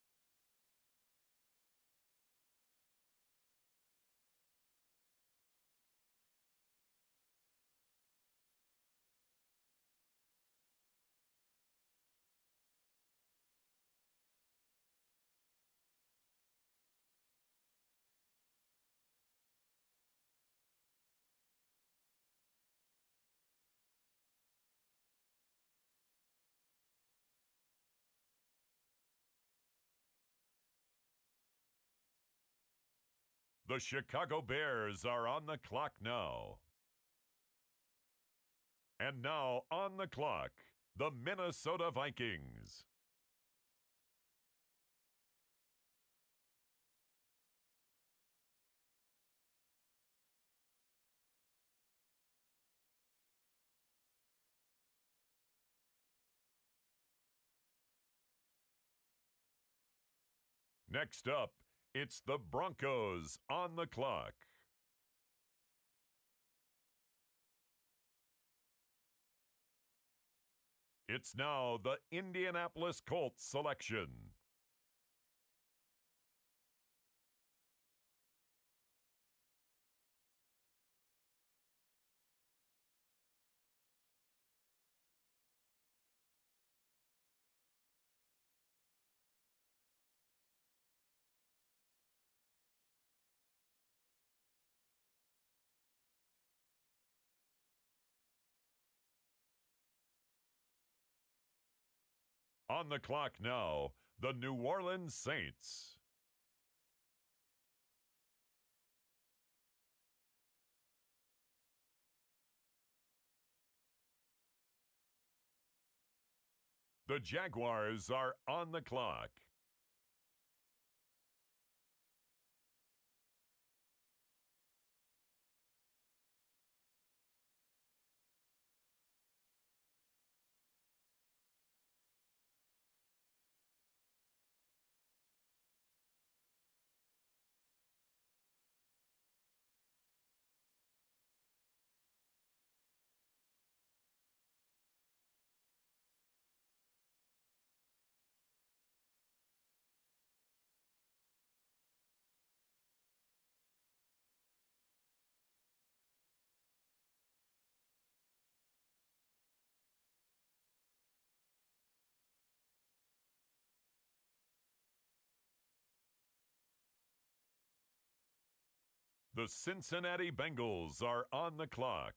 The Chicago Bears are on the clock now. And now on the clock, the Minnesota Vikings. Next up, it's the Broncos on the clock. It's now the Indianapolis Colts selection. On the clock now, the New Orleans Saints. The Jaguars are on the clock. The Cincinnati Bengals are on the clock.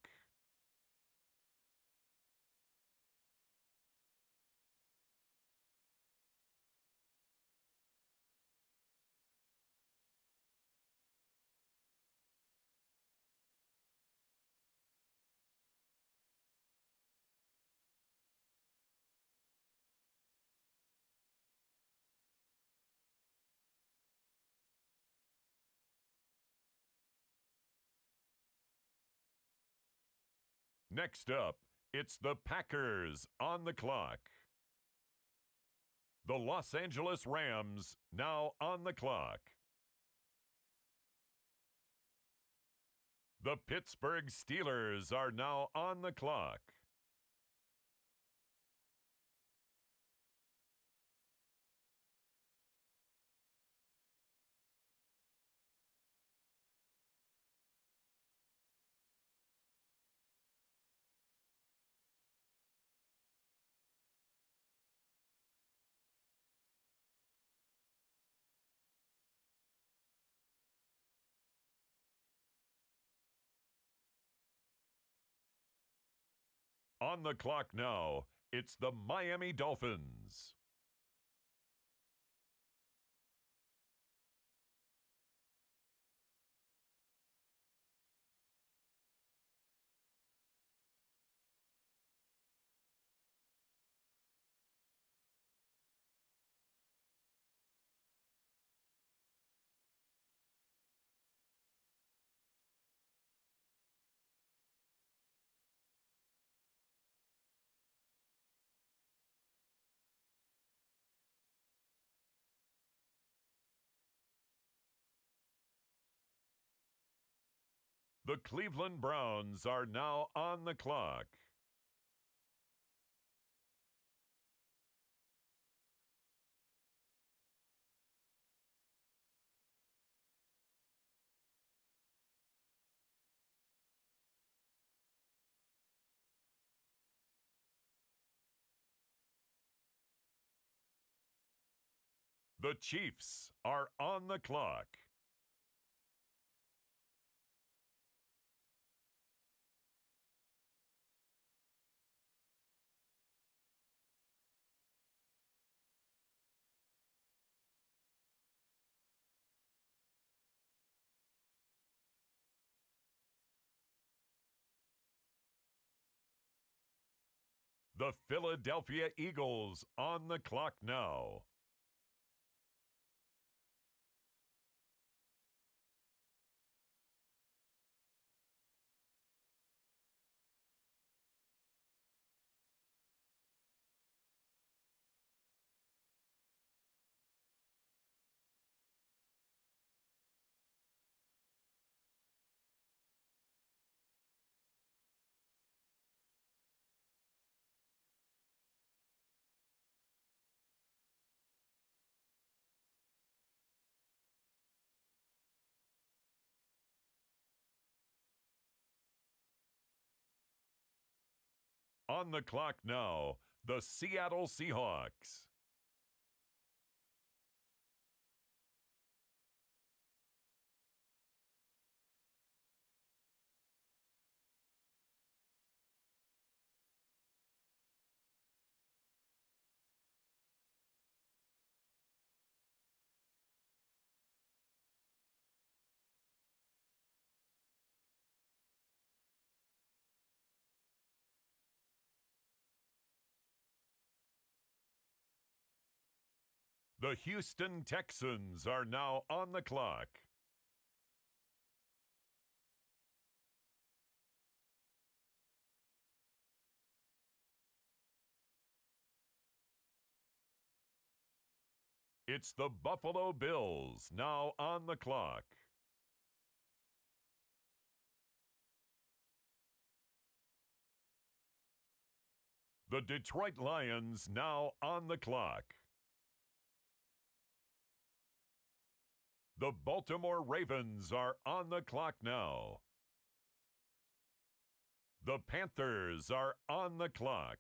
Next up, it's the Packers on the clock. The Los Angeles Rams now on the clock. The Pittsburgh Steelers are now on the clock. On the clock now, it's the Miami Dolphins. The Cleveland Browns are now on the clock. The Chiefs are on the clock. The Philadelphia Eagles on the clock now. On the clock now, the Seattle Seahawks. The Houston Texans are now on the clock. It's the Buffalo Bills now on the clock. The Detroit Lions now on the clock. The Baltimore Ravens are on the clock now. The Panthers are on the clock.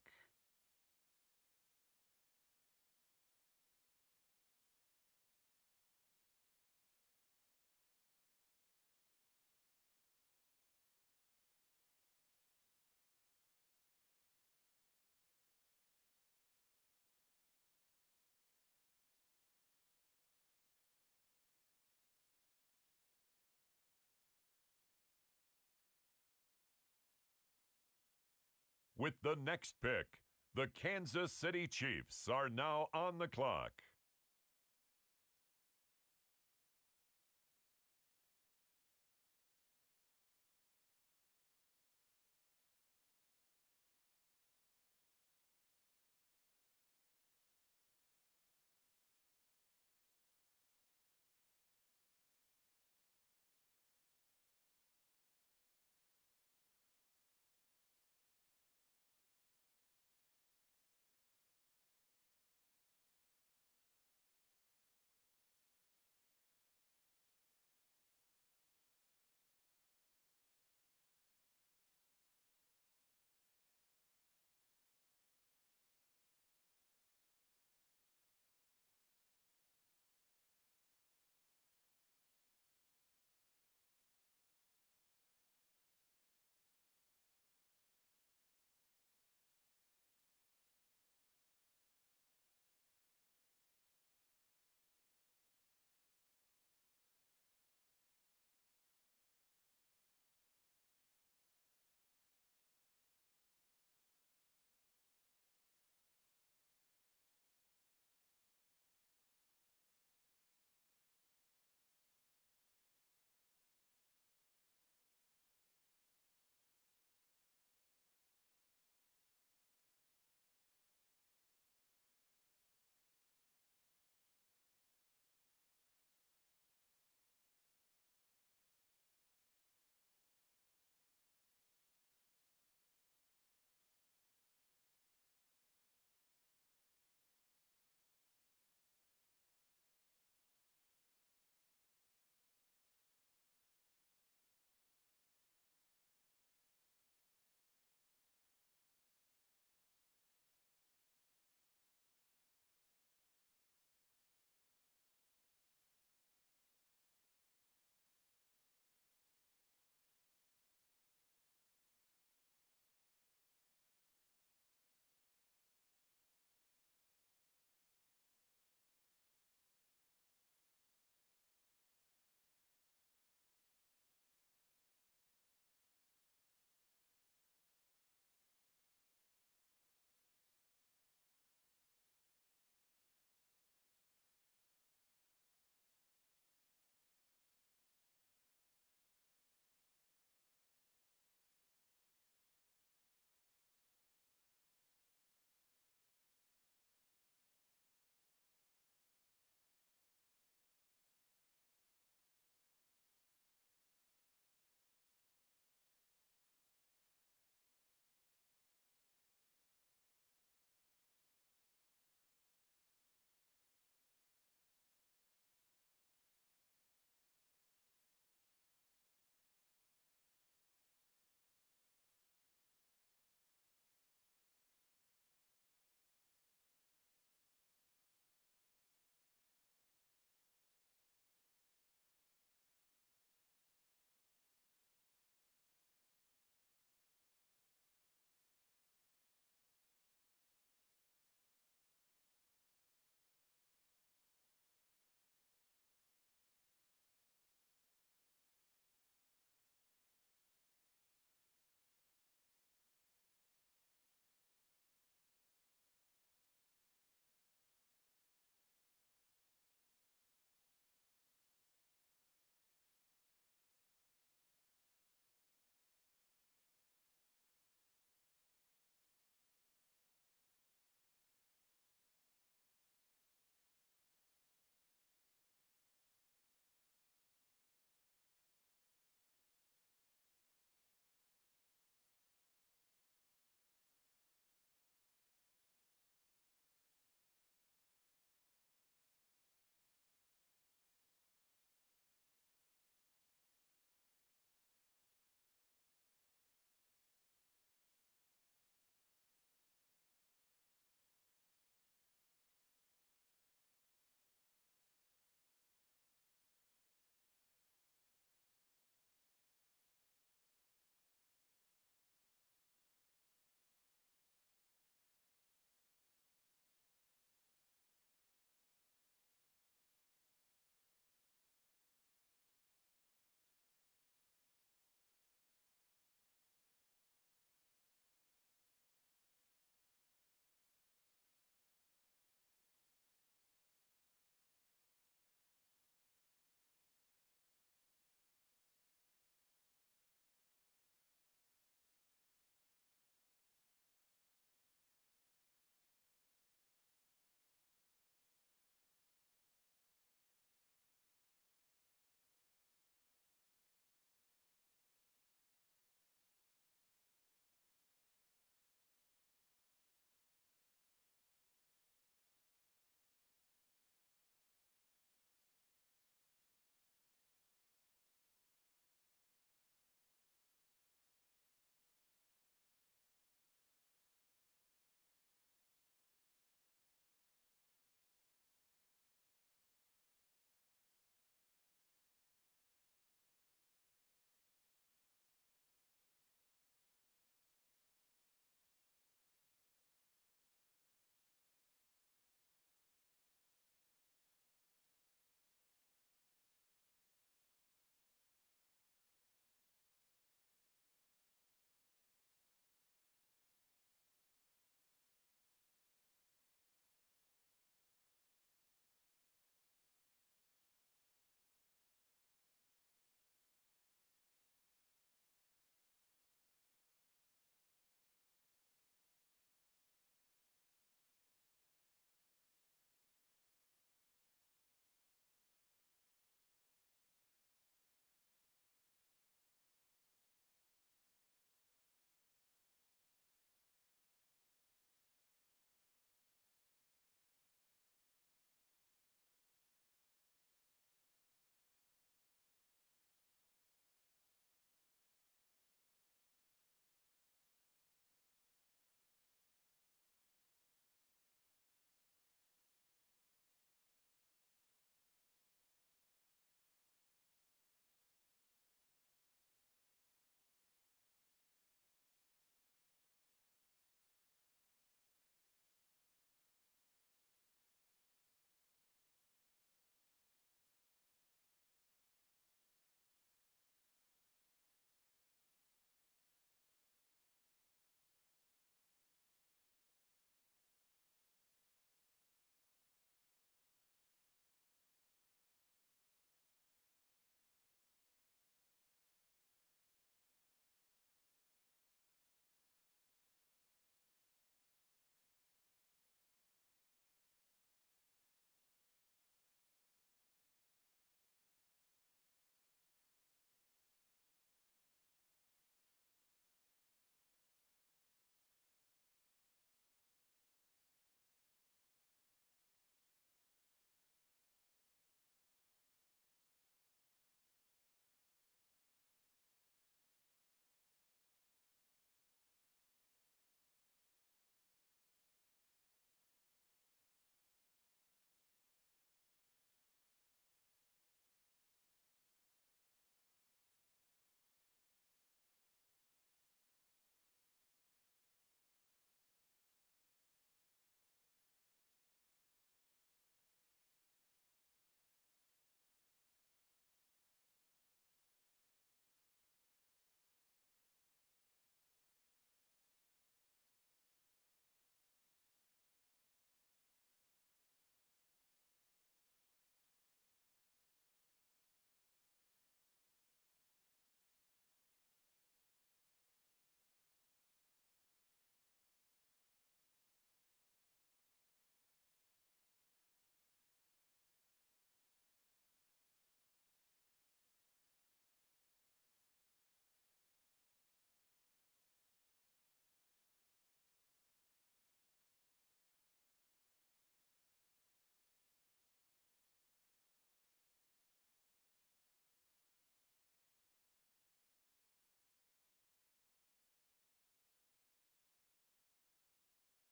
With the next pick, the Kansas City Chiefs are now on the clock.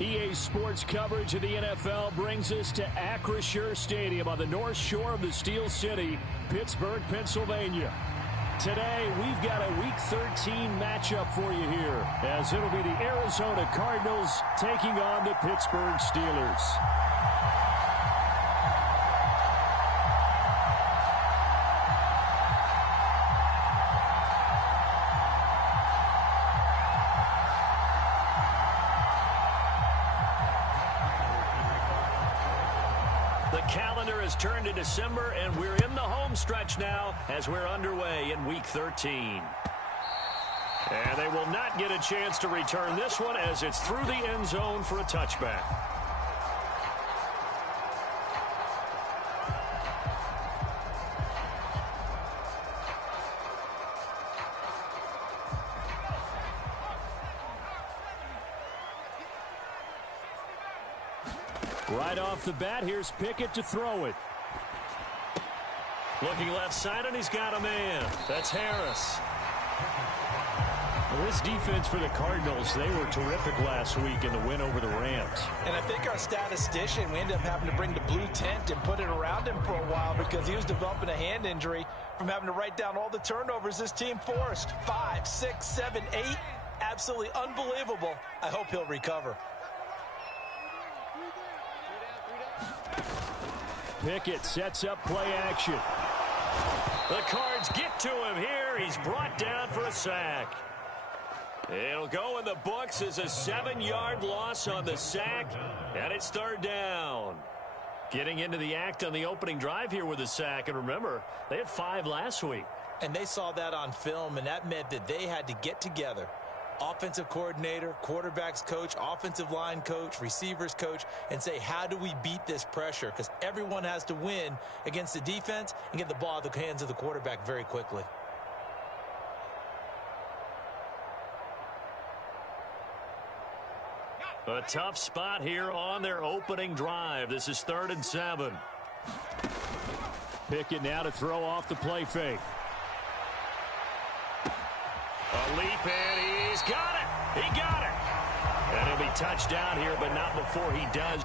EA Sports coverage of the NFL brings us to Acrisure Stadium on the north shore of the Steel City, Pittsburgh, Pennsylvania. Today, we've got a Week 13 matchup for you here, as it'll be the Arizona Cardinals taking on the Pittsburgh Steelers. Calendar has turned to December, and we're in the home stretch now as we're underway in Week 13. And they will not get a chance to return this one as it's through the end zone for a touchback. Right off the bat, here's Pickett to throw it. Looking left side, and he's got a man. That's Harris. Well, this defense for the Cardinals, they were terrific last week in the win over the Rams. And I think our statistician, we ended up having to bring the blue tent and put it around him for a while because he was developing a hand injury from having to write down all the turnovers this team forced. 5, 6, 7, 8. Absolutely unbelievable. I hope he'll recover. Pickett sets up play action. The Cards get to him here. He's brought down for a sack. It'll go in the books as a 7-yard loss on the sack, and it's third down. Getting into the act on the opening drive here with a sack, and remember, they had 5 last week. And they saw that on film, and that meant that they had to get together. Offensive coordinator, quarterbacks coach, offensive line coach, receivers coach, and say, how do we beat this pressure? Because everyone has to win against the defense and get the ball out of the hands of the quarterback very quickly. A tough spot here on their opening drive. This is 3rd and 7. Pickett now to throw off the play fake. A leap, and he's got it. He got it. And he'll be touched down here, but not before he does.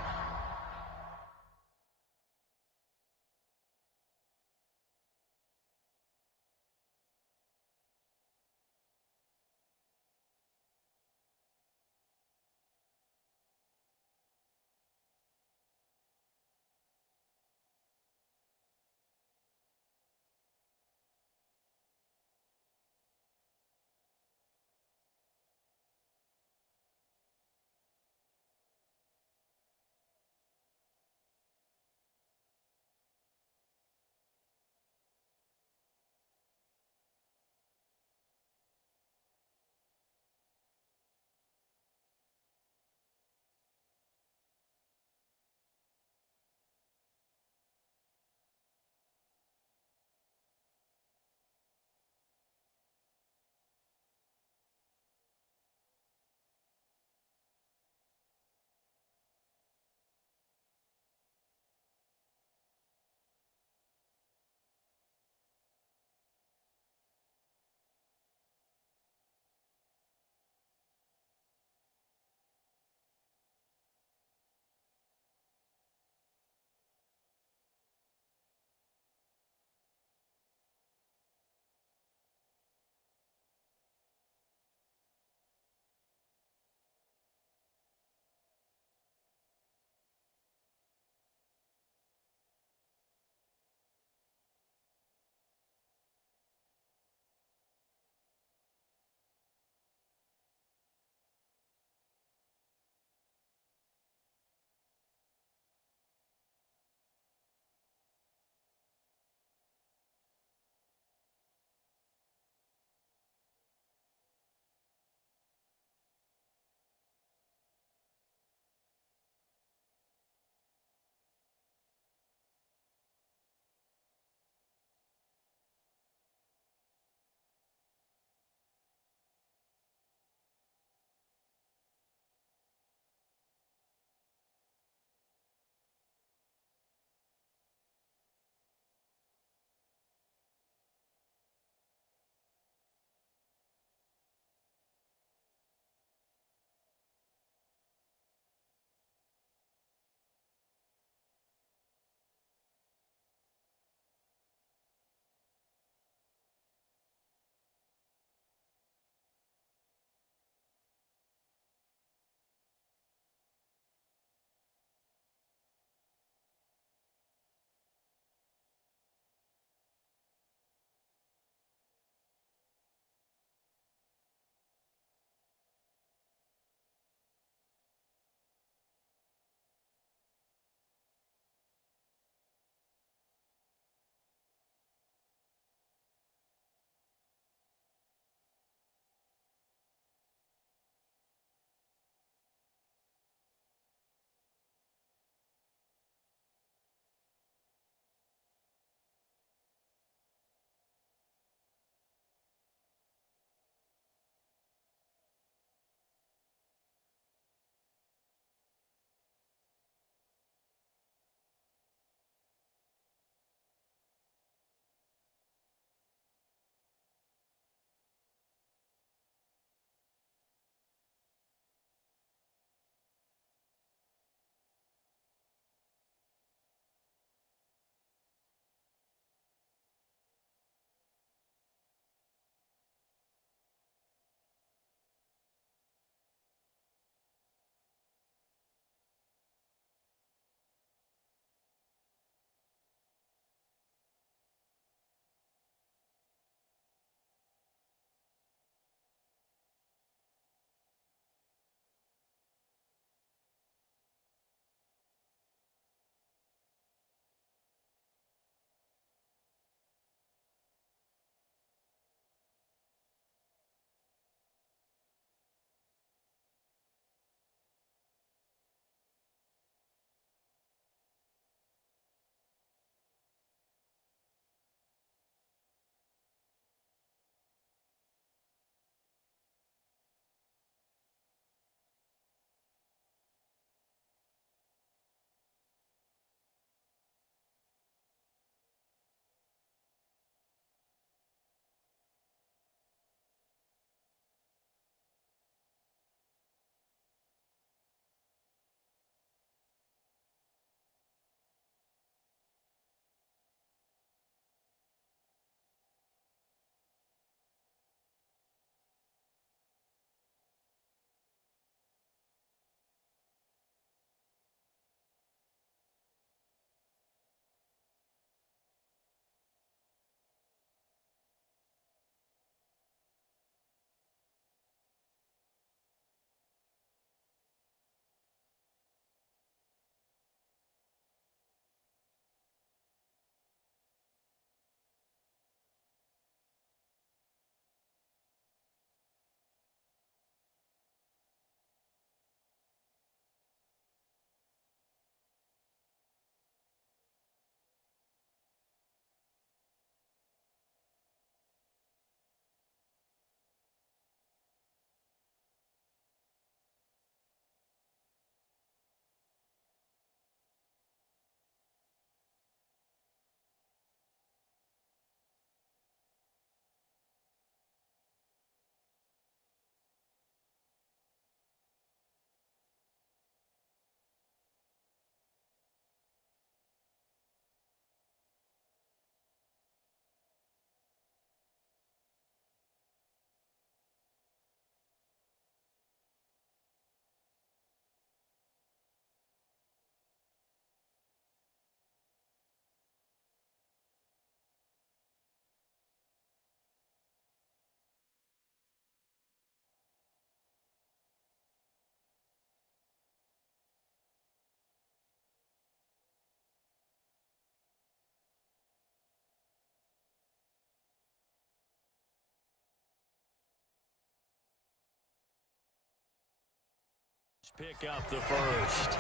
Pick up the first.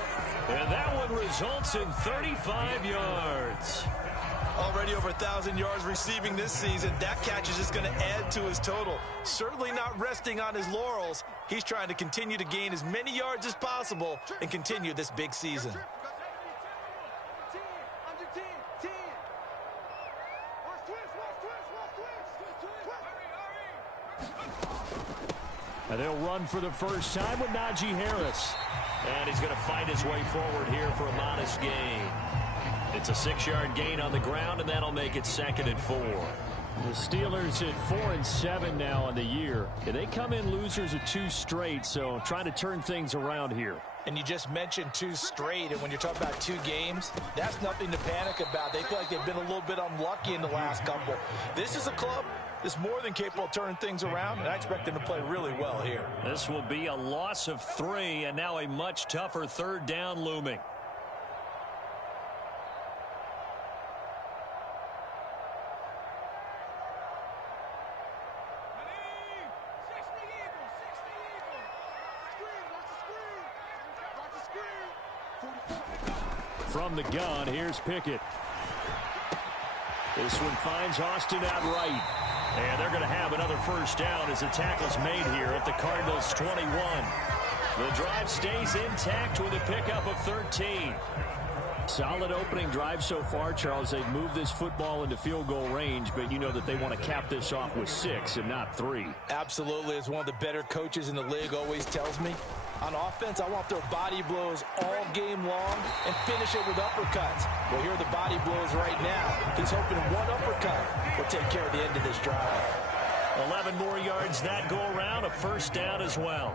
And that one results in 35 yards. Already over 1,000 yards receiving this season. That catch is just going to add to his total. Certainly not resting on his laurels. He's trying to continue to gain as many yards as possible and continue this big season. And they'll run for the first time with Najee Harris. And he's going to fight his way forward here for a modest gain. It's a 6-yard gain on the ground, and that'll make it 2nd and 4. The Steelers at 4-7 now on the year. They come in losers of 2 straight, so trying to turn things around here. And you just mentioned 2 straight, and when you're talking about 2 games, that's nothing to panic about. They feel like they've been a little bit unlucky in the last couple. This is a club that's more than capable of turning things around, and I expect them to play really well here. This will be a loss of 3, and now a much tougher 3rd down looming. From the gun, here's Pickett. This one finds Austin out right. And they're going to have another first down as the tackle's made here at the Cardinals' 21. The drive stays intact with a pickup of 13. Solid opening drive so far, Charles. They've moved this football into field goal range, but you know that they want to cap this off with 6 and not 3. Absolutely. As one of the better coaches in the league always tells me, on offense, I want their body blows all game long and finish it with uppercuts. Well, here are the body blows right now. He's hoping one uppercut will take care of the end of this drive. 11 more yards that go around, a first down as well.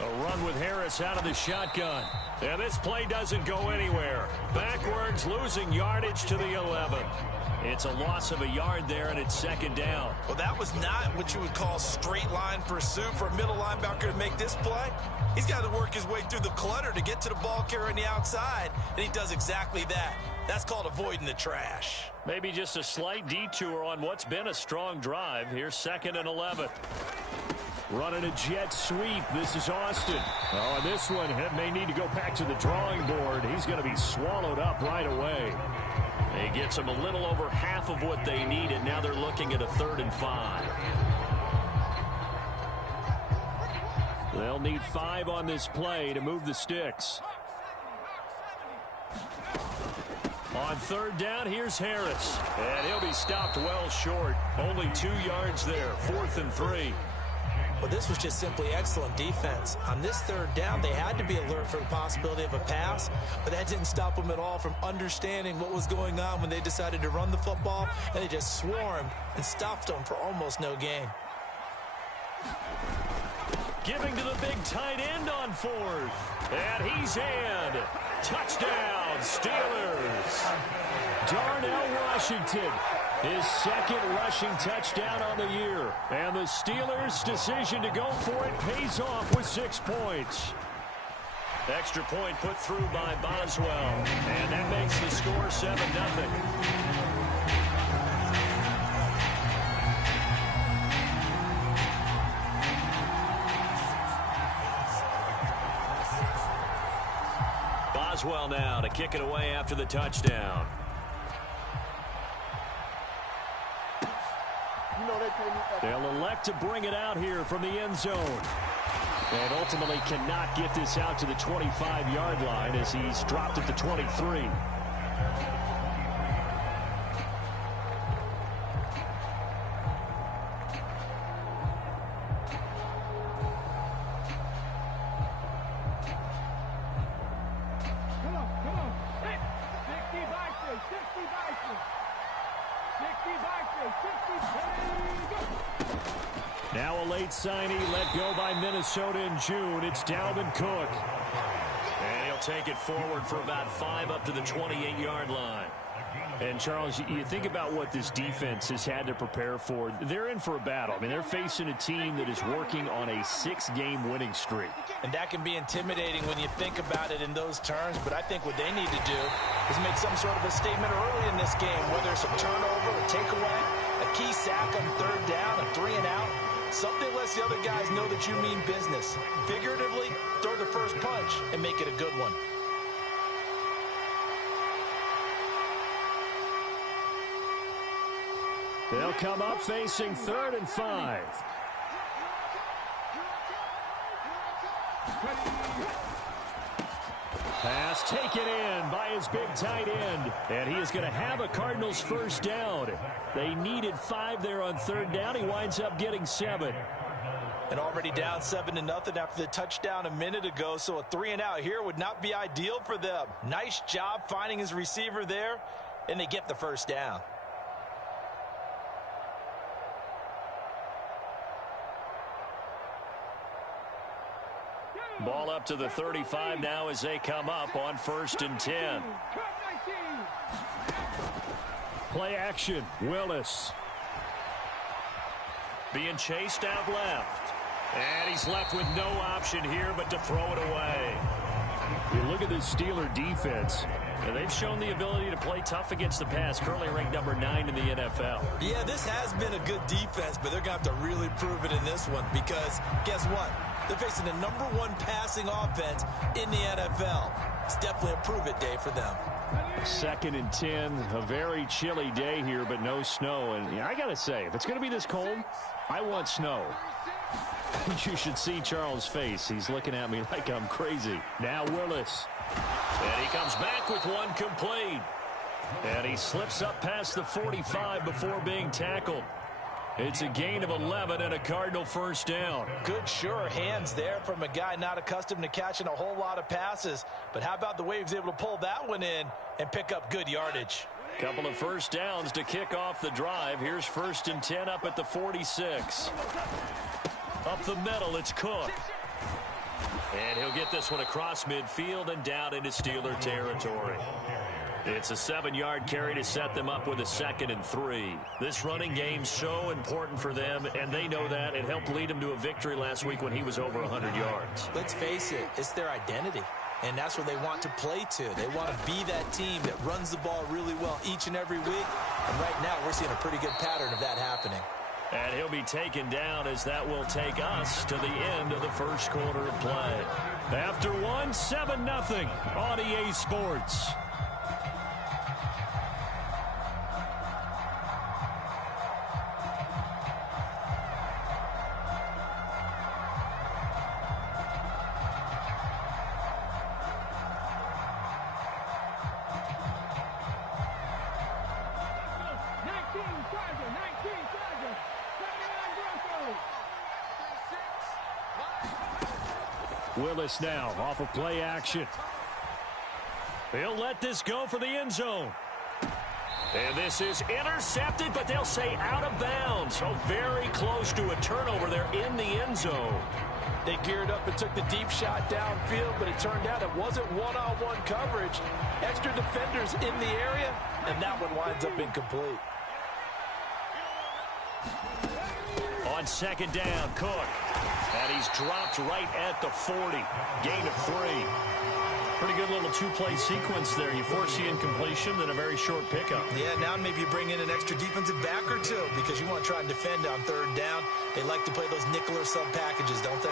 A run with Harris out of the shotgun. And this play doesn't go anywhere. Backwards, losing yardage to the 11. It's a loss of a yard there, and it's 2nd down. Well, that was not what you would call straight line pursuit for a middle linebacker to make this play. He's got to work his way through the clutter to get to the ball carrier on the outside, and he does exactly that. That's called avoiding the trash. Maybe just a slight detour on what's been a strong drive. Here's 2nd and 11. Running a jet sweep. This is Austin. Oh, and this one may need to go back to the drawing board. He's going to be swallowed up right away. He gets them a little over half of what they need, and now they're looking at a 3rd and 5. They'll need 5 on this play to move the sticks. On 3rd down, here's Harris. And he'll be stopped well short. Only 2 yards there, 4th and 3. Well, this was just simply excellent defense. On this 3rd down, they had to be alert for the possibility of a pass, but that didn't stop them at all from understanding what was going on when they decided to run the football, and they just swarmed and stopped them for almost no gain. Giving to the big tight end on 4th. And he's in. Touchdown, Steelers. Darnell Washington, his 2nd rushing touchdown on the year. And the Steelers' decision to go for it pays off with 6 points. Extra point put through by Boswell. And that makes the score 7-0. Boswell now to kick it away after the touchdown. They'll elect to bring it out here from the end zone. And ultimately cannot get this out to the 25-yard line as he's dropped at the 23. Now a late signee let go by Minnesota in June. It's Dalvin Cook. And he'll take it forward for about 5 up to the 28-yard line. And, Charles, you think about what this defense has had to prepare for. They're in for a battle. I mean, they're facing a team that is working on a 6-game winning streak. And that can be intimidating when you think about it in those terms. But I think what they need to do is make some sort of a statement early in this game, whether it's a turnover, a takeaway, a key sack on third down, a 3-and-out. Something lets the other guys know that you mean business. Figuratively, throw the first punch and make it a good one. They'll come up facing 3rd and 5. Pass taken in by his big tight end. And he is going to have a Cardinals first down. They needed 5 there on 3rd down. He winds up getting 7. And already down 7-0 after the touchdown a minute ago. So a 3-and-out here would not be ideal for them. Nice job finding his receiver there. And they get the first down. Ball up to the 35 now as they come up on 1st and 10. Play action. Willis. Being chased out left. And he's left with no option here but to throw it away. You look at this Steeler defense. And they've shown the ability to play tough against the pass. Currently ranked number 9 in the NFL. Yeah, this has been a good defense, but they're going to have to really prove it in this one because guess what? They're facing the #1 passing offense in the NFL. It's definitely a prove-it day for them. 2nd and 10, a very chilly day here, but no snow. And I got to say, if it's going to be this cold, I want snow. You should see Charles' face. He's looking at me like I'm crazy. Now Willis. And he comes back with one complete. And he slips up past the 45 before being tackled. It's a gain of 11 and a Cardinal first down. Good, sure hands there from a guy not accustomed to catching a whole lot of passes. But how about the way he was able to pull that one in and pick up good yardage? Couple of first downs to kick off the drive. Here's 1st and 10 up at the 46. Up the middle, it's Cook. And he'll get this one across midfield and down into Steeler territory. It's a 7-yard carry to set them up with a 2nd and 3. This running game's so important for them, and they know that. It helped lead them to a victory last week when he was over 100 yards. Let's face it, it's their identity, and that's what they want to play to. They want to be that team that runs the ball really well each and every week, and right now we're seeing a pretty good pattern of that happening. And he'll be taken down as that will take us to the end of the first quarter of play. After one, 7-0 on EA Sports. Willis now off of play action. He'll let this go for the end zone. And this is intercepted, but they'll say out of bounds. So very close to a turnover there in the end zone. They geared up and took the deep shot downfield, but it turned out it wasn't one-on-one coverage. Extra defenders in the area, and that one winds up incomplete. On 2nd down, Cook. And he's dropped right at the 40. Gain of 3. Pretty good little 2-play sequence there. You force the incompletion, then a very short pickup. Yeah, now maybe you bring in an extra defensive back or two because you want to try and defend on 3rd down. They like to play those nickel or sub packages, don't they?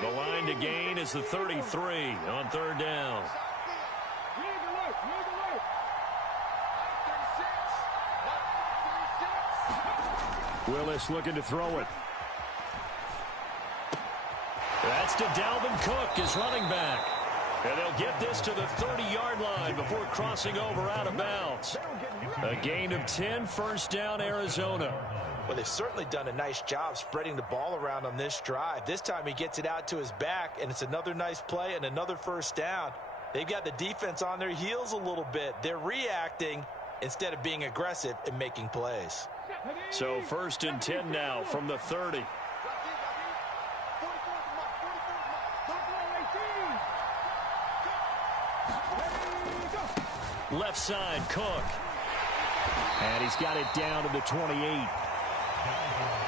The line to gain is the 33 on 3rd down. Willis looking to throw it. That's to Dalvin Cook, his running back. And they'll get this to the 30-yard line before crossing over out of bounds. A gain of 10, first down, Arizona. Well, they've certainly done a nice job spreading the ball around on this drive. This time he gets it out to his back, and it's another nice play and another first down. They've got the defense on their heels a little bit. They're reacting instead of being aggressive and making plays. So 1st and 10 now from the 30. Left side, Cook. And he's got it down to the 28.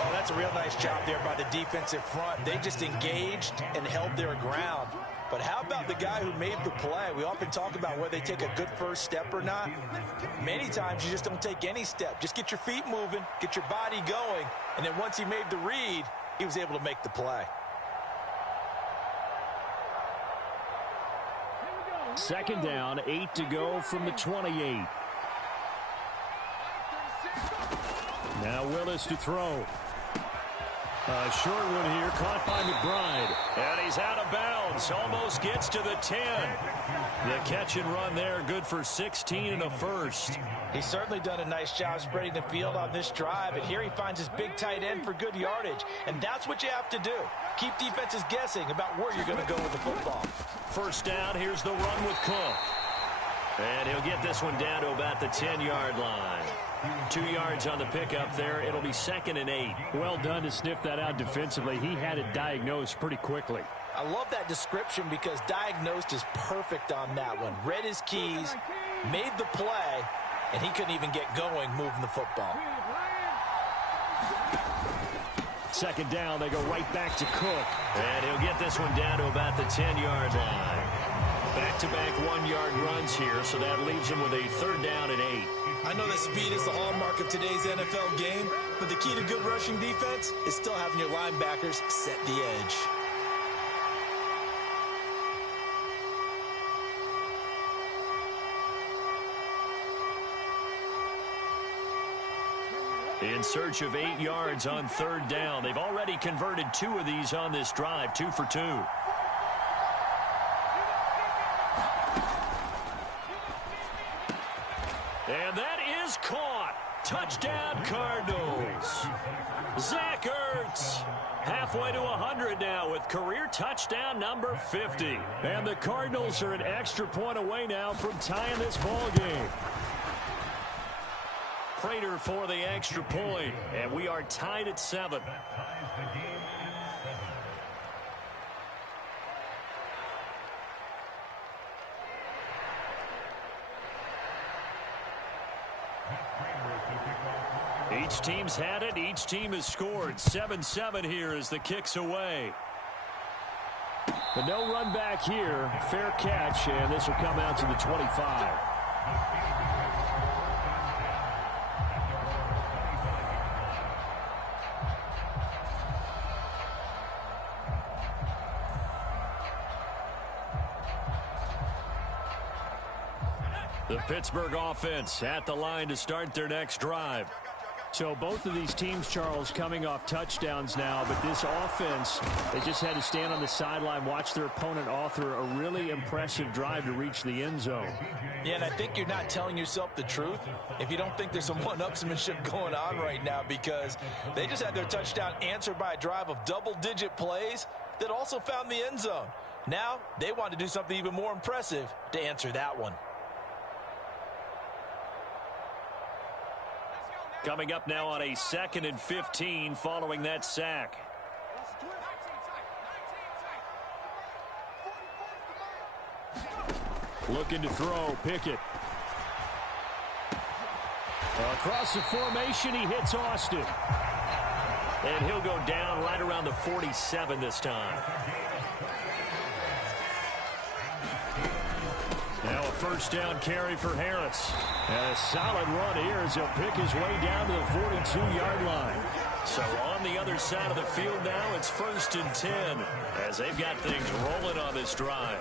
Oh, that's a real nice job there by the defensive front. They just engaged and held their ground. But how about the guy who made the play? We often talk about whether they take a good first step or not. Many times you just don't take any step. Just get your feet moving, get your body going, and then once he made the read, he was able to make the play. Second down, 8 to go from the 28. Now Willis to throw. A short one here, caught by McBride. And he's out of bounds, almost gets to the 10. The catch and run there, good for 16 and a first. He's certainly done a nice job spreading the field on this drive, and here he finds his big tight end for good yardage. And that's what you have to do. Keep defenses guessing about where you're going to go with the football. First down, here's the run with Cook. And he'll get this one down to about the 10-yard line. 2 yards on the pickup there. It'll be 2nd and 8. Well done to sniff that out defensively. He had it diagnosed pretty quickly. I love that description because diagnosed is perfect on that one. Read his keys, made the play, and he couldn't even get going moving the football. Second down, they go right back to Cook. And he'll get this one down to about the 10-yard line. Back-to-back 1-yard runs here, so that leaves him with a 3rd down and 8. I know that speed is the hallmark of today's NFL game, but the key to good rushing defense is still having your linebackers set the edge. In search of 8 yards on 3rd down. They've already converted 2 of these on this drive, 2 for 2. And that is caught. Touchdown, Cardinals. Zach Ertz. Halfway to 100 now with career touchdown number 50. And the Cardinals are an extra point away now from tying this ball game. Prater for the extra point, and we are tied at 7. Each team's had it. Each team has scored. 7-7 here as the kick's away. But no run back here. Fair catch, and this will come out to the 25. The Pittsburgh offense at the line to start their next drive. So both of these teams, Charles, coming off touchdowns now, but this offense, they just had to stand on the sideline, watch their opponent author a really impressive drive to reach the end zone. Yeah, and I think you're not telling yourself the truth if you don't think there's some one-upsmanship going on right now, because they just had their touchdown answered by a drive of double-digit plays that also found the end zone. Now they want to do something even more impressive to answer that one. Coming up now on a 2nd and 15 following that sack. Looking to throw, Pickett. Across the formation, he hits Austin. And he'll go down right around the 47 this time. Now a first down carry for Harris. And a solid run here as he'll pick his way down to the 42-yard line. So on the other side of the field now, it's 1st and 10 as they've got things rolling on this drive.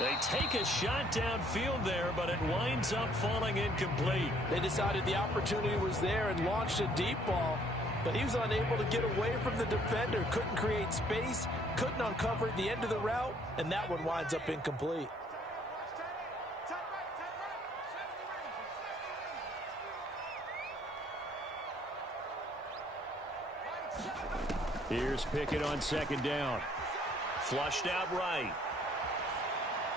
They take a shot downfield there, but it winds up falling incomplete. They decided the opportunity was there and launched a deep ball, but he was unable to get away from the defender, couldn't create space, couldn't uncover the end of the route, and that one winds up incomplete. Here's Pickett on 2nd down. Flushed out right.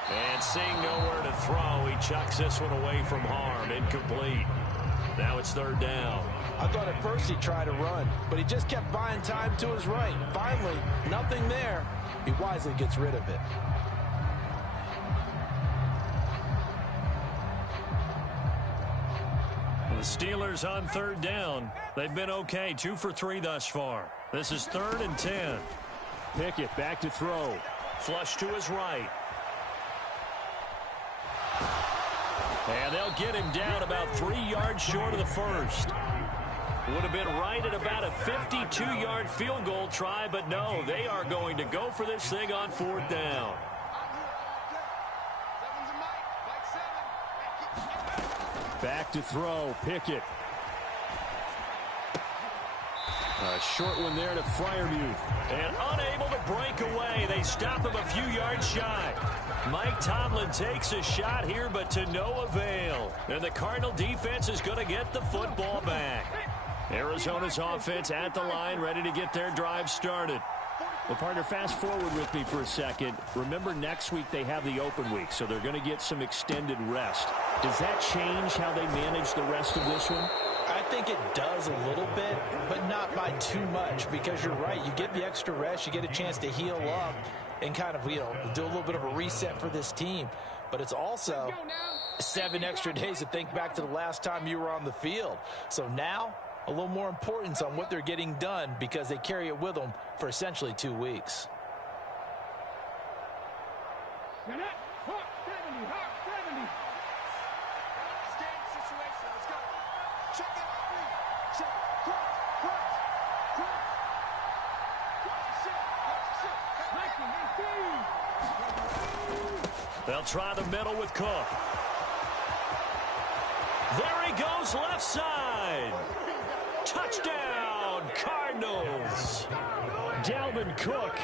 And seeing nowhere to throw, he chucks this one away from harm. Incomplete. Now it's third down. I thought at first he'd try to run, but he just kept buying time to his right. Finally, nothing there. He wisely gets rid of it. The Steelers on third down. They've been okay, 2 for 3 thus far. This is 3rd and 10. Pickett back to throw. Flush to his right. And they'll get him down about 3 yards short of the first. Would have been right at about a 52-yard field goal try, but no, they are going to go for this thing on 4th down. Back to throw, Pickett. A short one there to Freiermuth. And unable to break away. They stop him a few yards shy. Mike Tomlin takes a shot here, but to no avail. And the Cardinal defense is going to get the football back. Arizona's offense at the line, ready to get their drive started. Well, partner, fast forward with me for a second. Remember, next week they have the open week, so they're going to get some extended rest. Does that change how they manage the rest of this one? I think it does a little bit, but not by too much, because you're right. You get the extra rest, you get a chance to heal up and kind of, do a little bit of a reset for this team. But it's also 7 extra days to think back to the last time you were on the field. So now, a little more importance on what they're getting done because they carry it with them for essentially 2 weeks. They'll try the middle with Cook. There he goes, left side. Touchdown, Cardinals. Dalvin Cook,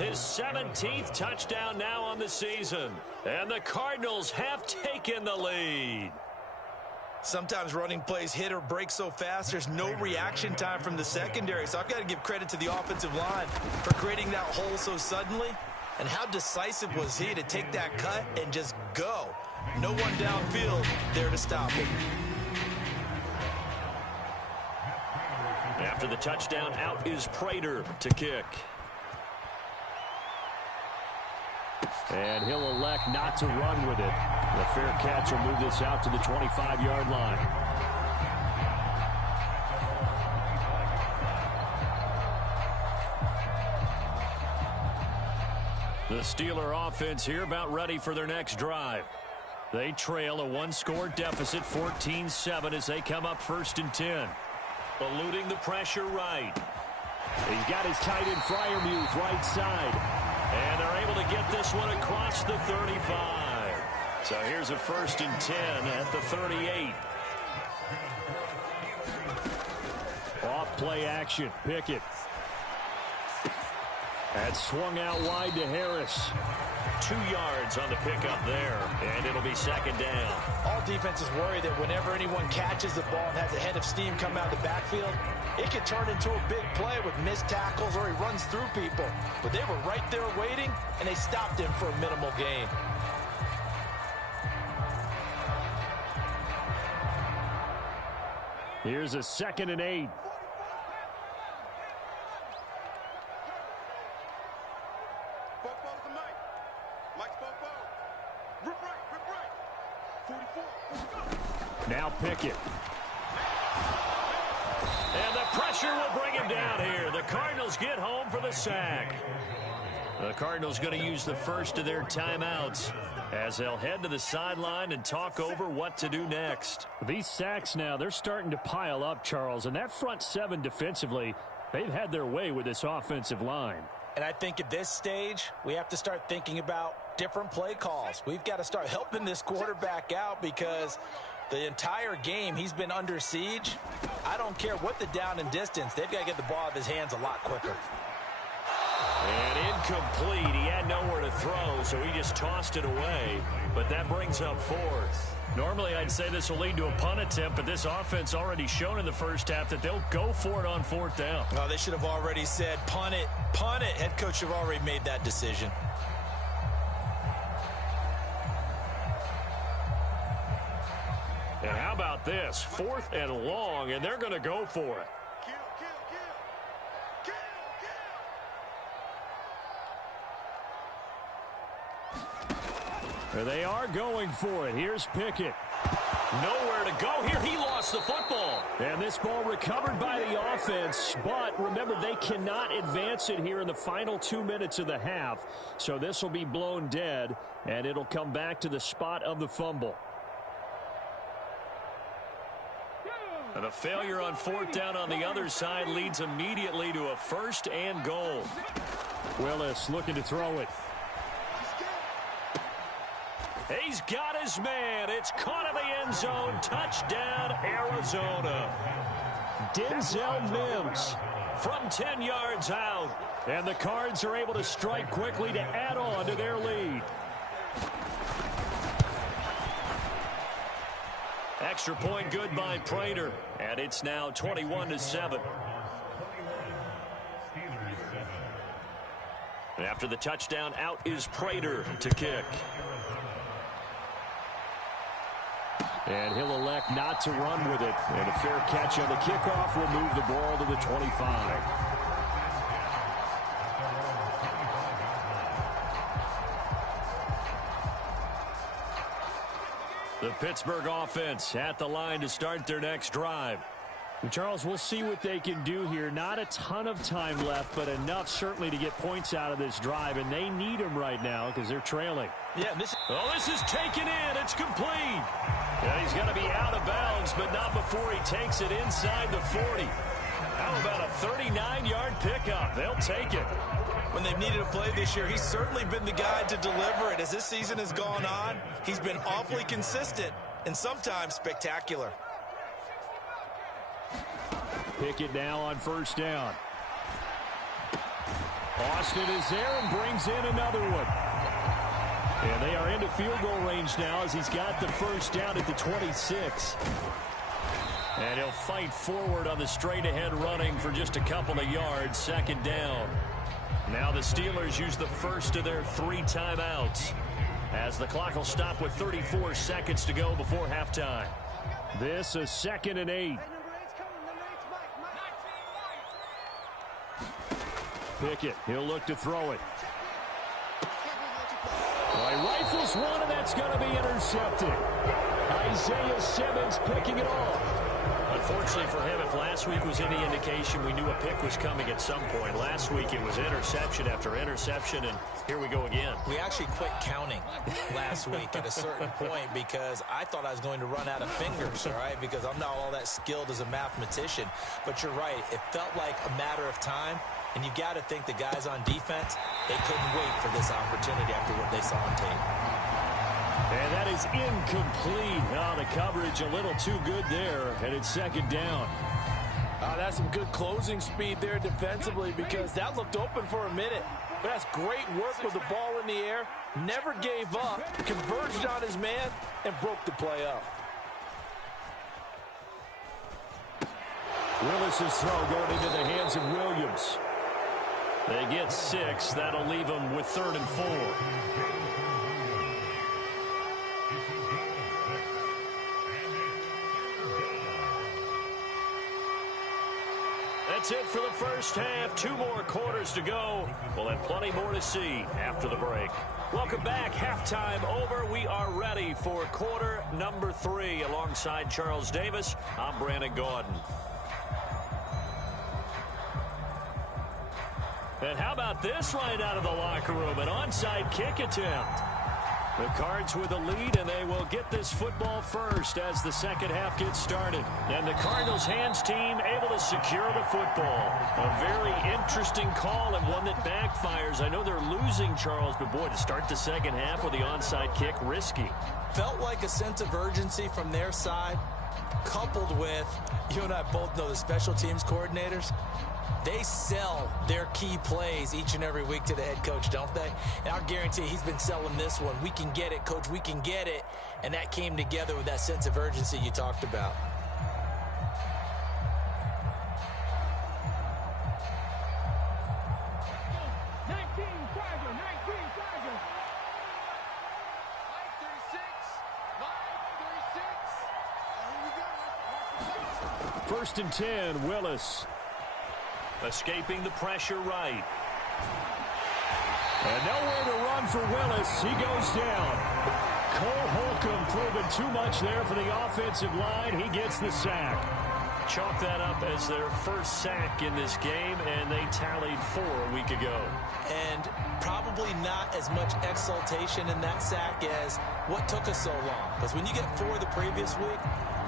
his 17th touchdown now on the season. And the Cardinals have taken the lead. Sometimes running plays hit or break so fast, there's no reaction time from the secondary. So I've got to give credit to the offensive line for creating that hole so suddenly. And how decisive was he to take that cut and just go? No one downfield there to stop him. After the touchdown, out is Prater to kick. And he'll elect not to run with it. The fair catch will move this out to the 25-yard line. The Steeler offense here about ready for their next drive. They trail a 1-score deficit, 14-7, as they come up 1st and 10. Eluding the pressure right. He's got his tight end Freiermuth right side. And they're able to get this one across the 35. So here's a 1st and 10 at the 38. Off play action, Pickett. That swung out wide to Harris. 2 yards on the pickup there, and it'll be 2nd down. All defenses worry that whenever anyone catches the ball and has a head of steam come out of the backfield, it could turn into a big play with missed tackles or he runs through people. But they were right there waiting, and they stopped him for a minimal gain. Here's a 2nd and 8. Now Pickett. And the pressure will bring him down here. The Cardinals get home for the sack. The Cardinals going to use the first of their timeouts as they'll head to the sideline and talk over what to do next. These sacks now, they're starting to pile up, Charles. And that front 7 defensively, they've had their way with this offensive line. And I think at this stage, we have to start thinking about different play calls. We've got to start helping this quarterback out because the entire game he's been under siege. I don't care what the down and distance. They've got to get the ball out of his hands a lot quicker. And incomplete. He had nowhere to throw, so he just tossed it away. But that brings up 4th. Normally, I'd say this will lead to a punt attempt, but this offense already shown in the first half that they'll go for it on 4th down. Oh, they should have already said, punt it, punt it. Head coach have already made that decision. And how about this? 4th and long, and they're going to go for it. There they are going for it. Here's Pickett. Nowhere to go here. He lost the football. And this ball recovered by the offense. But remember, they cannot advance it here in the final 2 minutes of the half. So this will be blown dead, and it'll come back to the spot of the fumble. And a failure on 4th down on the other side leads immediately to a 1st and goal. Willis looking to throw it. He's got his man. It's caught in the end zone. Touchdown, Arizona. Denzel Mims from 10 yards out. And the Cards are able to strike quickly to add on to their lead. Extra point good by Prater. And it's now 21-7. After the touchdown, out is Prater to kick. And he'll elect not to run with it. And a fair catch on the kickoff will move the ball to the 25. The Pittsburgh offense at the line to start their next drive. Charles, we'll see what they can do here. Not a ton of time left, but enough certainly to get points out of this drive, and they need them right now because they're trailing. Yeah, this is taken in. It's complete. Yeah, he's going to be out of bounds, but not before he takes it inside the 40. How about a 39-yard pickup? They'll take it. When they've needed a play this year, he's certainly been the guy to deliver it. As this season has gone on, he's been awfully consistent and sometimes spectacular. Pickett now on 1st down. Austin is there and brings in another one. And they are into field goal range now as he's got the 1st down at the 26. And he'll fight forward on the straight-ahead running for just a couple of yards. 2nd down. Now the Steelers use the first of their 3 timeouts as the clock will stop with 34 seconds to go before halftime. This is 2nd and 8. Pickett, he'll look to throw it. Well, he rifles one, and that's going to be intercepted. Isaiah Simmons picking it off. Unfortunately for him, if last week was any indication, we knew a pick was coming at some point. Last week it was interception after interception, and here we go again. We actually quit counting last week at a certain point because I thought I was going to run out of fingers, all right, because I'm not all that skilled as a mathematician. But you're right. It felt like a matter of time, and you got to think the guys on defense, they couldn't wait for this opportunity after what they saw on tape. And that is incomplete. Oh, the coverage a little too good there, and it's 2nd down. That's some good closing speed there defensively because that looked open for a minute. But that's great work with the ball in the air. Never gave up, converged on his man, and broke the play up. Willis's throw going into the hands of Williams. They get 6. That'll leave them with 3rd and 4. That's it for the first half. 2 more quarters to go. We'll have plenty more to see after the break. Welcome back. Halftime over. We are ready for quarter number 3. Alongside Charles Davis, I'm Brandon Gaudin. And how about this right out of the locker room? An onside kick attempt. The Cards with a lead, and they will get this football first as the second half gets started. And the Cardinals hands team able to secure the football. A very interesting call and one that backfires. I know they're losing, Charles, but boy, to start the second half with the onside kick, risky. Felt like a sense of urgency from their side, coupled with, you and I both know the special teams coordinators. They sell their key plays each and every week to the head coach, don't they? And I'll guarantee he's been selling this one. We can get it, coach. We can get it. And that came together with that sense of urgency you talked about. 1st and 10, Willis. Escaping the pressure right. And nowhere to run for Willis. He goes down. Cole Holcomb proving too much there for the offensive line. He gets the sack. Chalk that up as their first sack in this game, and they tallied 4 a week ago. And probably not as much exultation in that sack as what took us so long. Because when you get 4 the previous week,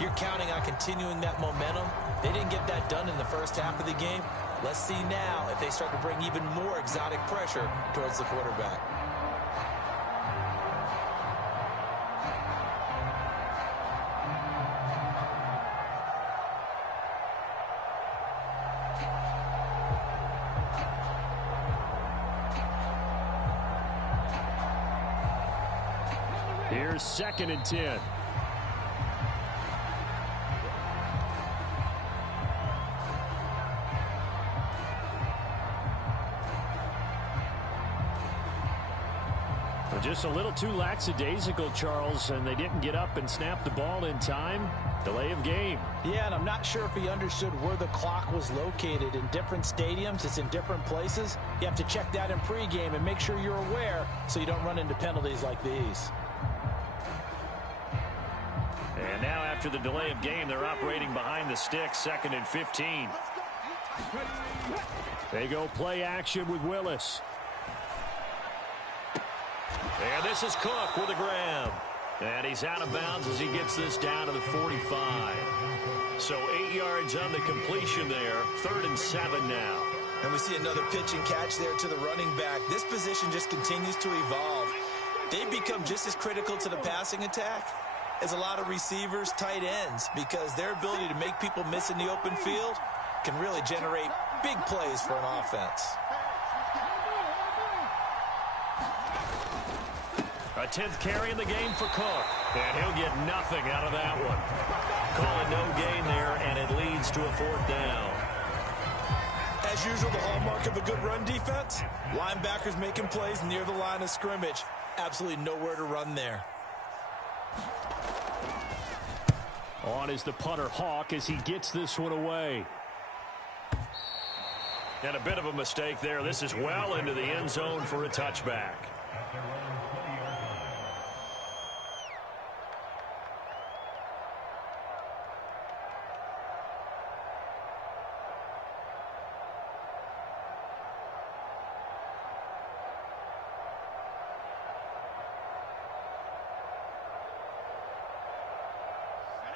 you're counting on continuing that momentum. They didn't get that done in the first half of the game. Let's see now if they start to bring even more exotic pressure towards the quarterback. Here's 2nd and 10. Just a little too lackadaisical, Charles, and they didn't get up and snap the ball in time. Delay of game. Yeah, and I'm not sure if he understood where the clock was located. In different stadiums, it's in different places. You have to check that in pregame and make sure you're aware so you don't run into penalties like these. And now after the delay of game, they're operating behind the sticks, 2nd and 15. They go play action with Willis. And this is Cook with a grab. And he's out of bounds as he gets this down to the 45. So 8 yards on the completion there. 3rd and 7 now. And we see another pitch and catch there to the running back. This position just continues to evolve. They've become just as critical to the passing attack as a lot of receivers, tight ends, because their ability to make people miss in the open field can really generate big plays for an offense. A 10th carry in the game for Cook. And he'll get nothing out of that one. Call it no gain there, and it leads to a 4th down. As usual, the hallmark of a good run defense, linebackers making plays near the line of scrimmage. Absolutely nowhere to run there. On is the punter, Hawk, as he gets this one away. And a bit of a mistake there. This is well into the end zone for a touchback.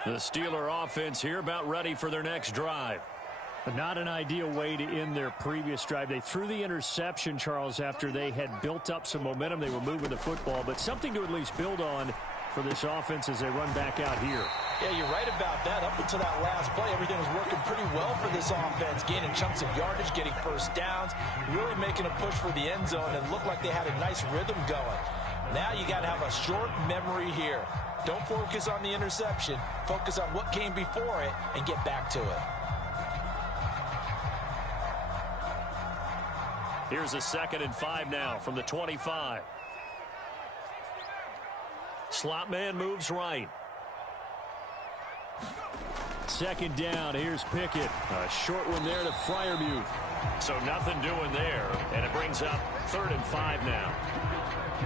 The Steeler offense here about ready for their next drive. But not an ideal way to end their previous drive. They threw the interception, Charles, after they had built up some momentum. They were moving the football, but something to at least build on for this offense as they run back out here. Yeah, you're right about that. Up until that last play, everything was working pretty well for this offense, gaining chunks of yardage, getting first downs, really making a push for the end zone, and looked like they had a nice rhythm going. Now you got to have a short memory here. Don't focus on the interception. Focus on what came before it and get back to it. Here's a 2nd and 5 now from the 25. Slot man moves right. 2nd down. Here's Pickett. A short one there to Freiermuth. So nothing doing there. And it brings up 3rd and 5 now.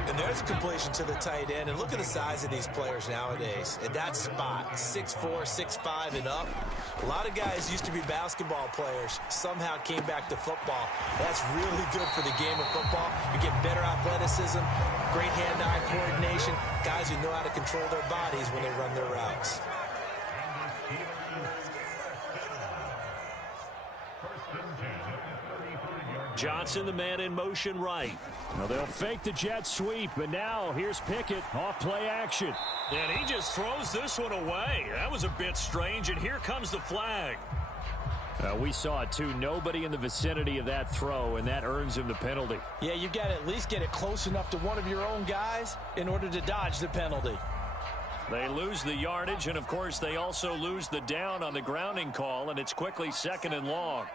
And there's a completion to the tight end. And look at the size of these players nowadays. At that spot, 6'4", 6'5", and up. A lot of guys used to be basketball players. Somehow came back to football. That's really good for the game of football. You get better athleticism, great hand-eye coordination, guys who know how to control their bodies when they run their routes. Johnson, the man in motion right. Well, they'll fake the jet sweep, but now here's Pickett off play action. And he just throws this one away. That was a bit strange, and here comes the flag. We saw it, too. Nobody in the vicinity of that throw, and that earns him the penalty. Yeah, you got to at least get it close enough to one of your own guys in order to dodge the penalty. They lose the yardage, and, of course, they also lose the down on the grounding call, and it's quickly 2nd and long.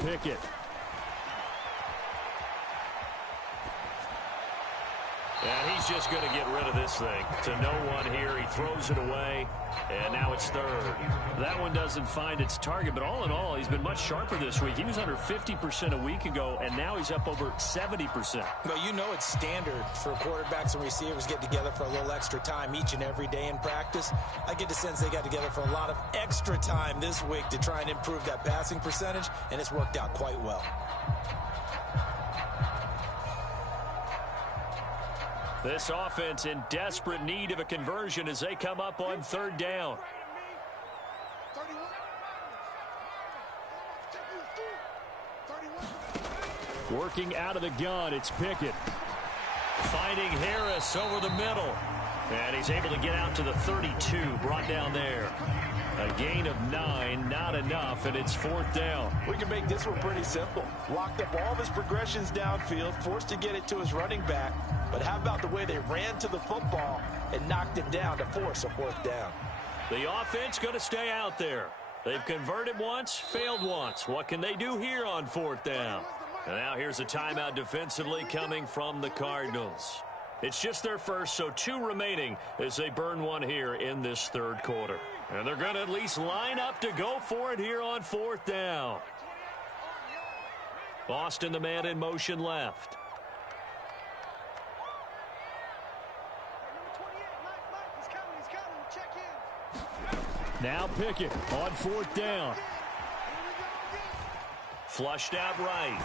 Pickett. And he's He's just going to get rid of this thing. To no one here. He throws it away, and now it's third. That one doesn't find its target, but all in all, he's been much sharper this week. He was under 50% a week ago, and now he's up over 70%. Well, you know it's standard for quarterbacks and receivers get together for a little extra time each and every day in practice. I get the sense they got together for a lot of extra time this week to try and improve that passing percentage, and it's worked out quite well. This offense in desperate need of a conversion as they come up on third down. Working out of the gun, it's Pickett. Finding Harris over the middle. And he's able to get out to the 32, brought down there. A gain of 9, not enough, and it's fourth down. We can make this one pretty simple. Locked up all of his progressions downfield, forced to get it to his running back. But how about the way they ran to the football and knocked it down to force a fourth down? The offense going to stay out there. They've converted once, failed once. What can they do here on fourth down? And now here's a timeout defensively coming from the Cardinals. It's just their first, so 2 remaining as they burn one here in this third quarter. And they're going to at least line up to go for it here on fourth down. Boston, the man in motion left. Now Pickett on fourth down. Flushed out right.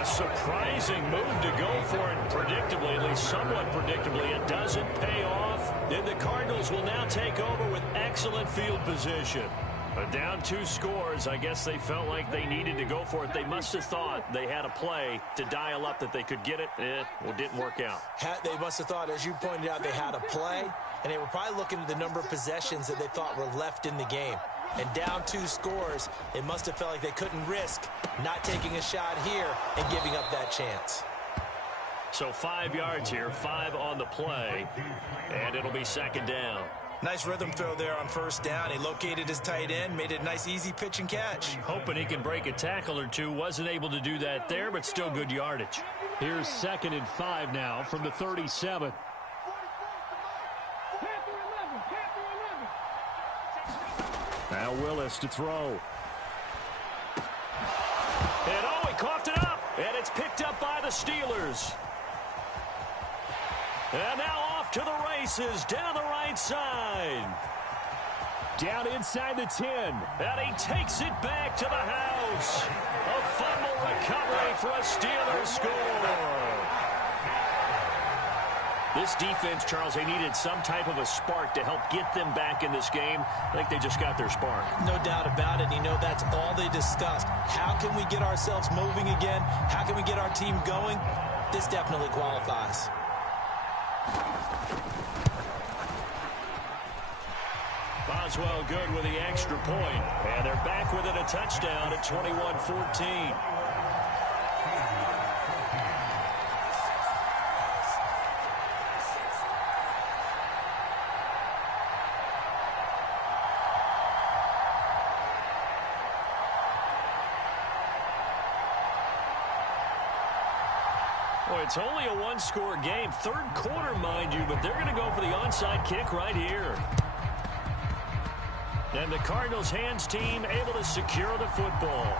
A surprising move to go for it predictably, at least somewhat predictably. It doesn't pay off. Then the Cardinals will now take over with excellent field position. But down 2 scores, I guess they felt like they needed to go for it. They must have thought they had a play to dial up that they could get it. Well, it didn't work out. They must have thought, as you pointed out, they had a play, and they were probably looking at the number of possessions that they thought were left in the game. And down 2 scores, they must have felt like they couldn't risk not taking a shot here and giving up that chance. So 5 yards here, 5 on the play, and it'll be second down. Nice rhythm throw there on first down. He located his tight end, made it a nice, easy pitch and catch. Hoping he can break a tackle or two. Wasn't able to do that there, but still good yardage. Here's 2nd and 5 now from the 37. Now Willis to throw. And he coughed it up. And it's picked up by the Steelers. And now off to the races down the right side. Down inside the 10. And he takes it back to the house. A fumble recovery for a Steelers score. This defense, Charles, they needed some type of a spark to help get them back in this game. I think they just got their spark. No doubt about it. You know, that's all they discussed. How can we get ourselves moving again? How can we get our team going? This definitely qualifies. Boswell good with the extra point. And they're back within a touchdown at 21-14. Well, it's only a 1-score game. Third quarter, mind you, but they're going to go for the onside kick right here. And the Cardinals' hands team able to secure the football.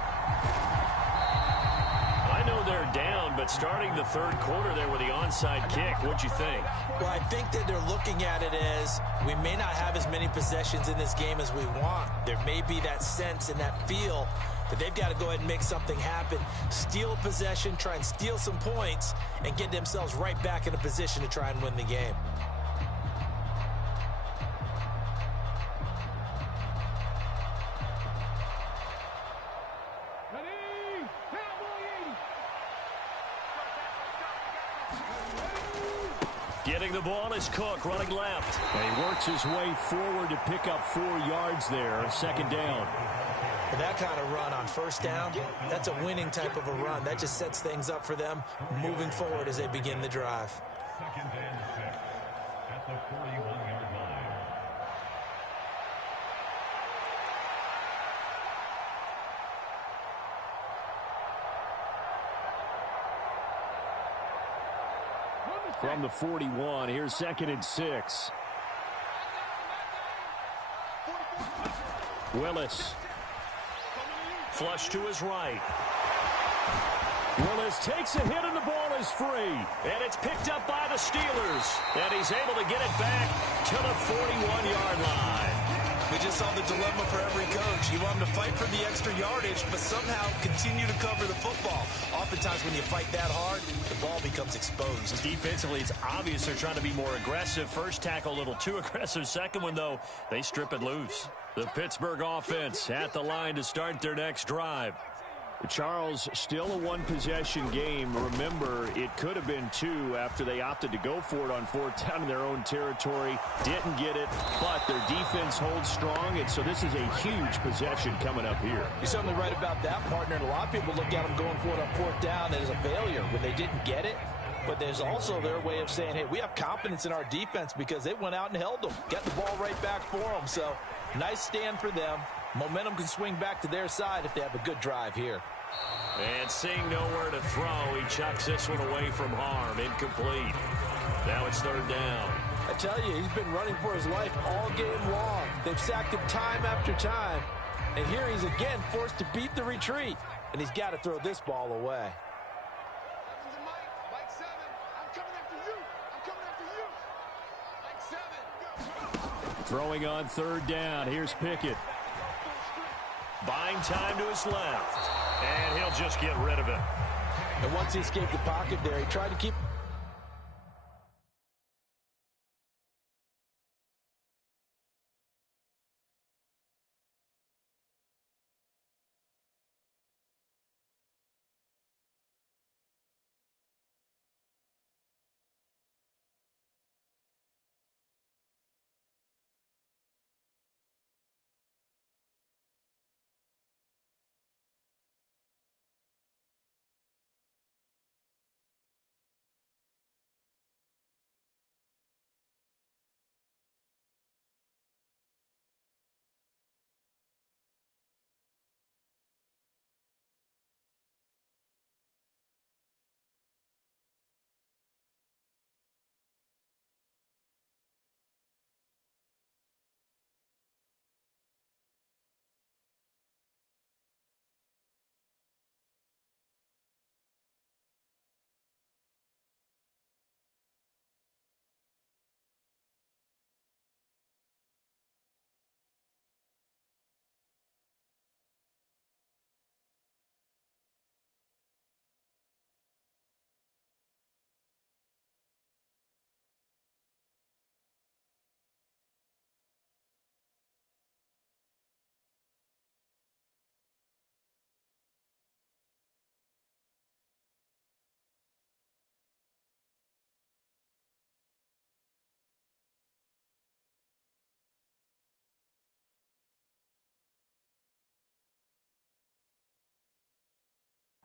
I know they're down, but starting the third quarter there with the onside kick, what'd you think? Well, I think that they're looking at it as we may not have as many possessions in this game as we want. There may be that sense and that feel that they've got to go ahead and make something happen. Steal possession, try and steal some points, and get themselves right back in a position to try and win the game. Getting the ball is Cook running left. And he works his way forward to pick up 4 yards there. Second down. And that kind of run on first down, that's a winning type of a run. That just sets things up for them moving forward as they begin the drive. Second and 6 at the 41-yard line. from the 41. Here's 2nd and 6. Willis. Flush to his right. Willis takes a hit and the ball is free. And it's picked up by the Steelers. And he's able to get it back to the 41-yard line. We just saw the dilemma for every coach. You want them to fight for the extra yardage, but somehow continue to cover the football. Oftentimes when you fight that hard, the ball becomes exposed. Defensively, it's obvious they're trying to be more aggressive. First tackle, a little too aggressive. Second one, though, they strip it loose. The Pittsburgh offense at the line to start their next drive. Charles, still a one-possession game. Remember, it could have been 2 after they opted to go for it on 4th down in their own territory. Didn't get it, but their defense holds strong, and so this is a huge possession coming up here. You're certainly right about that, partner, and a lot of people look at them going for it on 4th down as a failure when they didn't get it. But there's also their way of saying, hey, we have confidence in our defense because they went out and held them, got the ball right back for them. So nice stand for them. Momentum can swing back to their side if they have a good drive here. And seeing nowhere to throw, he chucks this one away from harm. Incomplete. Now it's 3rd down. I tell you, he's been running for his life all game long. They've sacked him time after time. And here he's again forced to beat the retreat. And he's got to throw this ball away. Throwing on 3rd down. Here's Pickett. Buying time to his left. And he'll just get rid of it. And once he escaped the pocket there, he tried to keep...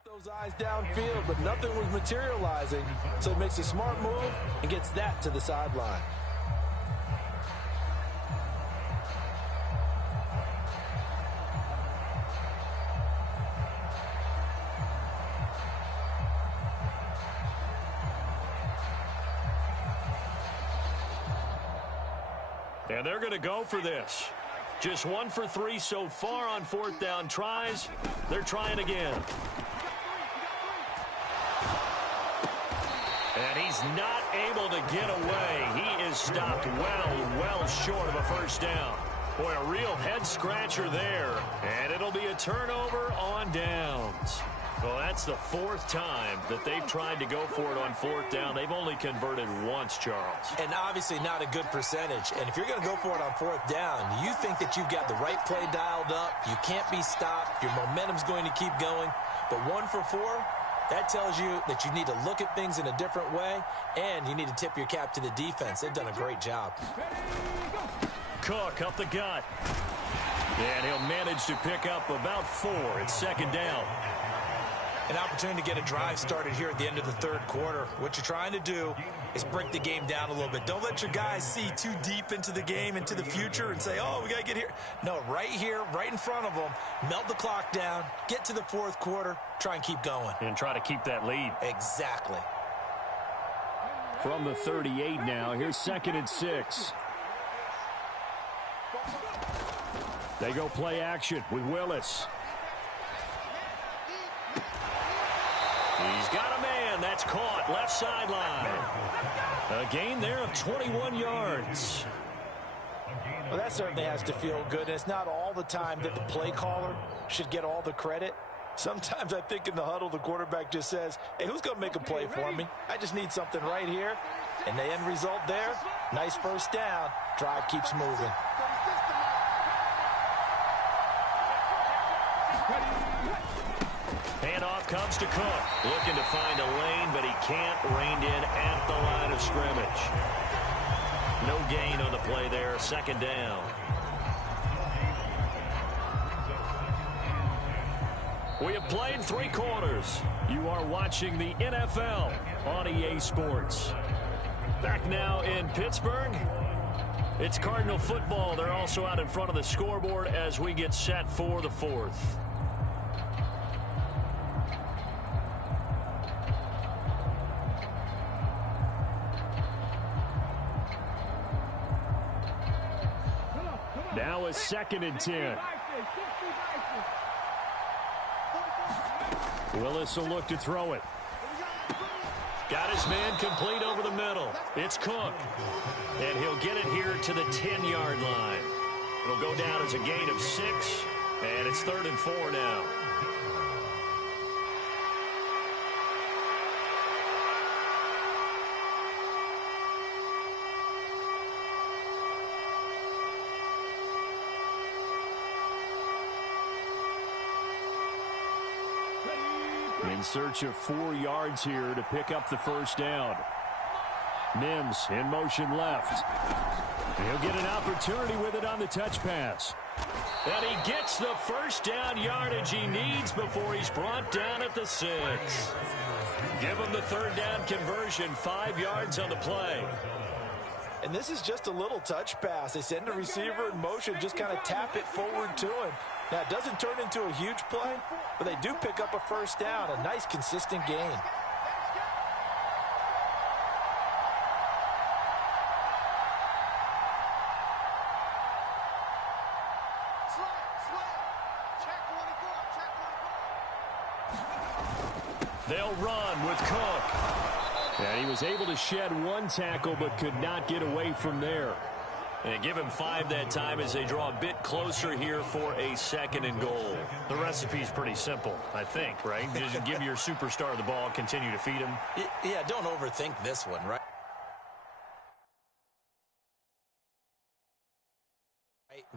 those eyes downfield, but nothing was materializing. So he makes a smart move and gets that to the sideline. And they're going to go for this. Just 1 for 3 so far on 4th down tries. They're trying again. And he's not able to get away. He is stopped well short of a 1st down. Boy, a real head-scratcher there. And it'll be a turnover on downs. Well, that's the 4th time that they've tried to go for it on 4th down. They've only converted once, Charles. And obviously not a good percentage. And if you're going to go for it on 4th down, you think that you've got the right play dialed up. You can't be stopped. Your momentum's going to keep going. But 1 for 4, that tells you that you need to look at things in a different way, and you need to tip your cap to the defense. They've done a great job. Cook up the gut. And he'll manage to pick up about 4. It's 2nd down. An opportunity to get a drive started here at the end of the 3rd quarter. What you're trying to do is break the game down a little bit. Don't let your guys see too deep into the game, into the future, and say, oh, we got to get here. No, right here, right in front of them, melt the clock down, get to the 4th quarter, try and keep going. And try to keep that lead. Exactly. from the 38 now. Here's 2nd and 6. They go play action with Willis. He's got a man. That's caught. Left sideline. A gain there of 21 yards. Well, that certainly has to feel good. It's not all the time that the play caller should get all the credit. Sometimes I think in the huddle, the quarterback just says, hey, who's going to make a play for me? I just need something right here. And the end result there, nice first down. Drive keeps moving. Handoff comes to Cook. Looking to find a lane, but he can't. Reined in at the line of scrimmage. No gain on the play there. 2nd down. We have played 3 quarters. You are watching the NFL on EA Sports. Back now in Pittsburgh. It's Cardinal football. They're also out in front of the scoreboard as we get set for the 4th. Now is 2nd and 10. Willis will look to throw it. Got his man complete over the middle. It's Cook. And he'll get it here to the 10-yard line. It'll go down as a gain of 6. And it's 3rd and 4 now. In search of 4 yards here to pick up the first down. Mims in motion left. He'll get an opportunity with it on the touch pass. And he gets the first down yardage he needs before he's brought down at the 6. Give him the 3rd down conversion, 5 yards on the play. And this is just a little touch pass. They send the receiver in motion, just kind of tap it forward to him. Now, it doesn't turn into a huge play, but they do pick up a first down, a nice, consistent gain. They'll run with Cook. And he was able to shed 1 tackle, but could not get away from there. And give him 5 that time as they draw a bit closer here for a 2nd and goal. The recipe's pretty simple, I think, right? Just give your superstar the ball, continue to feed him. Yeah, don't overthink this one, right?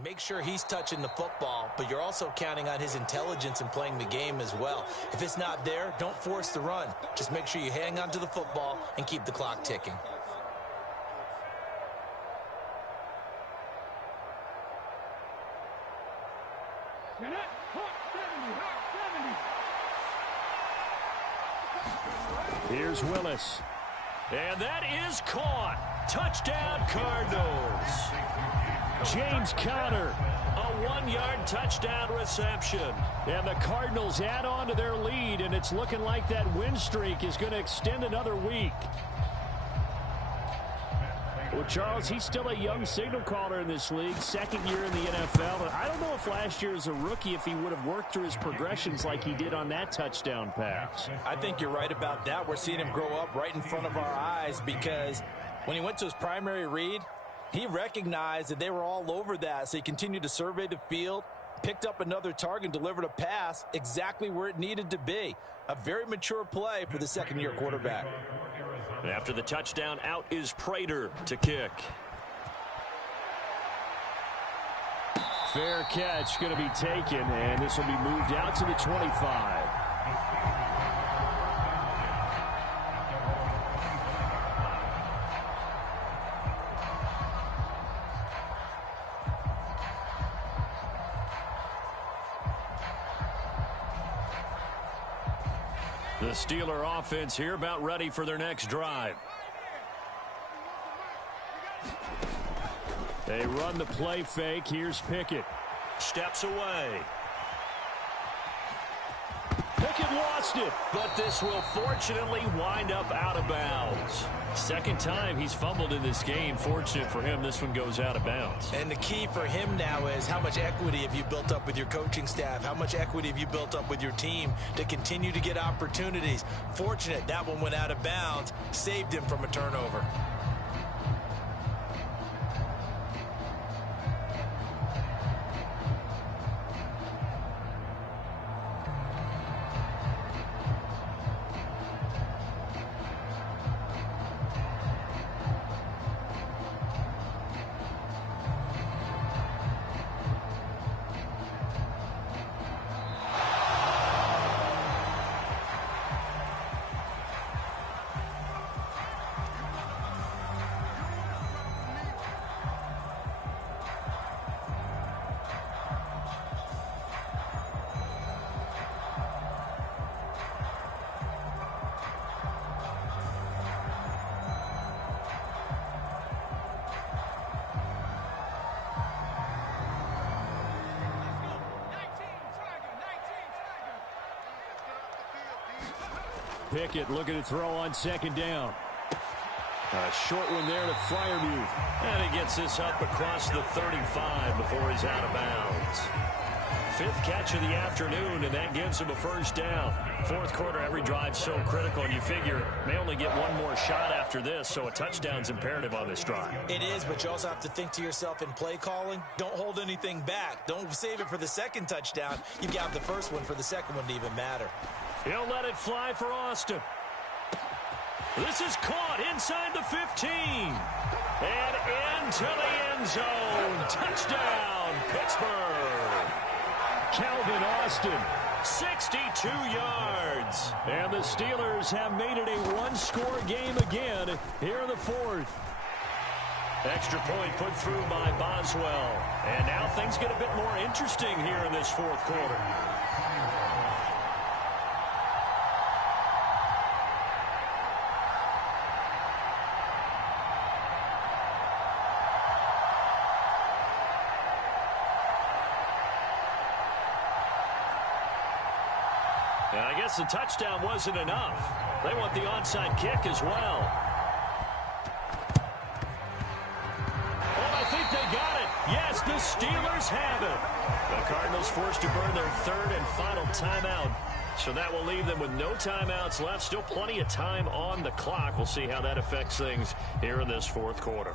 Make sure he's touching the football, but you're also counting on his intelligence in playing the game as well. If it's not there, don't force the run. Just make sure you hang on to the football and keep the clock ticking. Here's Willis. And that is caught. Touchdown, Cardinals. James Conner, a 1-yard touchdown reception. And the Cardinals add on to their lead, and it's looking like that win streak is going to extend another week. Well, Charles, he's still a young signal caller in this league, 2nd year in the NFL. And I don't know if last year as a rookie, if he would have worked through his progressions like he did on that touchdown pass. I think you're right about that. We're seeing him grow up right in front of our eyes because when he went to his primary read, he recognized that they were all over that, so he continued to survey the field, picked up another target, and delivered a pass exactly where it needed to be. A very mature play for the 2nd-year quarterback. After the touchdown, out is Prater to kick. Fair catch going to be taken, and this will be moved out to the 25. The Steeler offense here about ready for their next drive. They run the play fake. Here's Pickett. Steps away. Pickett lost it, but this will fortunately wind up out of bounds. Second time he's fumbled in this game. Fortunate for him, this one goes out of bounds. And the key for him now is how much equity have you built up with your coaching staff? How much equity have you built up with your team to continue to get opportunities? Fortunate that one went out of bounds, saved him from a turnover. Pickett looking to throw on second down. A short one there to Freiermuth. And he gets this up across the 35 before he's out of bounds. Fifth catch of the afternoon, and that gives him a first down. Fourth quarter, every drive so critical, and you figure may only get one more shot after this, so a touchdown's imperative on this drive. It is, but you also have to think to yourself in play calling, don't hold anything back. Don't save it for the second touchdown. You've got the first one for the second one to even matter. He'll let it fly for Austin. This is caught inside the 15. And into the end zone. Touchdown, Pittsburgh. Calvin Austin, 62 yards. And the Steelers have made it a one-score game again here in the fourth. Extra point put through by Boswell. And now things get a bit more interesting here in this fourth quarter. I guess the touchdown wasn't enough. They want the onside kick as well. Oh, I think they got it. Yes, the Steelers have it. The Cardinals forced to burn their third and final timeout. So that will leave them with no timeouts left. Still plenty of time on the clock. We'll see how that affects things here in this fourth quarter.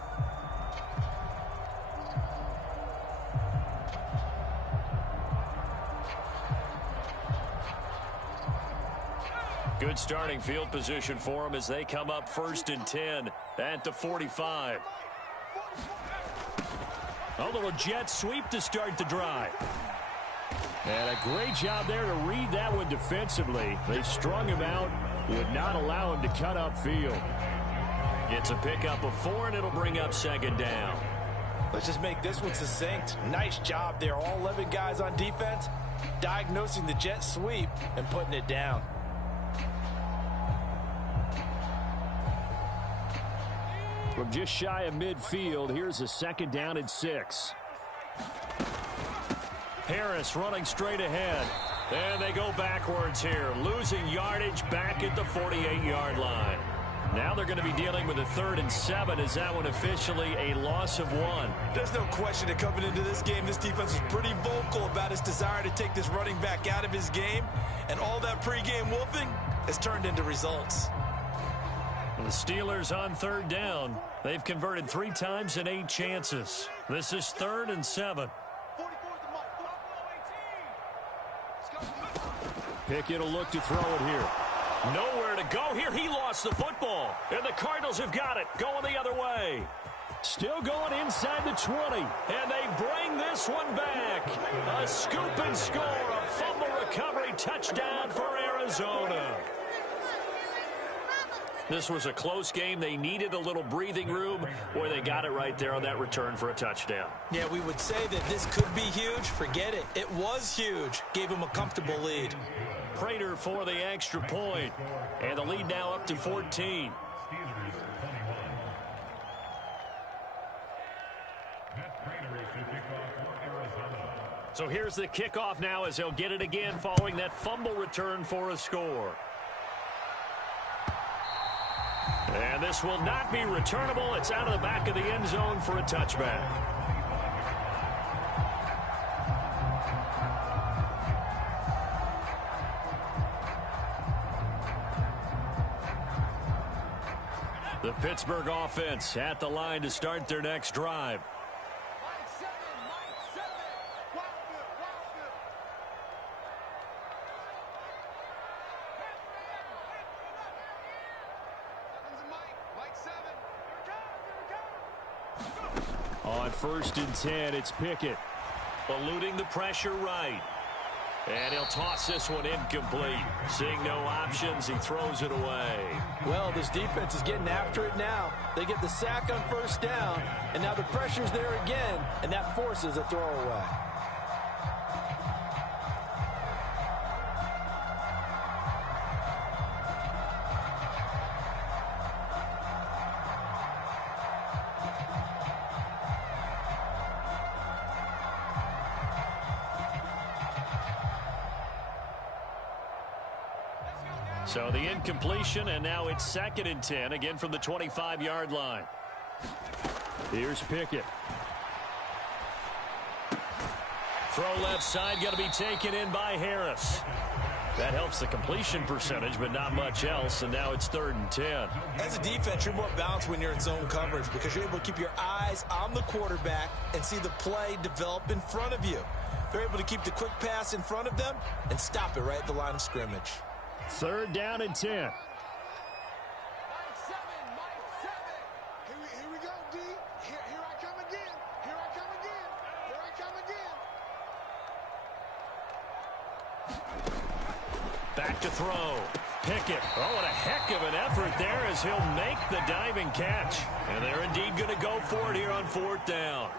Good starting field position for them as they come up 1st and 10 at the 45. A little jet sweep to start the drive. And a great job there to read that one defensively. They strung him out, would not allow him to cut upfield. It's a pickup of 4, and it'll bring up second down. Let's just make this one succinct. Nice job there. All 11 guys on defense diagnosing the jet sweep and putting it down. From just shy of midfield, here's a second down and 6. Harris running straight ahead. And they go backwards here, losing yardage back at the 48-yard line. Now they're going to be dealing with a 3rd and 7. Is that one officially a loss of 1? There's no question that coming into this game, this defense was pretty vocal about its desire to take this running back out of his game. And all that pregame wolfing has turned into results. The Steelers on 3rd down. They've converted 3 times in 8 chances. This is 3rd and 7. Pickett will look to throw it here. Nowhere to go here. He lost the football. And the Cardinals have got it. Going the other way. Still going inside the 20. And they bring this one back. A scoop and score. A fumble recovery touchdown for Arizona. This was a close game. They needed a little breathing room. Boy, they got it right there on that return for a touchdown. Yeah, we would say that this could be huge. Forget it. It was huge. Gave him a comfortable lead. Prater for the extra point. And the lead now up to 14. Matt Prater is to kick off for Arizona. So here's the kickoff now as he'll get it again following that fumble return for a score. And this will not be returnable. It's out of the back of the end zone for a touchback. The Pittsburgh offense at the line to start their next drive. On 1st and 10, it's Pickett. Eluding the pressure right. And he'll toss this one incomplete. Seeing no options, he throws it away. Well, this defense is getting after it now. They get the sack on 1st down, and now the pressure's there again, and that forces a throwaway. So the incompletion, and now it's 2nd and 10, again from the 25-yard line. Here's Pickett. Throw left side, got to be taken in by Harris. That helps the completion percentage, but not much else, and now it's 3rd and 10. As a defense, you're more balanced when you're in zone coverage because you're able to keep your eyes on the quarterback and see the play develop in front of you. They're able to keep the quick pass in front of them and stop it right at the line of scrimmage. 3rd down and 10. Mike 7. Here we go, D. Here I come again. Here I come again. Here I come again. Back to throw. Pickett. Oh, what a heck of an effort there as he'll make the diving catch. And they're indeed going to go for it here on 4th down.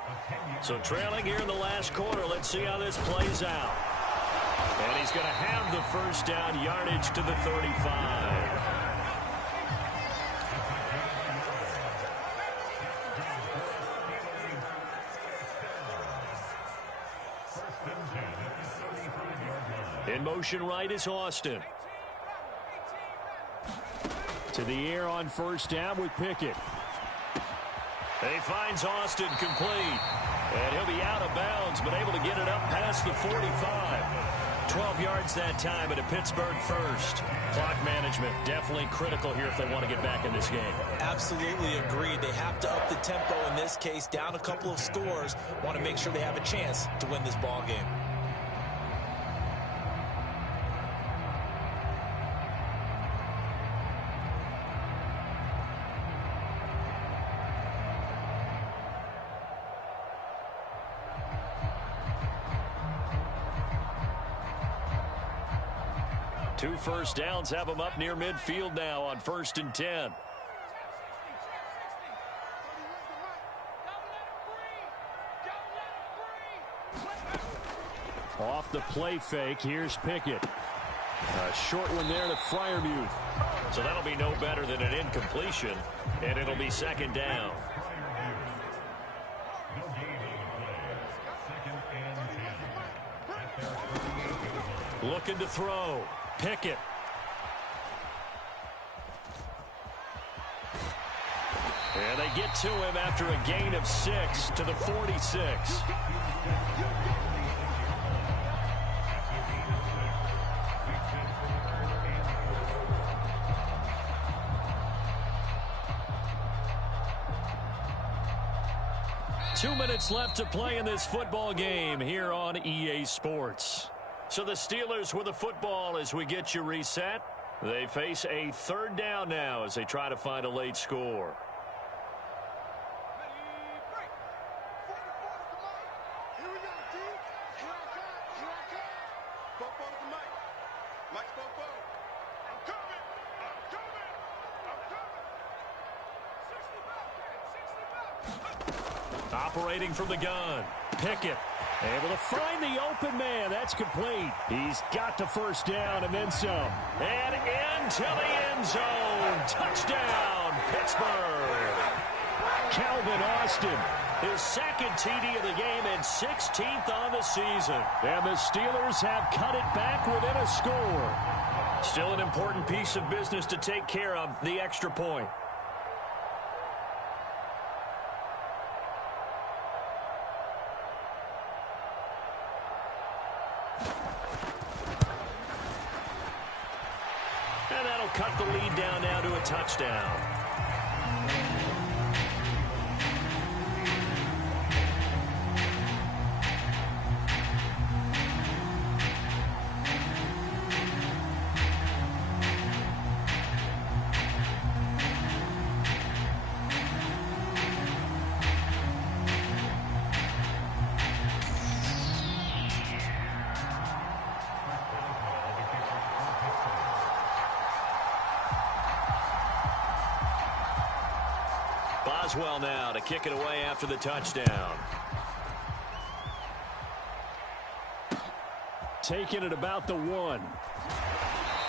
So trailing here in the last quarter. Let's see how this plays out. And he's going to have the 1st down, yardage to the 35. In motion right is Austin. To the air on 1st down with Pickett. He finds Austin complete. And he'll be out of bounds, but able to get it up past the 45. 12 yards that time, and a Pittsburgh 1st. Clock management definitely critical here if they want to get back in this game. Absolutely agreed. They have to up the tempo in this case, down a couple of scores. Want to make sure they have a chance to win this ball game. Two 1st downs have them up near midfield now on 1st and 10. Off the play fake, here's Pickett. A short one there to Freiermuth. So that'll be no better than an incompletion, and it'll be 2nd down. Looking to throw. Pickett. And they get to him after a gain of 6 to the 46. Two minutes left to play in this football game here on EA Sports. So the Steelers with the football as we get you reset. They face a 3rd down now as they try to find a late score. Here we go, D. Here I come. Football to Mike. Mike's football. I'm coming. Operating from the gun. Pickett. Able to find the open man. That's complete. He's got the 1st down and then some. And into the end zone. Touchdown, Pittsburgh. Calvin Austin His second TD of the game and 16th on the season. And the Steelers have cut it back within a score. Still an important piece of business to take care of, the extra point. And that'll cut the lead down now to a touchdown. Boswell now to kick it away after the touchdown. Taking it about the 1.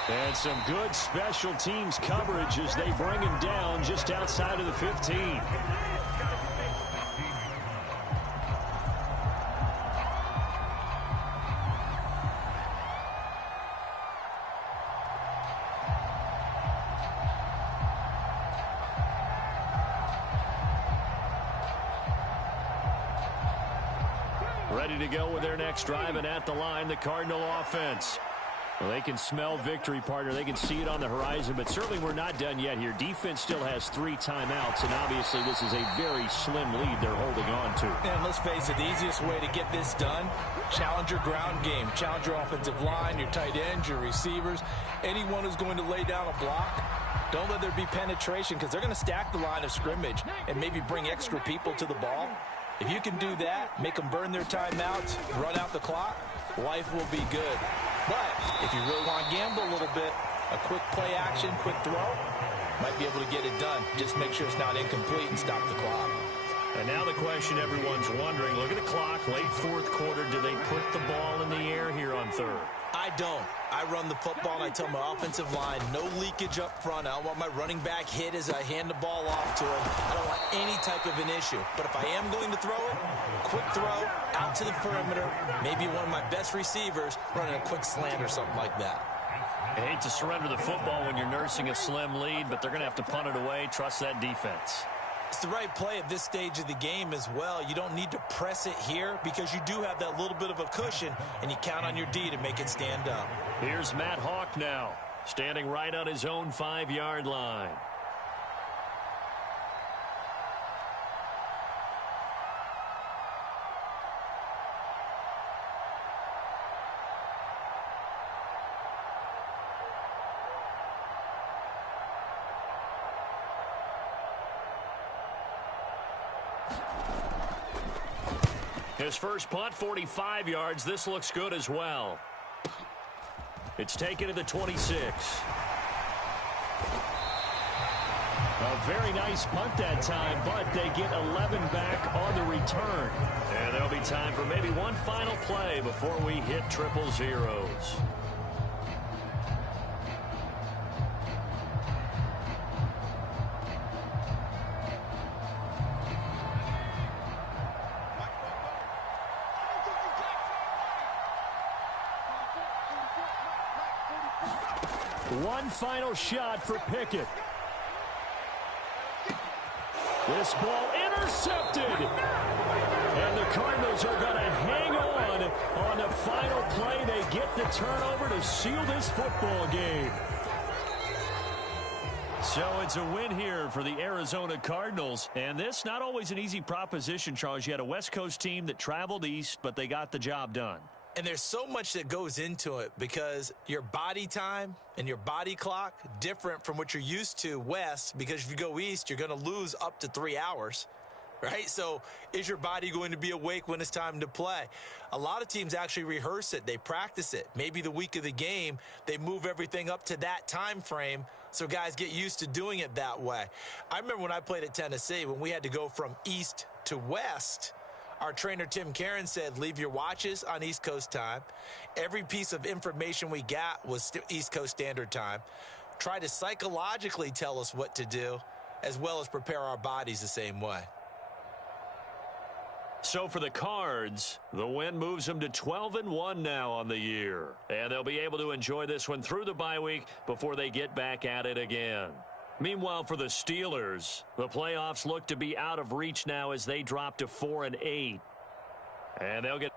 And some good special teams coverage as they bring him down just outside of the 15. Ready to go with their next drive, and at the line, the Cardinal offense. Well, they can smell victory, partner. They can see it on the horizon, but certainly we're not done yet here. Defense still has 3 timeouts, and obviously this is a very slim lead they're holding on to. And let's face it, the easiest way to get this done, challenge your ground game. Challenge your offensive line, your tight ends, your receivers, anyone who's going to lay down a block. Don't let there be penetration because they're going to stack the line of scrimmage and maybe bring extra people to the ball. If you can do that, make them burn their timeouts, run out the clock, life will be good. But if you really want to gamble a little bit, a quick play action, quick throw, might be able to get it done. Just make sure it's not incomplete and stop the clock. And now the question everyone's wondering, look at the clock, late 4th quarter, do they put the ball in the air here on 3rd? I don't. I run the football, and I tell my offensive line, no leakage up front. I don't want my running back hit as I hand the ball off to him. I don't want any type of an issue. But if I am going to throw it, quick throw, out to the perimeter, maybe one of my best receivers running a quick slant or something like that. I hate to surrender the football when you're nursing a slim lead, but they're going to have to punt it away. Trust that defense. It's the right play at this stage of the game as well. You don't need to press it here because you do have that little bit of a cushion, and you count on your D to make it stand up. Here's Matt Hawk now, standing right on his own 5-yard line. His first punt, 45 yards. This looks good as well. It's taken to the 26. A very nice punt that time, but they get 11 back on the return. And there'll be time for maybe one final play before we hit triple zeros. One final shot for Pickett. This ball intercepted. And the Cardinals are going to hang on the final play. They get the turnover to seal this football game. So it's a win here for the Arizona Cardinals. And this, not always an easy proposition, Charles. You had a West Coast team that traveled east, but they got the job done. And there's so much that goes into it because your body time and your body clock different from what you're used to west, because if you go east, you're going to lose up to 3 hours, right? So is your body going to be awake when it's time to play? A lot of teams actually rehearse it. They practice it. Maybe the week of the game, they move everything up to that time frame so guys get used to doing it that way. I remember when I played at Tennessee, when we had to go from east to west, our trainer, Tim Karen, said, leave your watches on East Coast time. Every piece of information we got was East Coast Standard Time. Try to psychologically tell us what to do, as well as prepare our bodies the same way. So for the Cards, the win moves them to 12-1 now on the year. And they'll be able to enjoy this one through the bye week before they get back at it again. Meanwhile, for the Steelers, the playoffs look to be out of reach now as they drop to 4-8. And they'll get